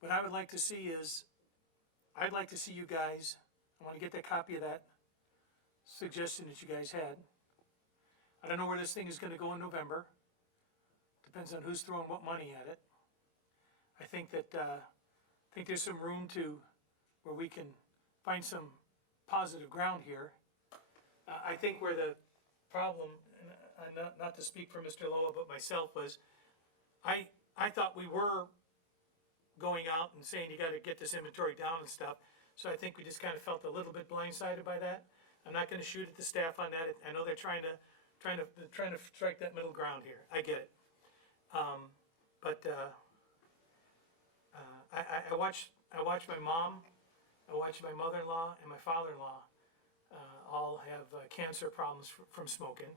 What I would like to see is, I'd like to see you guys, I wanna get that copy of that suggestion that you guys had. I don't know where this thing is gonna go in November. Depends on who's throwing what money at it. I think that, I think there's some room where we can find some positive ground here. I think where the problem, and not to speak for Mr. Loa, but myself, was I thought we were going out and saying you gotta get this inventory down and stuff. So I think we just kind of felt a little bit blindsided by that. I'm not gonna shoot at the staff on that. I know they're trying to strike that middle ground here. I get it. I watched my mom, I watched my mother-in-law and my father-in-law all have cancer problems from smoking.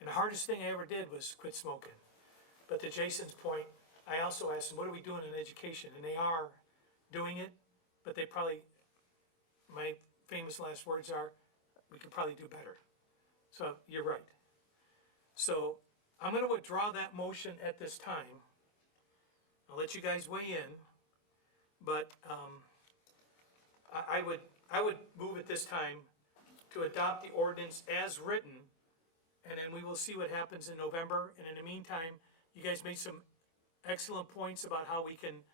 And the hardest thing I ever did was quit smoking. But to Jason's point, I also asked them, what are we doing in education? And they are doing it, but they probably, my famous last words are, we could probably do better. So you're right. So I'm gonna withdraw that motion at this time. I'll let you guys weigh in, but I would move at this time to adopt the ordinance as written, and then we will see what happens in November. And in the meantime, you guys made some excellent points about how we can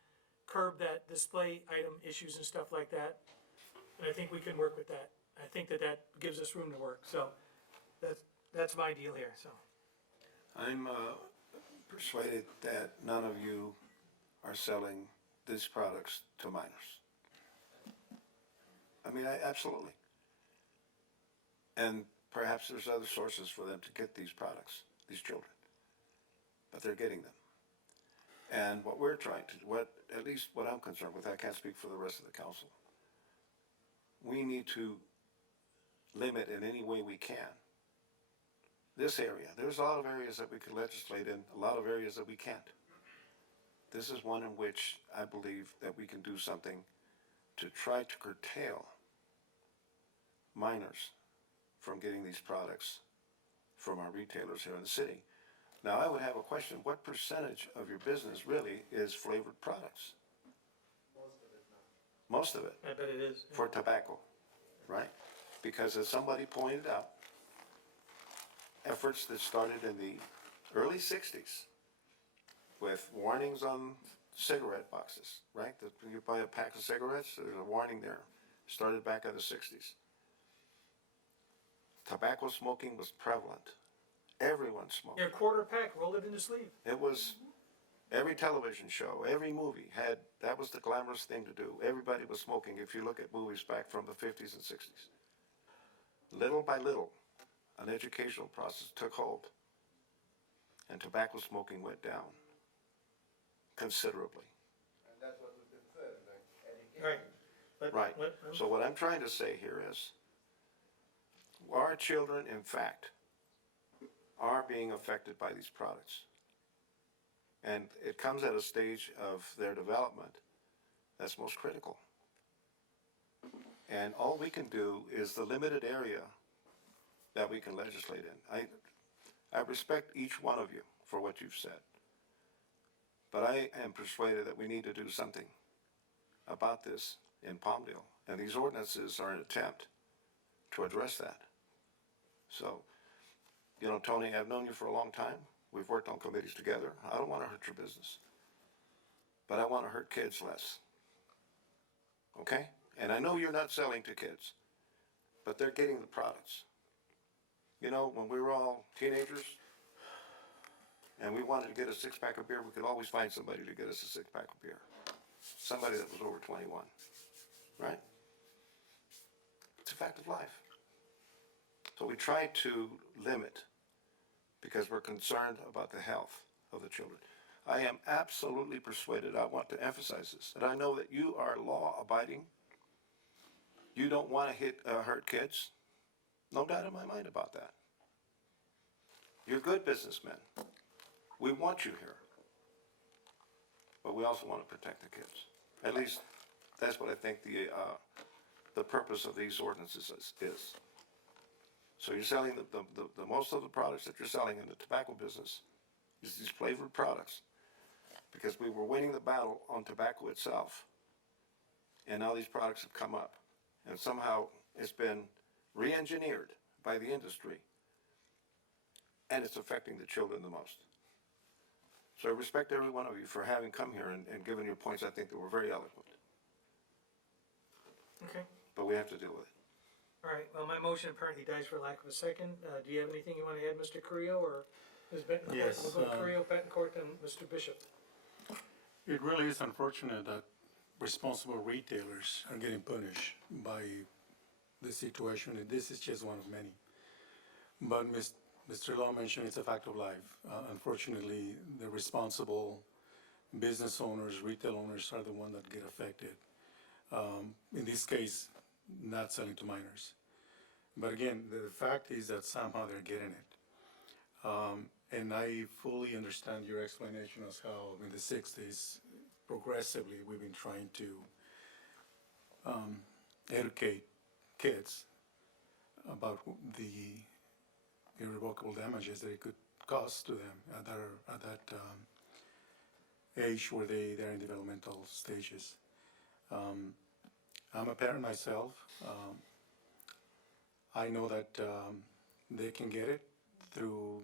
curb that display item issues and stuff like that. And I think we can work with that. I think that gives us room to work. So that's my deal here, so. I'm persuaded that none of you are selling these products to minors. I mean, absolutely. And perhaps there's other sources for them to get these products, these children. But they're getting them. And what we're trying to, at least what I'm concerned with, I can't speak for the rest of the council, we need to limit in any way we can this area. There's a lot of areas that we could legislate in, a lot of areas that we can't. This is one in which I believe that we can do something to try to curtail minors from getting these products from our retailers here in the city. Now, I would have a question. What percentage of your business really is flavored products? Most of it. I bet it is. For tobacco, right? Because as somebody pointed out, efforts that started in the early 60s with warnings on cigarette boxes, right? That when you buy a pack of cigarettes, there's a warning there. Started back in the 60s. Tobacco smoking was prevalent. Everyone smoked. Yeah, quarter pack, rolled it in the sleeve. It was, every television show, every movie had, that was the glamorous thing to do. Everybody was smoking if you look at movies back from the 50s and 60s. Little by little, an educational process took hold, and tobacco smoking went down considerably. And that's what we've been said, like education. Right. So what I'm trying to say here is, our children, in fact, are being affected by these products. And it comes at a stage of their development that's most critical. And all we can do is the limited area that we can legislate in. I respect each one of you for what you've said. But I am persuaded that we need to do something about this in Palmdale. And these ordinances are an attempt to address that. So, you know, Tony, I've known you for a long time. We've worked on committees together. I don't want to hurt your business. But I want to hurt kids less. Okay? And I know you're not selling to kids, but they're getting the products. You know, when we were all teenagers and we wanted to get a six-pack of beer, we could always find somebody to get us a six-pack of beer. Somebody that was over 21, right? It's a fact of life. So we try to limit because we're concerned about the health of the children. I am absolutely persuaded, I want to emphasize this, that I know that you are law-abiding. You don't want to hurt kids. No doubt in my mind about that. You're good businessmen. We want you here. But we also want to protect the kids. At least, that's what I think the purpose of these ordinances is. So you're selling the most of the products that you're selling in the tobacco business is these flavored products. Because we were winning the battle on tobacco itself. And now these products have come up. And somehow it's been re-engineered by the industry. And it's affecting the children the most. So I respect every one of you for having come here and given your points. I think they were very eloquent. Okay, But we have to deal with it. all right, well, my motion apparently dies for lack of a second. Do you have anything you want to add, Mr. Carrillo, or Ms. Betancourt? Yes, We'll go to Carrillo, Betancourt, and Mr. Bishop. It really is unfortunate that responsible retailers are getting punished by the situation, and this is just one of many. But Mr. Law mentioned it's a fact of life. Unfortunately, the responsible business owners, retail owners are the ones that get affected. In this case, not selling to minors. But again, the fact is that somehow they're getting it. And I fully understand your explanation as how in the 60s, progressively, we've been trying to educate kids about the irrevocable damages that it could cause to them at that age where they're in developmental stages. I'm a parent myself. I know that they can get it through,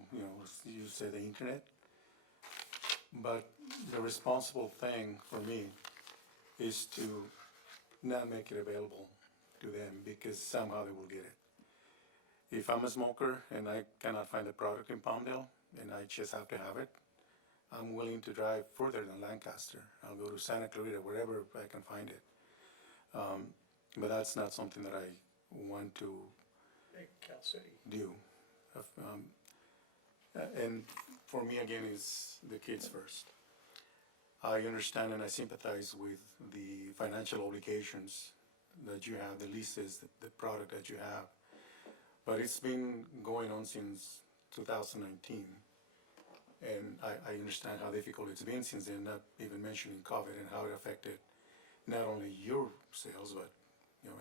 you say the internet. But the responsible thing for me is to not make it available to them because somehow they will get it. If I'm a smoker and I cannot find the product in Palmdale and I just have to have it, I'm willing to drive further than Lancaster. I'll go to Santa Clarita, wherever I can find it. But that's not something that I want to Cal City. do. And for me, again, is the kids first. I understand and I sympathize with the financial obligations that you have, the leases, the product that you have. But it's been going on since 2019. And I understand how difficult it's been since then, not even mentioning COVID and how it affected not only your sales, but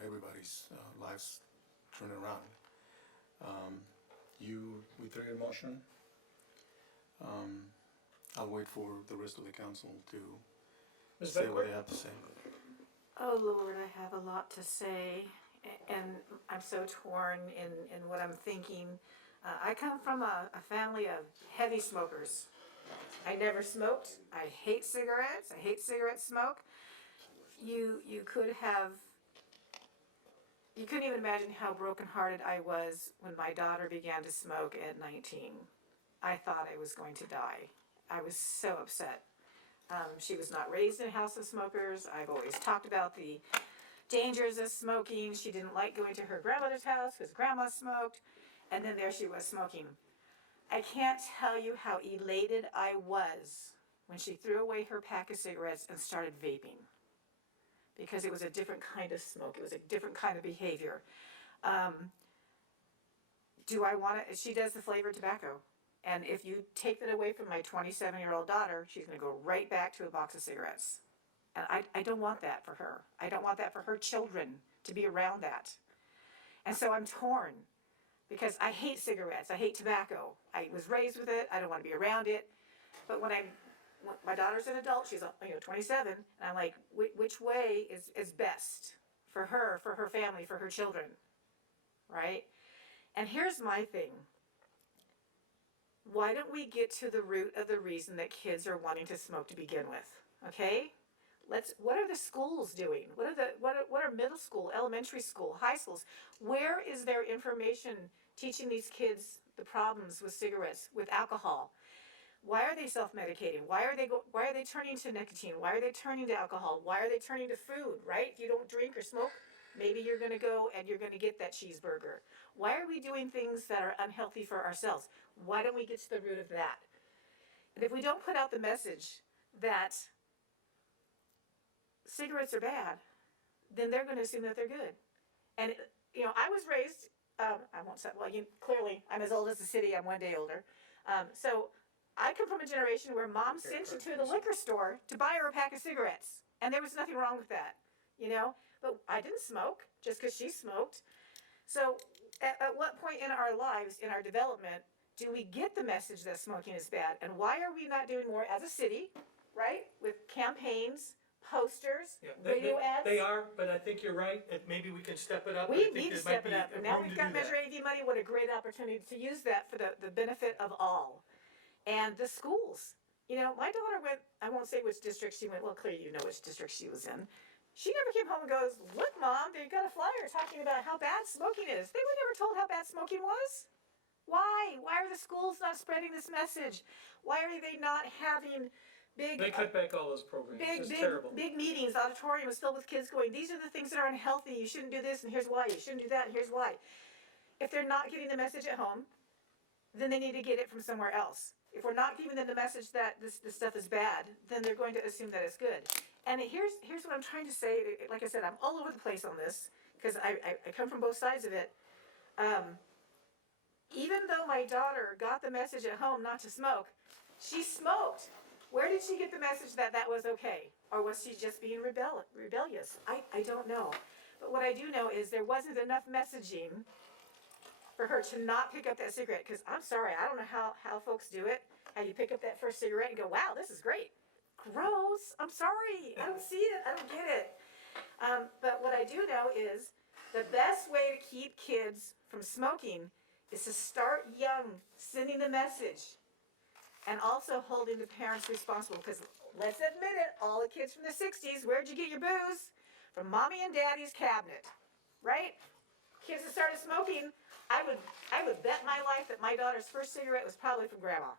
everybody's lives turn around. You withdraw your motion. I'll wait for the rest of the council to Ms. say what Betancourt? they have to say. Oh Lord, I have a lot to say, and I'm so torn in what I'm thinking. I come from a family of heavy smokers. I never smoked. I hate cigarettes. I hate cigarette smoke. You couldn't even imagine how brokenhearted I was when my daughter began to smoke at 19. I thought I was going to die. I was so upset. She was not raised in a house of smokers. I've always talked about the dangers of smoking. She didn't like going to her grandmother's house because grandma smoked. And then there she was smoking. I can't tell you how elated I was when she threw away her pack of cigarettes and started vaping. Because it was a different kind of smoke. It was a different kind of behavior. She does the flavored tobacco. And if you take that away from my 27-year-old daughter, she's going to go right back to a box of cigarettes. And I don't want that for her. I don't want that for her children to be around that. And so I'm torn because I hate cigarettes. I hate tobacco. I was raised with it. I don't want to be around it. But when my daughter's an adult, she's 27, and I'm like, which way is best for her family, for her children, right? And here's my thing. Why don't we get to the root of the reason that kids are wanting to smoke to begin with? Okay? What are the schools doing? What are middle school, elementary school, high schools? Where is there information teaching these kids the problems with cigarettes, with alcohol? Why are they self-medicating? Why are they turning to nicotine? Why are they turning to alcohol? Why are they turning to food, right? If you don't drink or smoke, maybe you're going to go and you're going to get that cheeseburger. Why are we doing things that are unhealthy for ourselves? Why don't we get to the root of that? And if we don't put out the message that cigarettes are bad, then they're going to assume that they're good. And, I was raised I won't say, well, clearly, I'm as old as the city, I'm one day older. So I come from a generation where mom sent you to the liquor store to buy her a pack of cigarettes. And there was nothing wrong with that, But I didn't smoke just because she smoked. So at what point in our lives, in our development, do we get the message that smoking is bad? And why are we not doing more as a city, right? With campaigns, posters, Yeah, radio ads? They are, but I think you're right, that maybe we can step it up. I We think need to there might step it be up. And room now to we've do got that. Measure AV money. What a great opportunity to use that for the benefit of all. And the schools. My daughter went, I won't say which district she went. Well, clearly you know which district she was in. She never came home and goes, look, Mom, they got a flyer talking about how bad smoking is. They were never told how bad smoking was. Why? Why are the schools not spreading this message? Why are they not having big... They cut back all those programs, it's terrible. Big meetings, auditoriums filled with kids going, these are the things that are unhealthy, you shouldn't do this, and here's why, you shouldn't do that, and here's why. If they're not getting the message at home, then they need to get it from somewhere else. If we're not giving them the message that this stuff is bad, then they're going to assume that it's good. And here's what I'm trying to say. Like I said, I'm all over the place on this, because I come from both sides of it. Even though my daughter got the message at home not to smoke, she smoked. Where did she get the message that that was okay? Or was she just being rebellious? I don't know. But what I do know is there wasn't enough messaging for her to not pick up that cigarette. Because I'm sorry, I don't know how folks do it. How you pick up that first cigarette and go, wow, this is great. Gross. I'm sorry. I don't see it. I don't get it. But what I do know is the best way to keep kids from smoking is to start young, sending the message, and also holding the parents responsible. Because let's admit it, all the kids from the 60s, where'd you get your booze? From mommy and daddy's cabinet, right? Kids that started smoking, I would bet my life that my daughter's first cigarette was probably from grandma.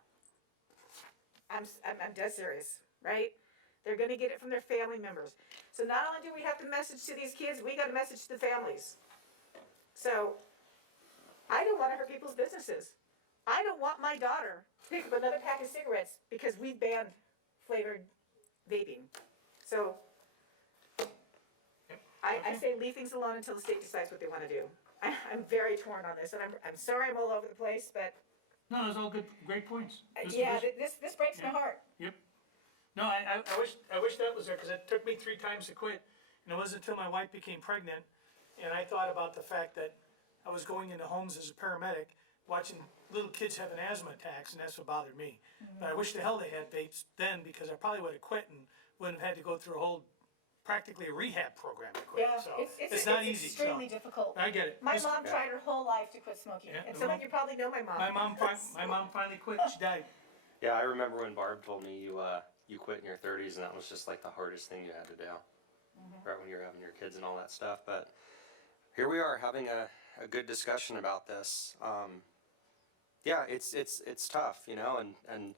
I'm dead serious, right? They're going to get it from their family members. So not only do we have to message to these kids, we got to message to the families. So I don't want to hurt people's businesses. I don't want my daughter to pick up another pack of cigarettes because we banned flavored vaping. So I say leave things alone until the state decides what they want to do. I'm very torn on this, and I'm sorry I'm all over the place, but No, those are all good, great points. this breaks my heart. Yep. No, I wish that was there, because it took me 3 times to quit, and it wasn't until my wife became pregnant, and I thought about the fact that I was going into homes as a paramedic, watching little kids having asthma attacks, and that's what bothered me. But I wish the hell they had vapes then, because I probably would have quit and wouldn't have had to go through practically a rehab program to quit. Yeah, So it's not easy. extremely so. difficult. I get it. My mom tried her whole life to quit smoking, and some of you probably know my mom. My mom finally quit. She died. Yeah, I remember when Barb told me you quit in your 30s, and that was just like the hardest thing you had to do, right when you're having your kids and all that stuff. But here we are having a good discussion about this. Yeah, it's tough, and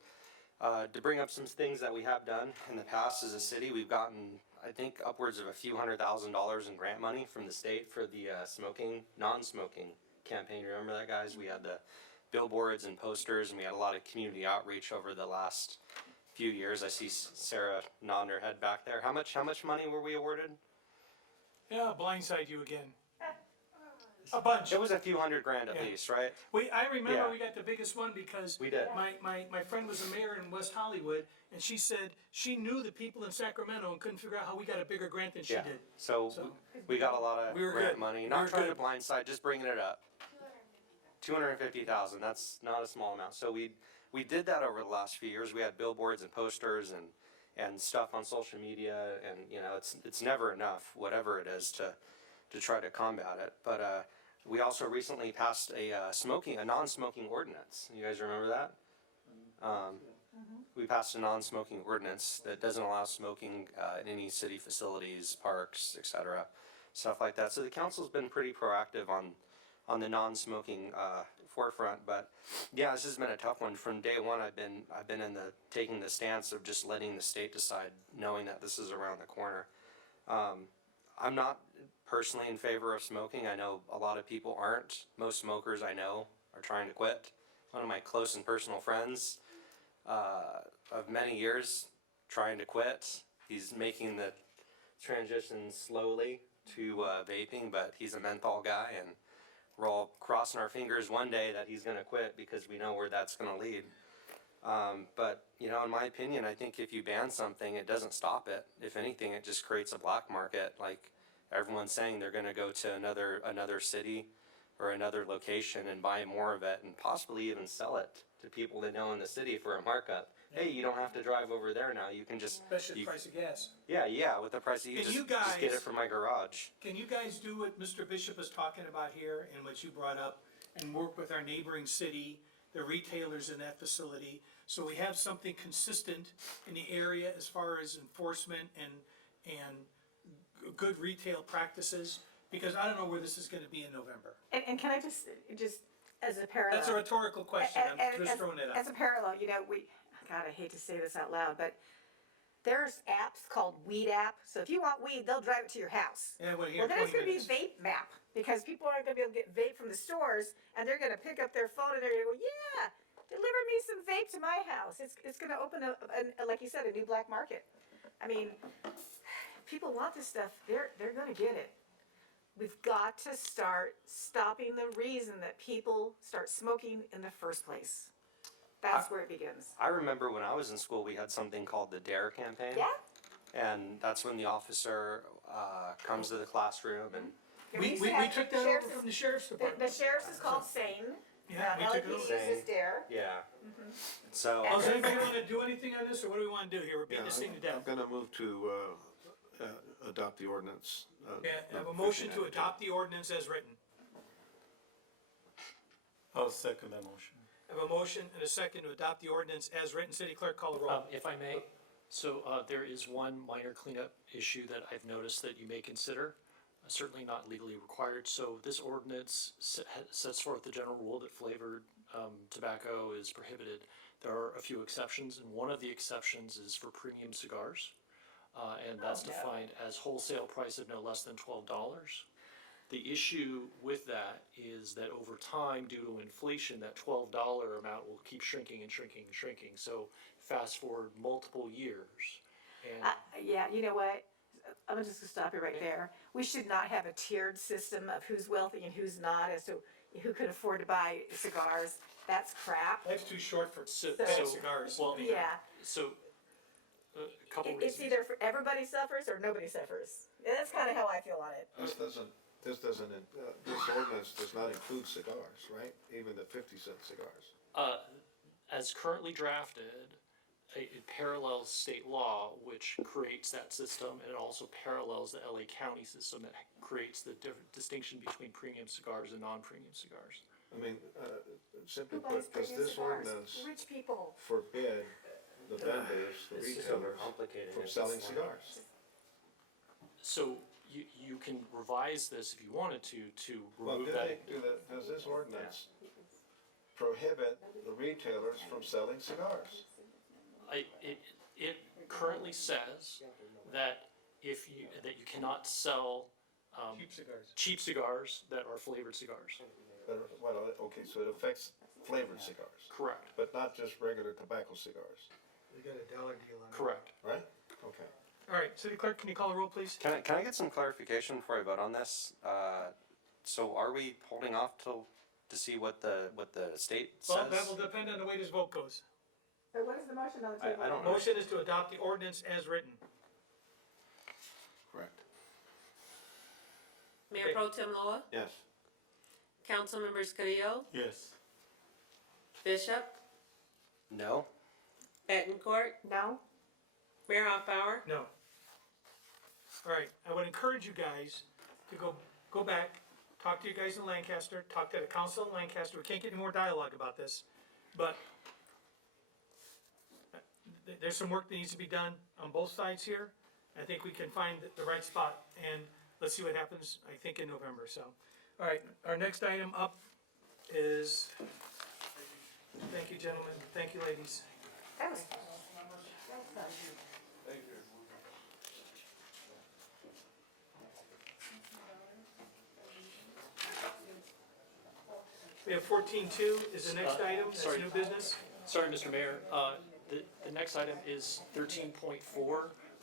to bring up some things that we have done in the past as a city, we've gotten, I think, upwards of a few $100,000 in grant money from the state for the non-smoking campaign. Remember that, guys? We had the billboards and posters, and we had a lot of community outreach over the last few years. I see Sarah nodding her head back there. How much money were we awarded? Yeah, blindside you again. A bunch. It was a few $100,000 at least, right? I remember Yeah. we got the biggest one because We did. My friend was a mayor in West Hollywood, and she said she knew the people in Sacramento and couldn't figure out how we got a bigger grant than she Yeah. did. So we got a lot of We were grant good. money. We Not were trying good. to blindside, just bringing it up. 250,000. That's not a small amount. So we did that over the last few years. We had billboards and posters and stuff on social media, and it's never enough, whatever it is, to try to combat it. But we also recently passed a non-smoking ordinance. You guys remember that? We passed a non-smoking ordinance that doesn't allow smoking in any city facilities, parks, etc., stuff like that. So the council's been pretty proactive on the non-smoking forefront. But yeah, this has been a tough one. From day one, I've been taking the stance of just letting the state decide, knowing that this is around the corner. I'm not personally in favor of smoking. I know a lot of people aren't. Most smokers I know are trying to quit. One of my close and personal friends of many years trying to quit. He's making the transition slowly to vaping, but he's a menthol guy, and we're all crossing our fingers one day that he's gonna quit because we know where that's gonna lead. But, you know, in my opinion, I think if you ban something, it doesn't stop it. If anything, it just creates a black market. Like everyone's saying, they're gonna go to another city or another location and buy more of it and possibly even sell it to people they know in the city for a markup. Hey, you don't have to drive over there now. You can just. Especially the price of gas. Yeah, with the price, you Can just, you just get guys- it from my garage. Can you guys do what Mr. Bishop is talking about here and what you brought up and work with our neighboring city, the retailers in that facility, so we have something consistent in the area as far as enforcement and good retail practices? Because I don't know where this is gonna be in November. And can I just as a parallel? That's a rhetorical question, I'm just throwing it As out. a parallel, you know, God, I hate to say this out loud, but there's apps called Weed App. So if you want weed, they'll drive it to your house. Yeah, well, Well, here, then it's 20 going to be minutes. Vape Map because people aren't going to be able to get vape from the stores, and they're going to pick up their phone and they're going to go, yeah, deliver me some vape to my house. It's going to open up, like you said, a new black market. I mean, people want this stuff. They're going to get it. We've got to start stopping the reason that people start smoking in the first place. That's where it begins. I remember when I was in school, we had something called the DARE campaign. Yeah? And that's when the officer comes to the classroom and. We took that over from the sheriff's department. The sheriff's is called SANE. Yeah, we took it over. LAPD uses DARE. Yeah. Mhm. So. Does anybody wanna do anything on this, or what do we wanna do here? We're beating this thing to death. I'm gonna move to, adopt the ordinance. Yeah, I have a motion to adopt the ordinance as written. I'll second that motion. I have a motion and a second to adopt the ordinance as written. City Clerk, call the roll. If I may, so there is one minor cleanup issue that I've noticed that you may consider, certainly not legally required. So this ordinance sets forth the general rule that flavored tobacco is prohibited. There are a few exceptions, and one of the exceptions is for premium cigars. And that's defined as wholesale price of no less than $12. The issue with that is that over time, due to inflation, that $12 amount will keep shrinking and shrinking and shrinking. So fast forward multiple years, and Yeah, you know what? I'm just gonna stop you right there. We should not have a tiered system of who's wealthy and who's not as to who could afford to buy cigars. That's crap. Life's too short for so cigars. well, Yeah. So a couple It's reasons. either for everybody suffers or nobody suffers. And that's kind of how I feel on it. This ordinance does not include cigars, right? Even the 50-cent cigars. As currently drafted, it parallels state law, which creates that system, and it also parallels the LA County system that creates the distinction between premium cigars and non-premium cigars. I mean, simply Who buys put, does premium this cigars? ordinance Rich people. forbid the vendors, the It's just retailers, overcomplicated from at selling this point. cigars? So you can revise this if you wanted to Well, remove that. does this ordinance prohibit the retailers from selling cigars? It currently says that you cannot sell cheap cigars that are flavored cigars. Okay, so it affects flavored cigars, Correct. but not just regular tobacco cigars, We got a dollar deal on it. Correct. right? Okay. All right, City Clerk, can you call the roll, please? Can I get some clarification before I vote on this? So are we holding off to see what the state says? Well, that will depend on the way this vote goes. So what is the motion on the table? I don't know. Motion is to adopt the ordinance as written. Correct. Mayor Pro Tem Loa, Yes. Council Members Carrillo, Yes. Bishop, No? Betancourt, No? Mayor Hoffbauer. No. All right, I would encourage you guys to go back, talk to you guys in Lancaster, talk to the council in Lancaster. We can't get any more dialogue about this, but there's some work that needs to be done on both sides here. I think we can find the right spot, and let's see what happens, I think, in November, so. All right, our next item up is, thank you, gentlemen, thank you, ladies. That was. We have 14.2 is the next item, that's sorry. new business. Sorry, Mr. Mayor, the next item is 13.4.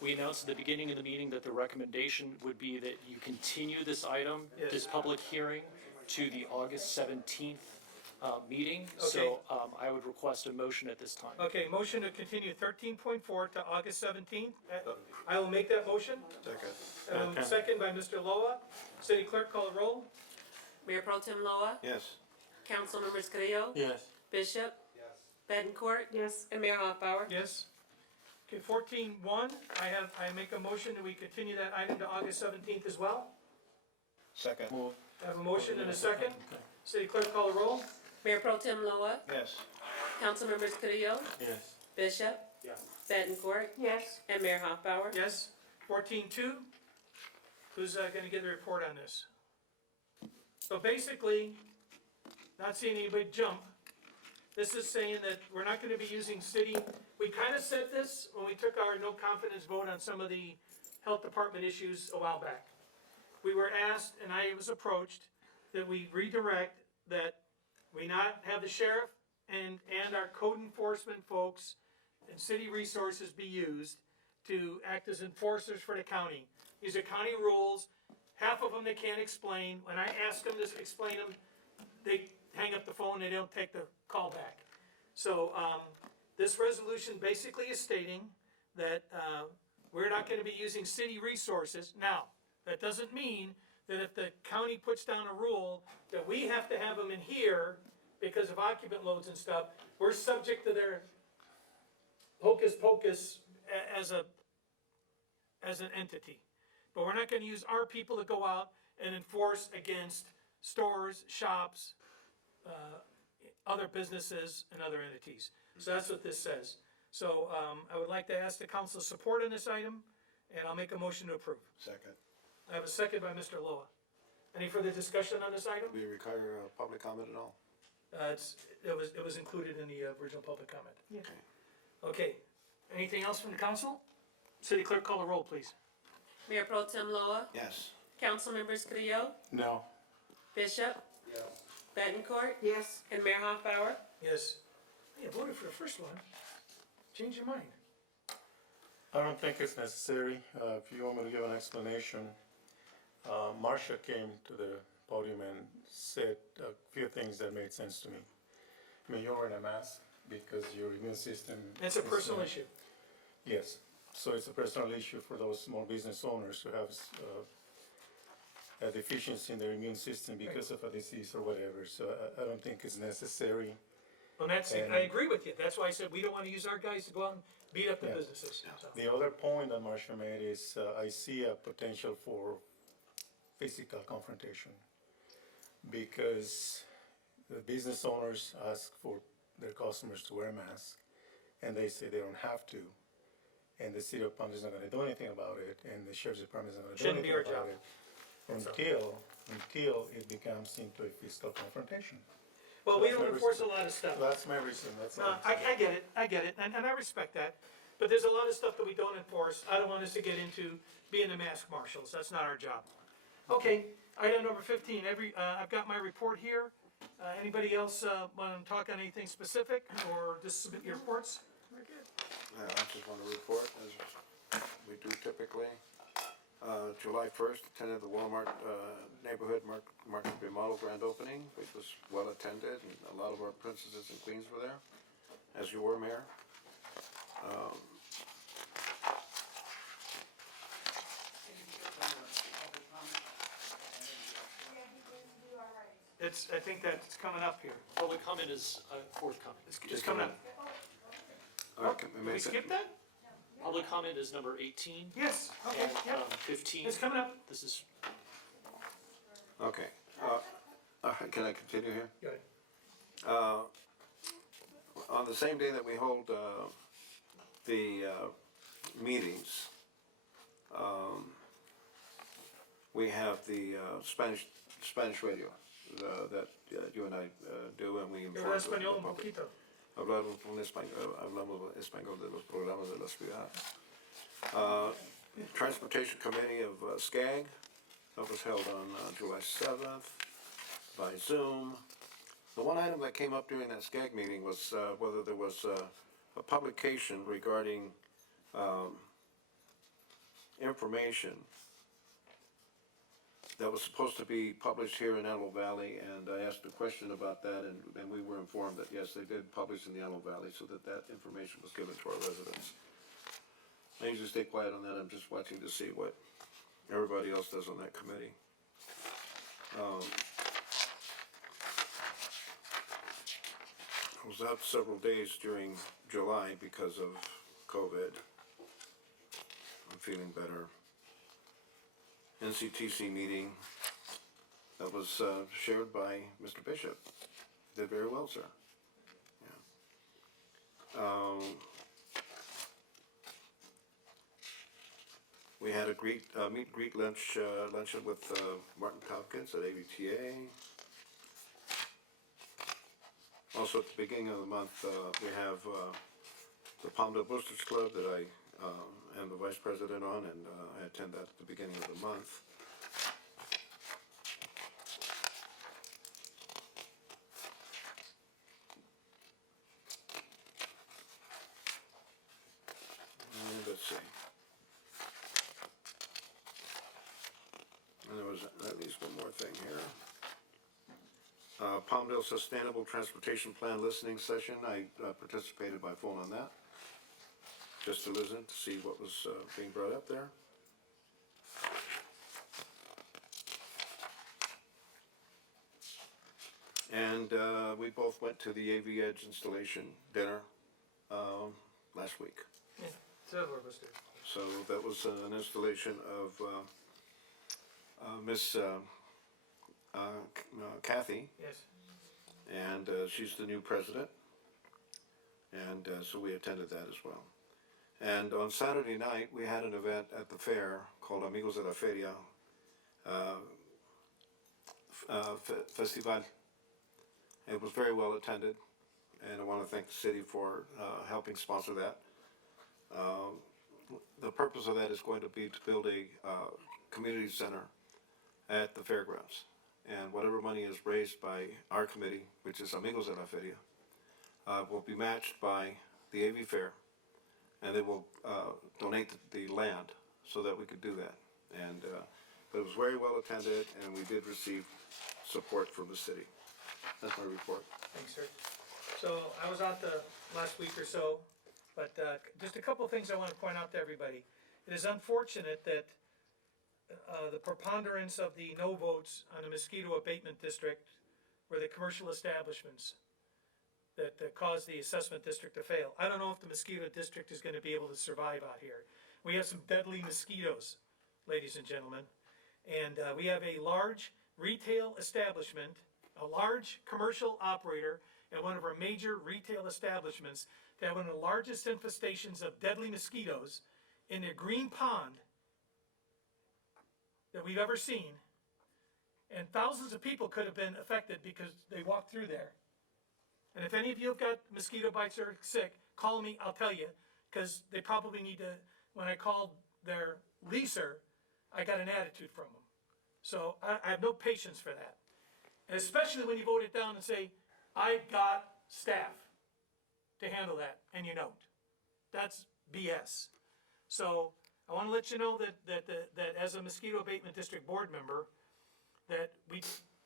We announced at the beginning of the meeting that the recommendation would be that you continue this item, Yes. this public hearing, to the August 17th meeting. Okay. So I would request a motion at this time. Okay, motion to continue 13.4 to August 17th. I will make that motion. Second. Second by Mr. Loa. City Clerk, call the roll. Mayor Pro Tem Loa, Yes. Council Members Carrillo, Yes. Bishop, Bettencourt, Yes. and Mayor Hoffbauer. Yes. Okay, 14.1, I make a motion that we continue that item to August 17th as well. Second. Move. I have a motion and a second. City Clerk, call the roll. Mayor Pro Tem Loa, Yes. Council Members Carrillo, Yes. Bishop, Bettencourt, Yes. and Mayor Hoffbauer. Yes. 14.2, who's gonna give the report on this? So basically, not seeing anybody jump, this is saying that we're not gonna be using city, we kinda said this when we took our no confidence vote on some of the health department issues a while back. We were asked, and I was approached, that we redirect, that we not have the sheriff and our code enforcement folks and city resources be used to act as enforcers for the county. These are county rules, half of them they can't explain. When I ask them to explain them, they hang up the phone, they don't take the call back. So, this resolution basically is stating that, we're not gonna be using city resources. Now, that doesn't mean that if the county puts down a rule that we have to have them in here because of occupant loads and stuff, we're subject to their hocus pocus as an entity. But we're not gonna use our people to go out and enforce against stores, shops, other businesses and other entities. So that's what this says. So, I would like to ask the council's support on this item, and I'll make a motion to approve. Second. I have a second by Mr. Loa. Any further discussion on this item? Do we require public comment at all? It was included in the original public comment. Yeah. Okay, anything else from the council? City Clerk, call the roll, please. Mayor Pro Tem Loa, Yes. Council Members Carrillo, No. Bishop, Bettencourt, Yes. and Mayor Hoffbauer. Yes. You voted for the first one. Change your mind. I don't think it's necessary. If you want me to give an explanation, Marcia came to the podium and said a few things that made sense to me. I mean, you're wearing a mask because your immune system. It's a is, personal issue. Yes, so it's a personal issue for those small business owners who have a deficiency in their immune system because of a disease or whatever. So I don't think it's necessary. Well, that's, And- I agree with you. That's why I said we don't wanna use our guys to go out and beat up the Yeah. businesses. So, The other point that Marcia made is I see a potential for physical confrontation because the business owners ask for their customers to wear masks and they say they don't have to. And the city of Palmdale is not gonna do anything about it and the sheriff's department is not gonna do Shouldn't be anything our about job. it until it becomes into a physical confrontation. well, we That's don't my enforce a reason. lot of stuff. That's my reason, that's all. No, I get it, and I respect that, but there's a lot of stuff that we don't enforce. I don't want us to get into being the mask marshals, that's not our job. Okay, item number 15, I've got my report here. Anybody else, wanna talk on anything specific, or just submit your reports? Very good. I just want to report, as we do typically. July 1st, attended the Walmart neighborhood market remodel grand opening, which was well attended, and a lot of our princesses and queens were there, as you were, Mayor. I think that's coming up here. Public comment is forthcoming. It's coming up. All right, can we Did we make that? skip that? Public comment is number 18. Yes, okay, And yep. 15. It's coming up. This is Okay, can I continue here? Go ahead. On the same day that we hold the meetings, we have the Spanish radio that you and I do, and we Yo inform hablo the español un public. poquito. Hablamos español de los programas de la ciudad. Transportation Committee of SCAG, that was held on July 7th by Zoom. The one item that came up during that SCAG meeting was whether there was a publication regarding information that was supposed to be published here in Antelope Valley, and I asked a question about that, and we were informed that yes, they did publish in the Antelope Valley, so that information was given to our residents. I usually stay quiet on that, I'm just watching to see what everybody else does on that committee. I was out several days during July because of COVID. I'm feeling better. NCTC meeting that was shared by Mr. Bishop. Did very well, sir. Yeah. We had a meet and greet luncheon with Martin Tompkins at AVTA. Also, at the beginning of the month, we have the Palmdale Boosters Club that I am the vice president on, and I attend that at the beginning of the month. And let's see. And there was at least one more thing here. Palmdale Sustainable Transportation Plan listening session. I participated by phone on that, just to listen, to see what was being brought up there. And we both went to the AV Edge installation dinner last week. Yeah, several of us did. So that was an installation of Miss Kathy. Yes. And she's the new president. And so we attended that as well. And on Saturday night, we had an event at the fair called Amigos de la Feria Festival. It was very well attended, and I want to thank the city for helping sponsor that. The purpose of that is going to be to build a community center at the fairgrounds. And whatever money is raised by our committee, which is Amigos de la Feria, will be matched by the AV Fair, and they will donate the land so that we could do that. And but it was very well attended, and we did receive support from the city. That's my report. Thanks, sir. So I was out the last week or so, but just a couple of things I want to point out to everybody. It is unfortunate that the preponderance of the no votes on the mosquito abatement district were the commercial establishments that caused the assessment district to fail. I don't know if the mosquito district is going to be able to survive out here. We have some deadly mosquitoes, ladies and gentlemen, and we have a large retail establishment, a large commercial operator, and one of our major retail establishments that have one of the largest infestations of deadly mosquitoes in a green pond that we've ever seen, and thousands of people could have been affected because they walked through there. And if any of you have got mosquito bites or are sick, call me, I'll tell you, because they probably need to. When I called their leaser, I got an attitude from them. So I have no patience for that. And especially when you vote it down and say, I've got staff to handle that, and you don't. That's BS. So I want to let you know that as a mosquito abatement district board member, that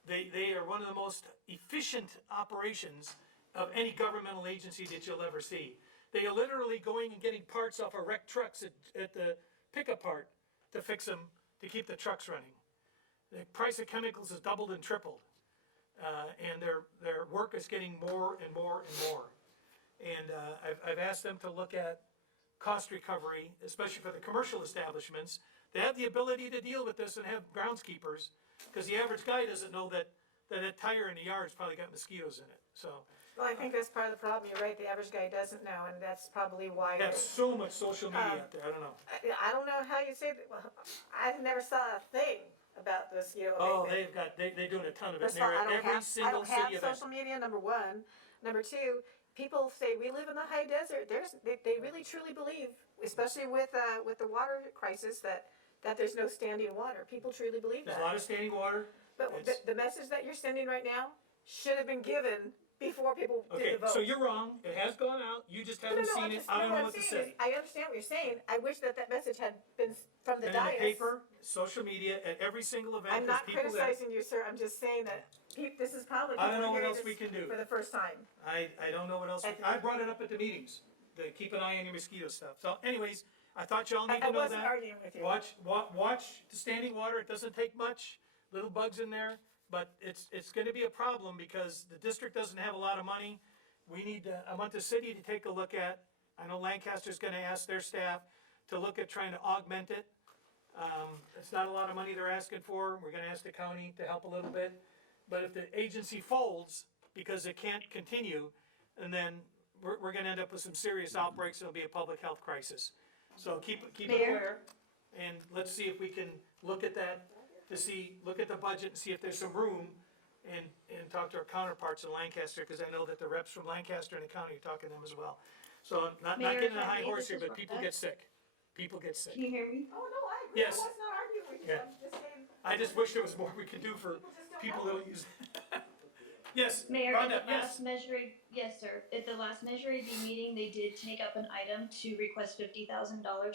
they are one of the most efficient operations of any governmental agency that you'll ever see. They are literally going and getting parts off of wrecked trucks at the pickup part to fix them, to keep the trucks running. The price of chemicals has doubled and tripled, and their work is getting more and more and more. And I've asked them to look at cost recovery, especially for the commercial establishments. They have the ability to deal with this and have groundskeepers, because the average guy doesn't know that a tire in the yard's probably got mosquitoes in it. So Well, I think that's part of the problem. You're right. The average guy doesn't know, and that's probably why. they have so much social media out there. I don't know. I don't know how you say that. Well, I never saw a thing about the mosquito Oh, abatement. they're doing a ton of it. First And of all, they're at every I single don't have city event. social media, number one. Number two, people say we live in the high desert. They really truly believe, especially with the water crisis, that there's no standing water. People truly believe There's that. a lot of standing water. But the message that you're sending right now should have been given before people did Okay, the vote. so you're wrong, it has gone out, you just haven't No, seen it, I don't know what to say. I understand what you're saying. I wish that message had been from the Been in dais. the paper, social media, at every single event, I'm there's not people that, criticizing you, sir. I'm just saying that this is probably I don't know people what hearing else we this can do. for the first time. I don't know what else, I brought it up at the meetings, to keep an eye on your mosquito stuff. So anyways, I thought y'all need I to know wasn't that. arguing with you. Watch the standing water, it doesn't take much, little bugs in there, but it's gonna be a problem because the district doesn't have a lot of money. We need, I want the city to take a look at, I know Lancaster's gonna ask their staff to look at trying to augment it. It's not a lot of money they're asking for, we're gonna ask the county to help a little bit. But if the agency folds because it can't continue, and then we're gonna end up with some serious outbreaks, it'll be a public health crisis. So keep it Mayor? aware, and let's see if we can look at that, look at the budget and see if there's some room, and talk to our counterparts in Lancaster, cause I know that the reps from Lancaster and the county are talking to them as well. So not Mayor, getting if a I high may, horse this here, is but people Rhonda. get sick. People get sick. Can you hear me? Oh, no, I agree. Yes. I was not arguing with you. Yeah. I'm just saying. I just wish there was more we could do for people that don't use. Yes, Mayor, Rhonda, at the yes. last yes, sir. At the last Measure AV meeting, they did take up an item to request $50,000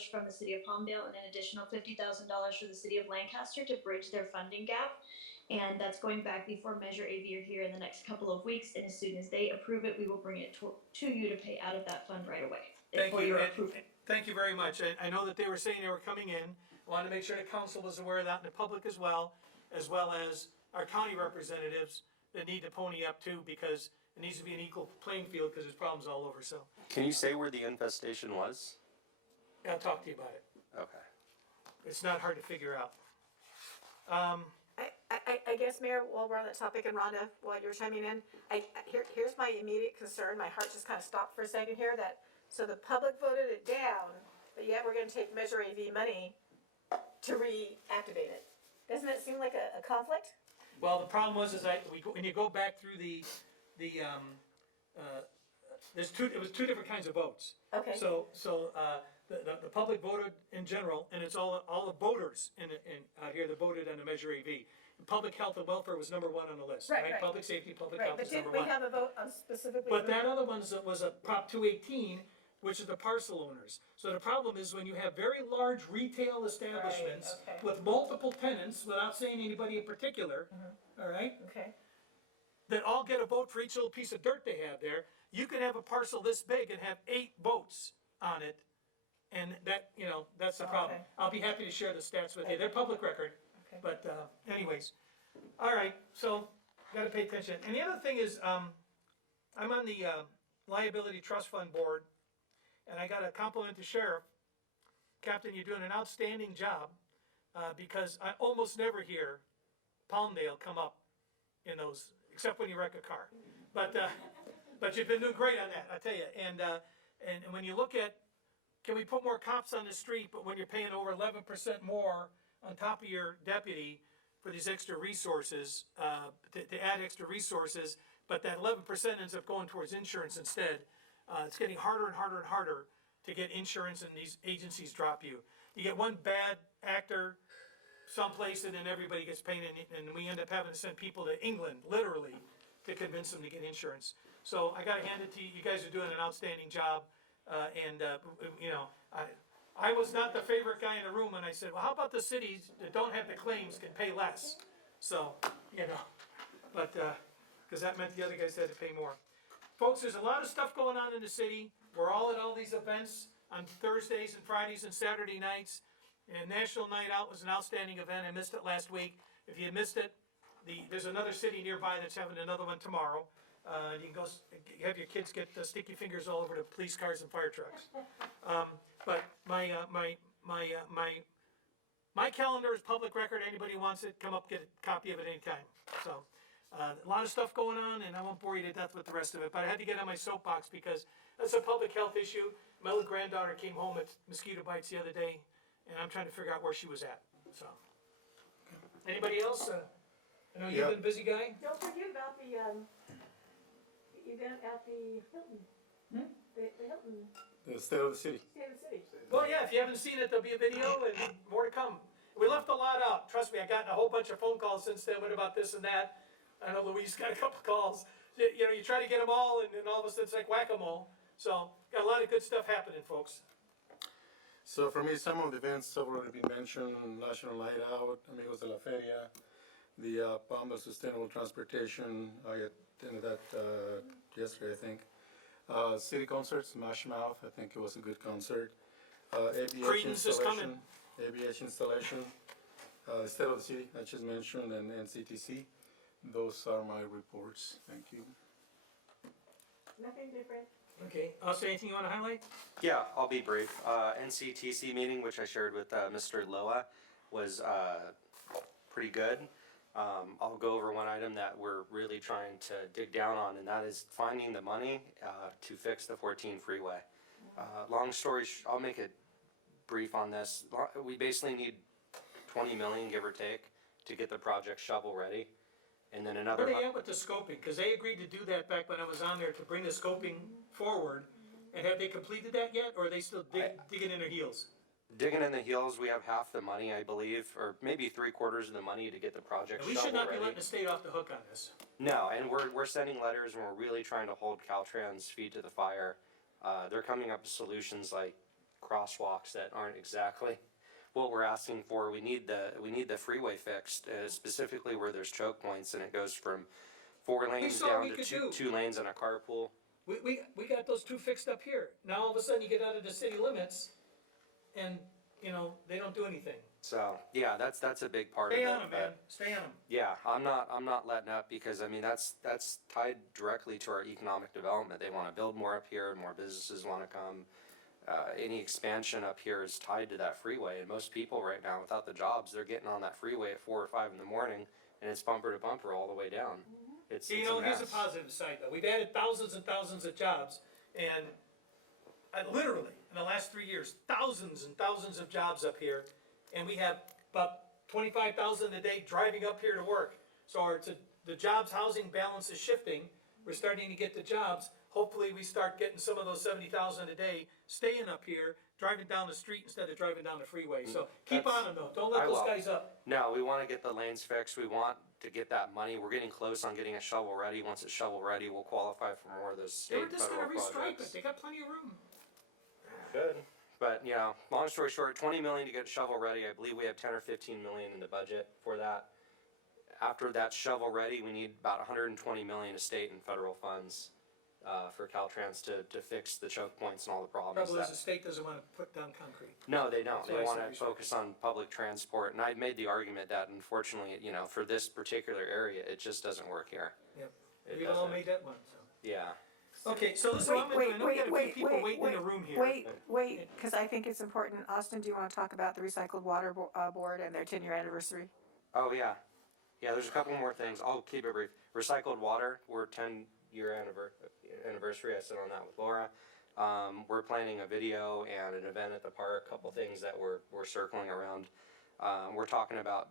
from the city of Palmdale and an additional $50,000 for the city of Lancaster to bridge their funding gap. And that's going back before Measure AV are here in the next couple of weeks. And as soon as they approve it, we will bring it to you to pay out of that fund right away. Thank for you, your and approval. thank you very much. I know that they were saying they were coming in. I wanted to make sure the council was aware of that and the public as well as our county representatives that need to pony up too, because it needs to be an equal playing field, because there's problems all over, so. Can you say where the infestation was? Yeah, I'll talk to you about it. Okay. It's not hard to figure out. I guess, Mayor, while we're on that topic, and Rhonda, while you're chiming in, here's my immediate concern. My heart just kind of stopped for a second here. So the public voted it down, but yet we're going to take Measure AV money to reactivate it. Doesn't it seem like a conflict? Well, the problem was, when you go back through it was two different kinds of votes. Okay. So the public voted in general, and it's all the voters out here that voted on the Measure AV. Public health and welfare was number one on the list, Right, right? right. Public safety, public Right, health but is number didn't we one. have a vote on specifically? But that other one was a Prop 218, which is the parcel owners. So the problem is when you have very large retail establishments Right, okay. with multiple tenants, without saying anybody in particular, all right? Okay. That all get a vote for each little piece of dirt they have there. You can have a parcel this big and have 8 votes on it, and that's the problem. Okay. I'll be happy to share the stats with you. They're public record. Okay. But anyways, all right. So gotta pay attention. And the other thing is, I'm on the liability trust fund board, and I got to compliment the sheriff. Captain, you're doing an outstanding job because I almost never hear Palmdale come up in those, except when you wreck a car. But you've been doing great on that, I tell you. And when you look at, can we put more cops on the street, but when you're paying over 11% more on top of your deputy for these extra resources, to add extra resources, but that 11% ends up going towards insurance instead. It's getting harder and harder and harder to get insurance, and these agencies drop you. You get one bad actor someplace, and then everybody gets paid, and we end up having to send people to England, literally, to convince them to get insurance. So I gotta hand it to you. You guys are doing an outstanding job, I was not the favorite guy in the room when I said, well, how about the cities that don't have the claims can pay less? So, but, cause that meant the other guys had to pay more. Folks, there's a lot of stuff going on in the city. We're all at all these events on Thursdays and Fridays and Saturday nights. And National Night Out was an outstanding event. I missed it last week. If you missed it, there's another city nearby that's having another one tomorrow. You can go have your kids get sticky fingers all over the police cars and fire trucks. But my calendar is public record. Anybody who wants it, come up, get a copy of it anytime. So a lot of stuff going on, and I won't bore you to death with the rest of it. But I had to get on my soapbox because that's a public health issue. My little granddaughter came home with mosquito bites the other day, and I'm trying to figure out where she was at. So, anybody else? I know you've been a busy guy. Don't forget about the event at the Hilton. The Hilton. The state of the city. State of the city. Well, yeah, if you haven't seen it, there'll be a video and more to come. We left a lot out. Trust me, I've gotten a whole bunch of phone calls since then. What about this and that? I know Louise got a couple calls. you know, you try to get them all, and then all of a sudden it's like whack-a-mole. So, got a lot of good stuff happening, folks. So for me, some of the events have already been mentioned: National Night Out, Amigos de la Feria, the Palmdale Sustainable Transportation. I attended that yesterday, I think. City concerts, Smash Mouth. I think it was a good concert. ABH Credence is installation. coming. ABH installation. State of the City, I just mentioned, and NCTC. Those are my reports. Thank you. Nothing different. Okay, Austin, anything you wanna highlight? Yeah, I'll be brief. NCTC meeting, which I shared with Mr. Loa, was pretty good. I'll go over one item that we're really trying to dig down on, and that is finding the money to fix the 14 freeway. Long story, I'll make it brief on this. We basically need 20 million, give or take, to get the project shovel ready. And then another. Where are they at with the scoping? Cause they agreed to do that back when I was on there, to bring the scoping forward. And have they completed that yet, or are they still digging in their heels? Digging in the heels, we have half the money, I believe, or maybe 3/4 of the money to get the project And we shovel should not be ready. letting the state off the hook on this. No, and we're sending letters, and we're really trying to hold Caltrans' feet to the fire. They're coming up with solutions like crosswalks that aren't exactly what we're asking for. We need the freeway fixed, specifically where there's choke points, and it goes from 4 lanes saw down we to could two, do. 2 lanes and a carpool. We got those two fixed up here. Now all of a sudden you get out of the city limits and, you know, they don't do anything. So yeah, that's a big part Stay of it. on them, man, stay on them. Yeah, I'm not letting up, because I mean that's tied directly to our economic development. They want to build more up here, more businesses want to come. Any expansion up here is tied to that freeway, and most people right now, without the jobs, they're getting on that freeway at 4 or 5 in the morning, and it's bumper to bumper all the way down. It's You it's know, a here's mess. a positive side though. We've added thousands and thousands of jobs, and literally, in the last 3 years, thousands and thousands of jobs up here, and we have about 25,000 a day driving up here to work. So the jobs housing balance is shifting. We're starting to get the jobs. Hopefully we start getting some of those 70,000 a day staying up here, driving down the street instead of driving down the freeway. So keep on them though. Don't let I those will. guys up. No, we want to get the lanes fixed. We want to get that money. We're getting close on getting a shovel ready. Once it's shovel ready, we'll qualify for more of those They state were just federal gonna restripe projects. it. They got plenty of room. Good. But, you know, long story short, 20 million to get shovel ready. I believe we have 10 or 15 million in the budget for that. After that's shovel ready, we need about 120 million of state and federal funds for Caltrans to fix the choke points and all the problems. Trouble is, that- the state doesn't wanna put down concrete. No, they don't. That's They why I want said to restrict. focus on public transport. And I made the argument that unfortunately, you know, for this particular area, it just doesn't work here. Yep. It We all doesn't. made that one, so. Yeah. Okay, so listen, what I'm gonna do, I know we got a few people waiting in the room here. Wait, because I think it's important. Austin, do you want to talk about the Recycled Water Board and their 10-year anniversary? Oh, yeah. Yeah, there's a couple more things. I'll keep it brief. Recycled water, we're 10-year anniversary. I sit on that with Laura. We're planning a video and an event at the park, a couple things that we're circling around. We're talking about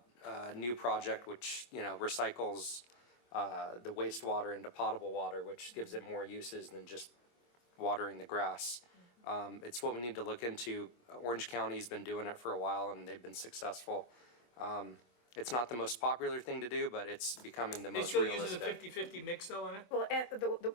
a new project which, you know, recycles the wastewater into potable water, which gives it more uses than just watering the grass. It's what we need to look into. Orange County's been doing it for a while and they've been successful. It's not the most popular thing to do, but it's becoming the They most still uses a realistic. 50-50 mix though in it? Well, and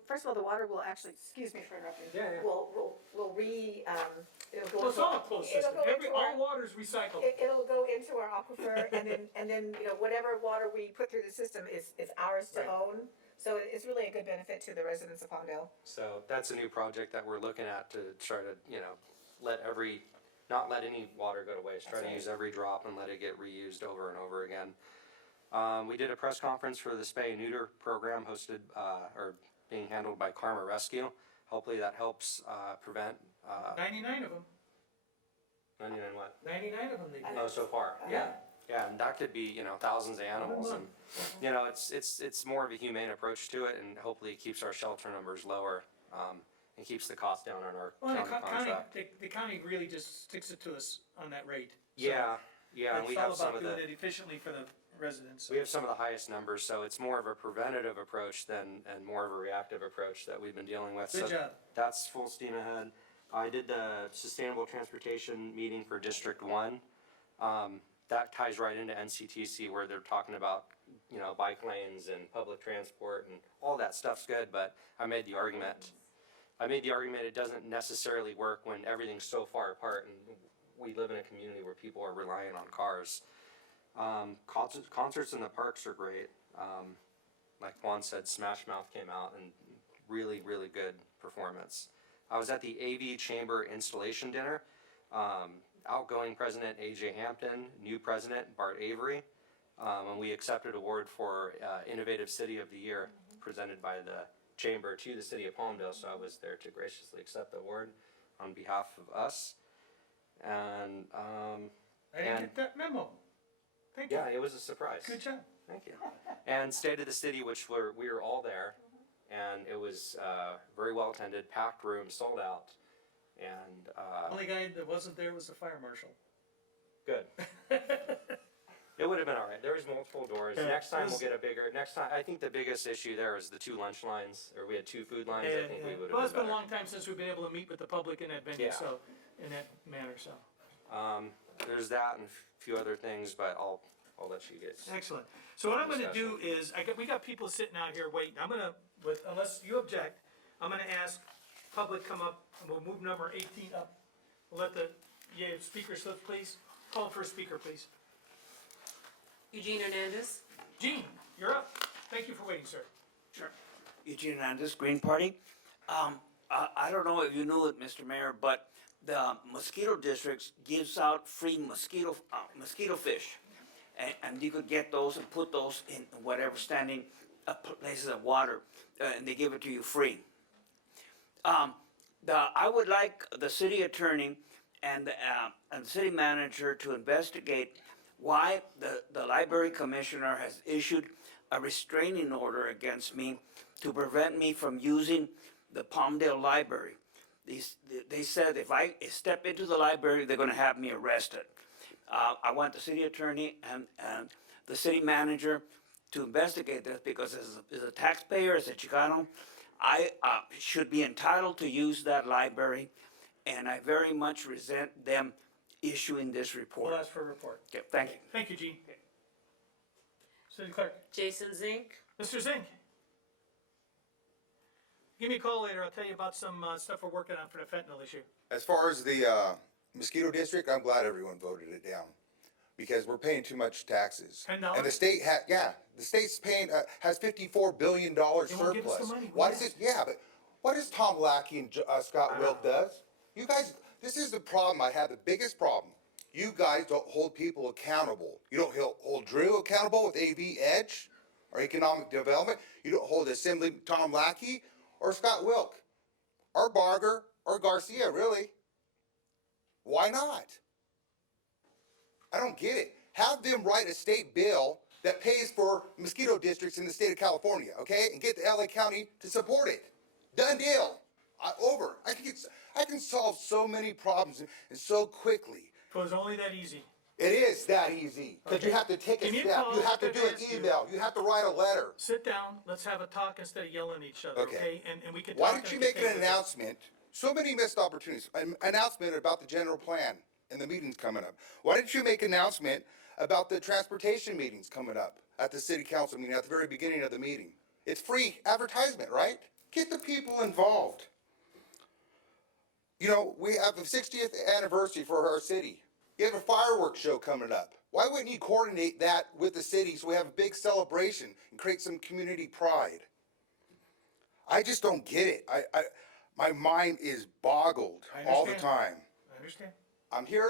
first of all, the water will actually, excuse me for interrupting. Yeah, yeah. Will it'll go. Well, it's into- all a closed it'll system. go into our- All water's recycled. It'll go into our aquifer, and then, you know, whatever water we put through the system is ours to Right. own. So it's really a good benefit to the residents of Palmdale. So that's a new project that we're looking at to try to, you know, not let any water go to waste. Try to use every drop and let it get reused over and over again. We did a press conference for the spay and neuter program hosted, or being handled by Karma Rescue. Hopefully that helps, prevent, 99 of them. 99 what? 99 of them they did. Oh, so far, yeah. Yeah, and that could be, you know, thousands of animals and, you know, it's more of a humane approach to it and hopefully it keeps our shelter numbers lower, and keeps the cost down on our Well, county contract. the county really just sticks it to us on that rate. So Yeah, and we have some of It's all about doing the, it efficiently for the residents. we have some of the highest numbers, so it's more of a preventative approach and more of a reactive approach that we've been dealing with. Good So job. that's full steam ahead. I did the Sustainable Transportation meeting for District 1. That ties right into NCTC where they're talking about you know, bike lanes and public transport and all that stuff's good, but I made the argument it doesn't necessarily work when everything's so far apart and we live in a community where people are relying on cars. Concerts in the parks are great. Like Juan said, Smash Mouth came out and really, really good performance. I was at the AV Chamber installation dinner. Outgoing President AJ Hampton, new President Bart Avery, and we accepted award for Innovative City of the Year presented by the Chamber to the City of Palmdale, so I was there to graciously accept the award on behalf of us. And I didn't get that memo. Thank you. yeah, it was a surprise. Good job. Thank you. And State of the City, which we were all there, and it was very well attended, packed room, sold out, and Only guy that wasn't there was the fire marshal. good. It would have been all right. There was multiple doors. Yeah, Next time it was- we'll get a bigger. Next time, I think the biggest issue there was the 2 lunch lines, or we had 2 food lines. I think we would have. Well, it's been a better. long time since we've been able to meet with the public in that venue, Yeah. so, in that manner, so. There's that and a few other things, but I'll let you get. Excellent. So what I'm gonna do is, we got people sitting out here waiting. I'm gonna, unless you object, I'm gonna ask public come up, and we'll move number 18 up. We'll let the, speaker slips, please. Call the first speaker, please. Eugene Hernandez? Gene, you're up. Thank you for waiting, sir. Sure. Eugene Hernandez, Green Party. I don't know if you knew it, Mr. Mayor, but the mosquito districts gives out free mosquito fish. And you could get those and put those in whatever standing places of water, and they give it to you free. I would like the city attorney and the city manager to investigate why the library commissioner has issued a restraining order against me to prevent me from using the Palmdale Library. They said if I step into the library, they're gonna have me arrested. I want the city attorney and the city manager to investigate this, because as a taxpayer, as a Chicano, I should be entitled to use that library, and I very much resent them issuing this report. We'll ask for a report. Okay, thank you. Thank you, Gene. City Clerk. Jason Zink? Mr. Zink. Give me a call later. I'll tell you about some stuff we're working on for the fentanyl issue. As far as the mosquito district, I'm glad everyone voted it down, because we're paying too much taxes. $10? And the state the state's paying, has $54 billion They won't give us the surplus. money. Why We does it, asked. but what does Tom Lackey and Scott Wilk does? You guys, this is the problem I have, the biggest problem. You guys don't hold people accountable. You don't hold Drew accountable with AV Edge or economic development. You don't hold Assembly Tom Lackey or Scott Wilk or Barger or Garcia, really. Why not? I don't get it. Have them write a state bill that pays for mosquito districts in the state of California, okay? And get the LA County to support it. Done deal. Over. I can solve so many problems and so quickly. If it was only that easy. It is that easy, because you have to take a Can you step. call You have to and do an ask you? email. You have to write a letter. Sit down, let's have a talk instead of yelling at each other, Okay. okay? And we can Why talk didn't and you we can make an take it. announcement? So many missed opportunities. An announcement about the general plan and the meetings coming up. Why didn't you make an announcement about the transportation meetings coming up at the city council meeting at the very beginning of the meeting? It's free advertisement, right? Get the people involved. You know, we have the 60th anniversary for our city. You have a fireworks show coming up. Why wouldn't you coordinate that with the city so we have a big celebration and create some community pride? I just don't get it. My mind is boggled all the time. I understand. I'm here,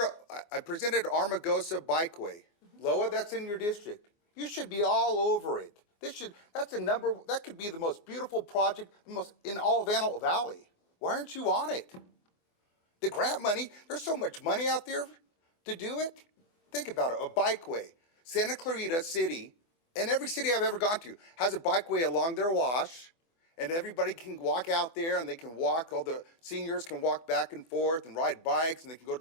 I presented Armagosa Bikeway. Loa, that's in your district. You should be all over it. That could be the most beautiful project in all of Antelope Valley. Why aren't you on it? The grant money, there's so much money out there to do it. Think about it, a bikeway. Santa Clarita City, and every city I've ever gone to, has a bikeway along their wash, and everybody can walk out there and they can walk, all the seniors can walk back and forth and ride bikes, and they can go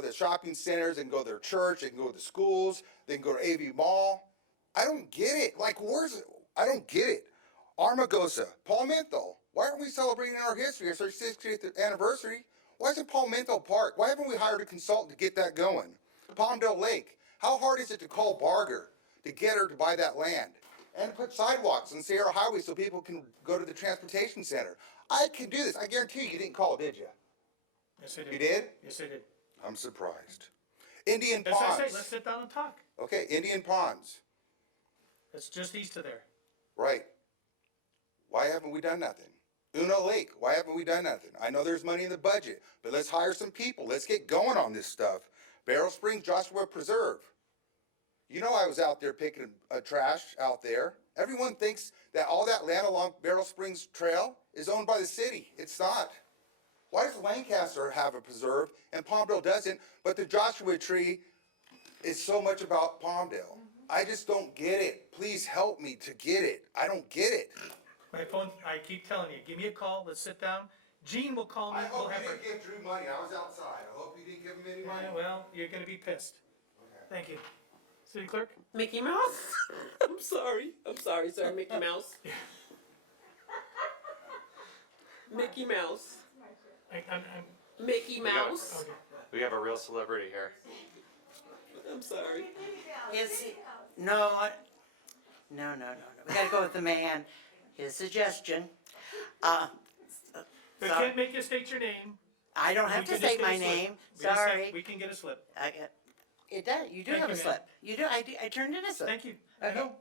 to the shopping centers, they can go to their church, they can go to the schools, they can go to AV Mall. I don't get it. I don't get it. Armagosa, Palmdale. Why aren't we celebrating our history? It's our 60th anniversary. Why isn't Palmdale Park? Why haven't we hired a consultant to get that going? Palmdale Lake. How hard is it to call Barger to get her to buy that land. And put sidewalks on Sierra Highway so people can go to the transportation center. I can do this. I guarantee you didn't call, did you? Yes, I did. You did? Yes, I did. I'm surprised. Indian As I Ponds. say, let's sit down and talk. Okay, Indian Ponds. It's just east of there. Right. Why haven't we done nothing? Uno Lake, why haven't we done nothing? I know there's money in the budget, but let's hire some people. Let's get going on this stuff. Barrel Springs, Joshua Preserve. You know I was out there picking trash out there. Everyone thinks that all that land along Barrel Springs Trail is owned by the city. It's not. Why does Lancaster have a preserve and Palmdale doesn't, but the Joshua Tree is so much about Palmdale? I just don't get it. Please help me to get it. I don't get it. My phone, I keep telling you, give me a call, let's sit down. Jean will call me, I we'll hope have you her. didn't give Drew money. I was outside. I hope you didn't give him any money. Well, you're gonna be pissed. Thank you. City Clerk? Mickey Mouse? I'm sorry, sir, Mickey Mouse. Mickey Mouse. I'm, Mickey Mouse. okay. We have a real celebrity here. I'm sorry. No, no. We gotta go with the man. His suggestion. We Sorry. can't make you state your name. I don't have We to can just state get a my slip. name. We just Sorry. We can get a slip. It does. You do Thank have you, a ma'am. slip. You do. I turned in a slip. Thank you. Okay. I know.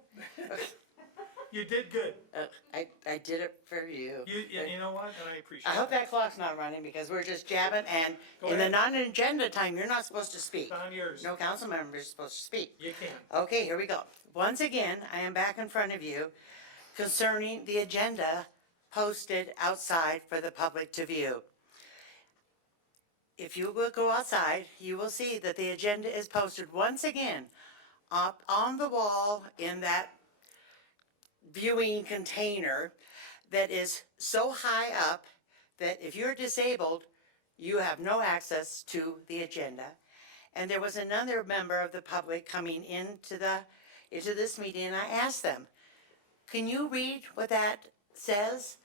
You did good. I did it for you. You know what? And I appreciate I hope it. that clock's not running because we're just jabbing and Go in the ahead. non-agenda time, you're not supposed to speak. It's on yours. No council member is supposed to speak. You can. Okay, here we go. Once again, I am back in front of you concerning the agenda posted outside for the public to view. If you will go outside, you will see that the agenda is posted once again up on the wall in that viewing container that is so high up that if you're disabled, you have no access to the agenda. And there was another member of the public coming into this meeting, and I asked them, can you read what that says?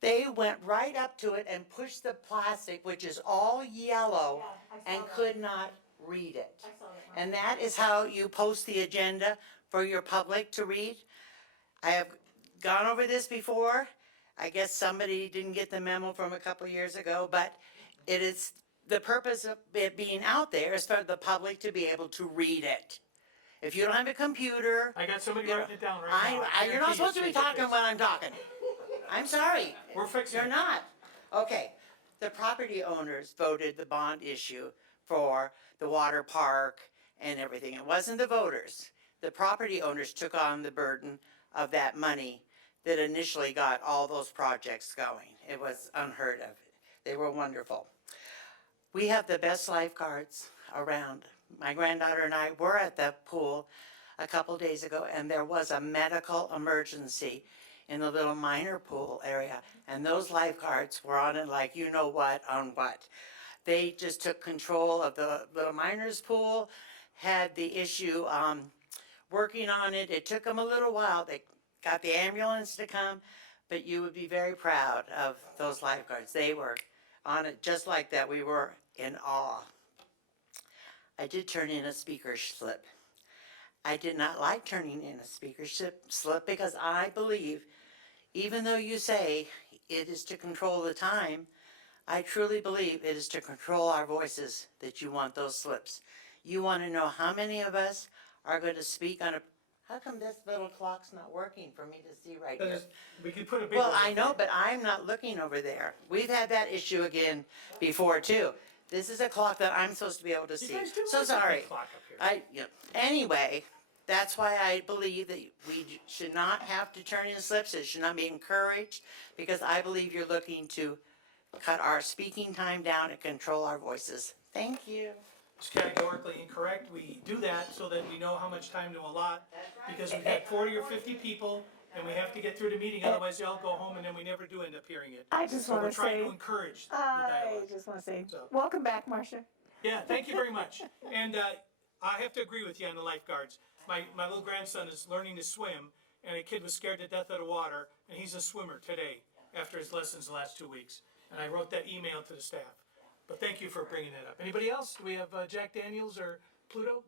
They went right up to it and pushed the plastic, which is all yellow, and could not read it. And that is how you post the agenda for your public to read. I have gone over this before. I guess somebody didn't get the memo from a couple of years ago, but it is, the purpose of it being out there is for the public to be able to read it. If you don't have a computer. I got somebody writing it down right now. You're not supposed to be talking when I'm talking. I'm sorry. We're fixing You're it. not. Okay. The property owners voted the bond issue for the water park and everything. It wasn't the voters. The property owners took on the burden of that money that initially got all those projects going. It was unheard of. They were wonderful. We have the best lifeguards around. My granddaughter and I were at the pool a couple days ago, and there was a medical emergency in the little minor pool area, and those lifeguards were on it like you know what on what. They just took control of the little miners pool, had the issue working on it. It took them a little while. They got the ambulance to come, but you would be very proud of those lifeguards. They were on it just like that. We were in awe. I did turn in a speaker slip. I did not like turning in a speaker slip because I believe, even though you say it is to control the time, I truly believe it is to control our voices that you want those slips. You want to know how many of us are going to speak on a. How come this little clock's not working for me to see right here? We could put a big Well, one I in know, there. but I'm not looking over there. We've had that issue again before too. This is a clock that I'm supposed to be able to see. guys do So like a big sorry. clock up here. Anyway, that's why I believe that we should not have to turn in slips. It should not be encouraged because I believe you're looking to cut our speaking time down and control our voices. Thank you. It's categorically incorrect. We do that so that we know how much time to allot, because we've got 40 or 50 people, and we have to get through the meeting, otherwise they all go home, and then we never do end up hearing it. I just So wanna we're trying say- to encourage the I dialogue. just want to say, So- welcome back, Marcia. Yeah, thank you very much. And I have to agree with you on the lifeguards. My little grandson is learning to swim, and a kid was scared to death of the water, and he's a swimmer today after his lessons the last 2 weeks. And I wrote that email to the staff. But thank you for bringing that up. Anybody else? Do we have Jack Daniels or Pluto?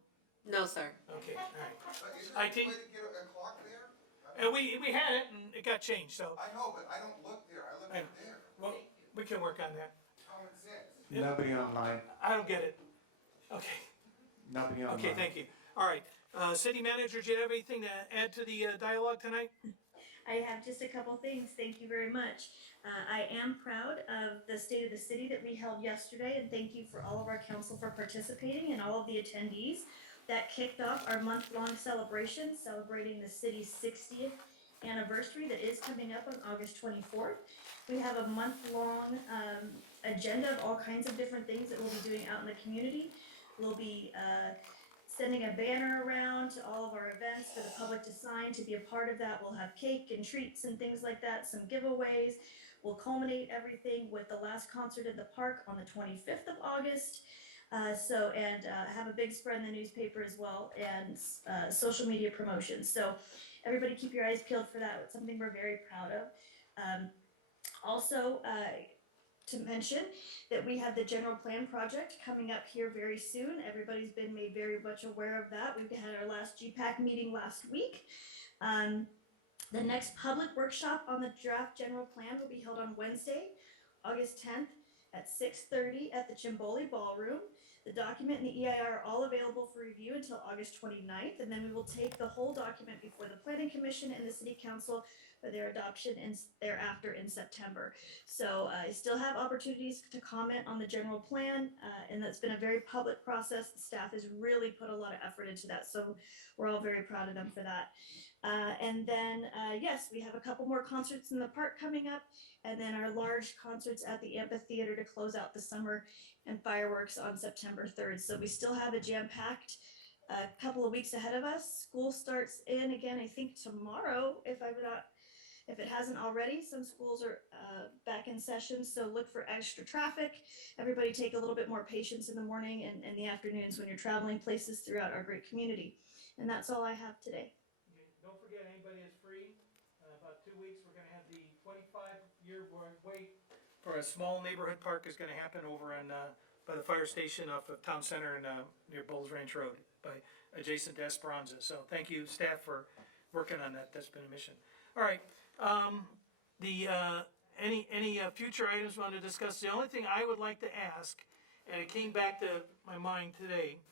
No, sir. Okay, all right. Is there a IT? way to get a clock there? And we had it and it got changed, so, I know, but I don't look there, I look I- up there. well, we can work on that. Common sense. Nobody online, I don't get it. Okay, nobody online. okay, thank you. All right, city manager, do you have anything to add to the dialogue tonight? I have just a couple things. Thank you very much. I am proud of the state of the city that we held yesterday, and thank you for all of our council for participating and all of the attendees. That kicked off our month-long celebration celebrating the city's 60th anniversary that is coming up on August 24th. We have a month-long agenda of all kinds of different things that we'll be doing out in the community. We'll be sending a banner around to all of our events for the public to sign to be a part of that. We'll have cake and treats and things like that, some giveaways. We'll culminate everything with the last concert at the park on the 25th of August. Have a big spread in the newspaper as well, and social media promotions. So everybody keep your eyes peeled for that. It's something we're very proud of. Also, to mention that we have the general plan project coming up here very soon. Everybody's been made very much aware of that. We had our last GPAC meeting last week. The next public workshop on the draft general plan will be held on Wednesday, August 10th at 6:30 at the Chimboli Ballroom. The document and the EIR are all available for review until August 29th, and then we will take the whole document before the Planning Commission and the City Council for their adoption and thereafter in September. So I still have opportunities to comment on the general plan, and that's been a very public process. The staff has really put a lot of effort into that, so we're all very proud of them for that. Yes, we have a couple more concerts in the park coming up, and then our large concerts at the amphitheater to close out the summer, and fireworks on September 3rd. So we still have a jam-packed couple of weeks ahead of us. School starts in again, I think tomorrow, if it hasn't already. Some schools are back in session, so look for extra traffic. Everybody take a little bit more patience in the morning and in the afternoons when you're traveling places throughout our great community. And that's all I have today. Okay, don't forget, anybody is free. About 2 weeks, we're gonna have the 25-year wait for a small neighborhood park is gonna happen over on, by the fire station off of Town Center and, near Bowles Ranch Road, by adjacent to Esperanza. So thank you, staff, for working on that. That's been a mission. All right, any future items we want to discuss? The only thing I would like to ask, and it came back to my mind today,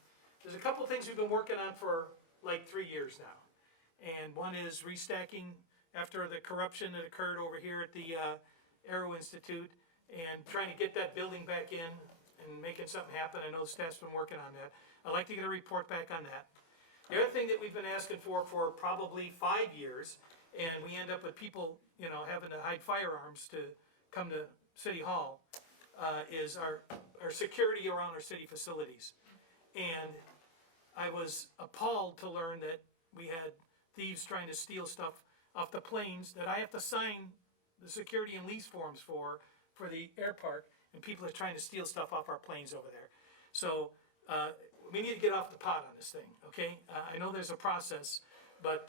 there's a couple things we've been working on for like 3 years now. And one is restacking after the corruption that occurred over here at the Aero Institute, and trying to get that building back in and making something happen. I know the staff's been working on that. I'd like to get a report back on that. The other thing that we've been asking for probably 5 years, and we end up with people, you know, having to hide firearms to come to City Hall, is our security around our city facilities. And I was appalled to learn that we had thieves trying to steal stuff off the planes that I have to sign the security and lease forms for the air park, and people are trying to steal stuff off our planes over there. So we need to get off the pot on this thing, okay? I know there's a process, but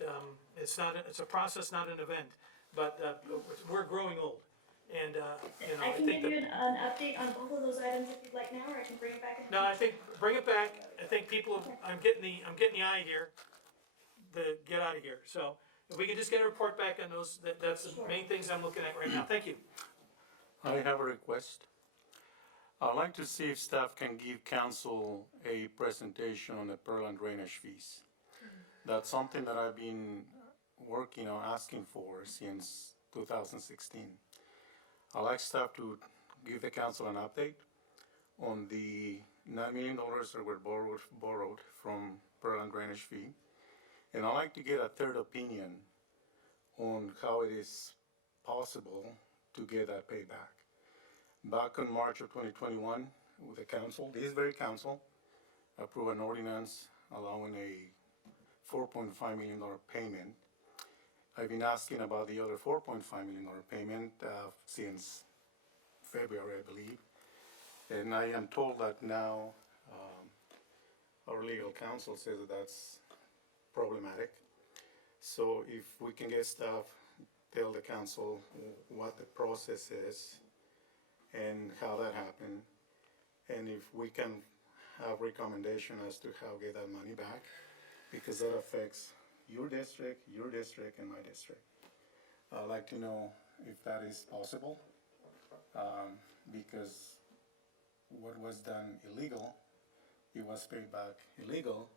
it's a process, not an event. But we're growing old, and you know, I can think give that, you an update on both of those items if you'd like now, or I can bring it back. no, I think bring it back. I think people, I'm getting the eye here to get out of here. So if we could just get a report back on those, that's the main things I'm looking at right now. Thank you. I have a request. I'd like to see if staff can give council a presentation on the pearl and drainage fees. That's something that I've been working on asking for since 2016. I'd like staff to give the council an update on the $9 million that were borrowed from pearl and drainage fee. And I'd like to get a third opinion on how it is possible to get that payback. Back in March of 2021, with the council, this very council, approved an ordinance allowing a $4.5 million payment. I've been asking about the other $4.5 million payment since February, I believe. And I am told that now our legal counsel says that that's problematic. So if we can get staff, tell the council what the process is and how that happened, and if we can have recommendation as to how get that money back, because that affects your district, and my district. I'd like to know if that is possible, because what was done illegal, it was paid back illegal,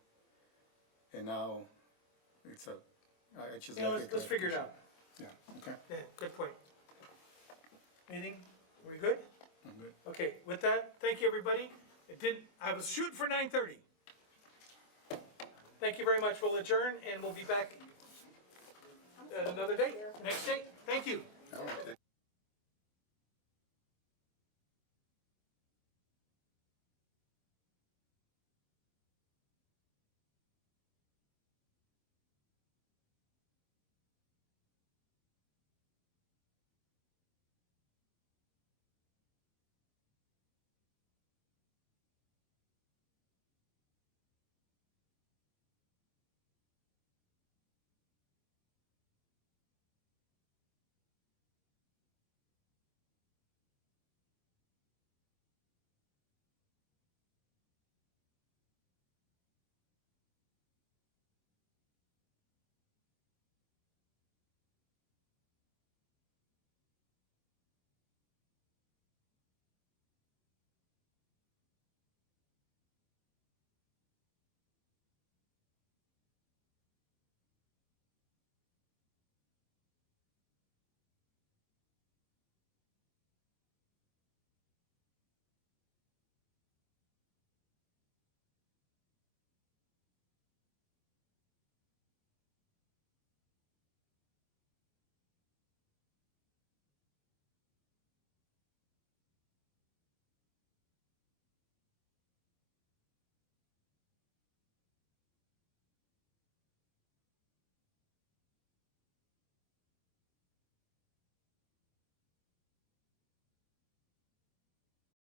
and now it's I just Yeah, like let's a figure it clarification. out. Yeah, okay, Yeah, good point. Anything? We good? I'm good. Okay, with that, thank you, everybody. I was shooting for 9:30. Thank you very much. We'll adjourn and we'll be back at another date, next date. Thank you.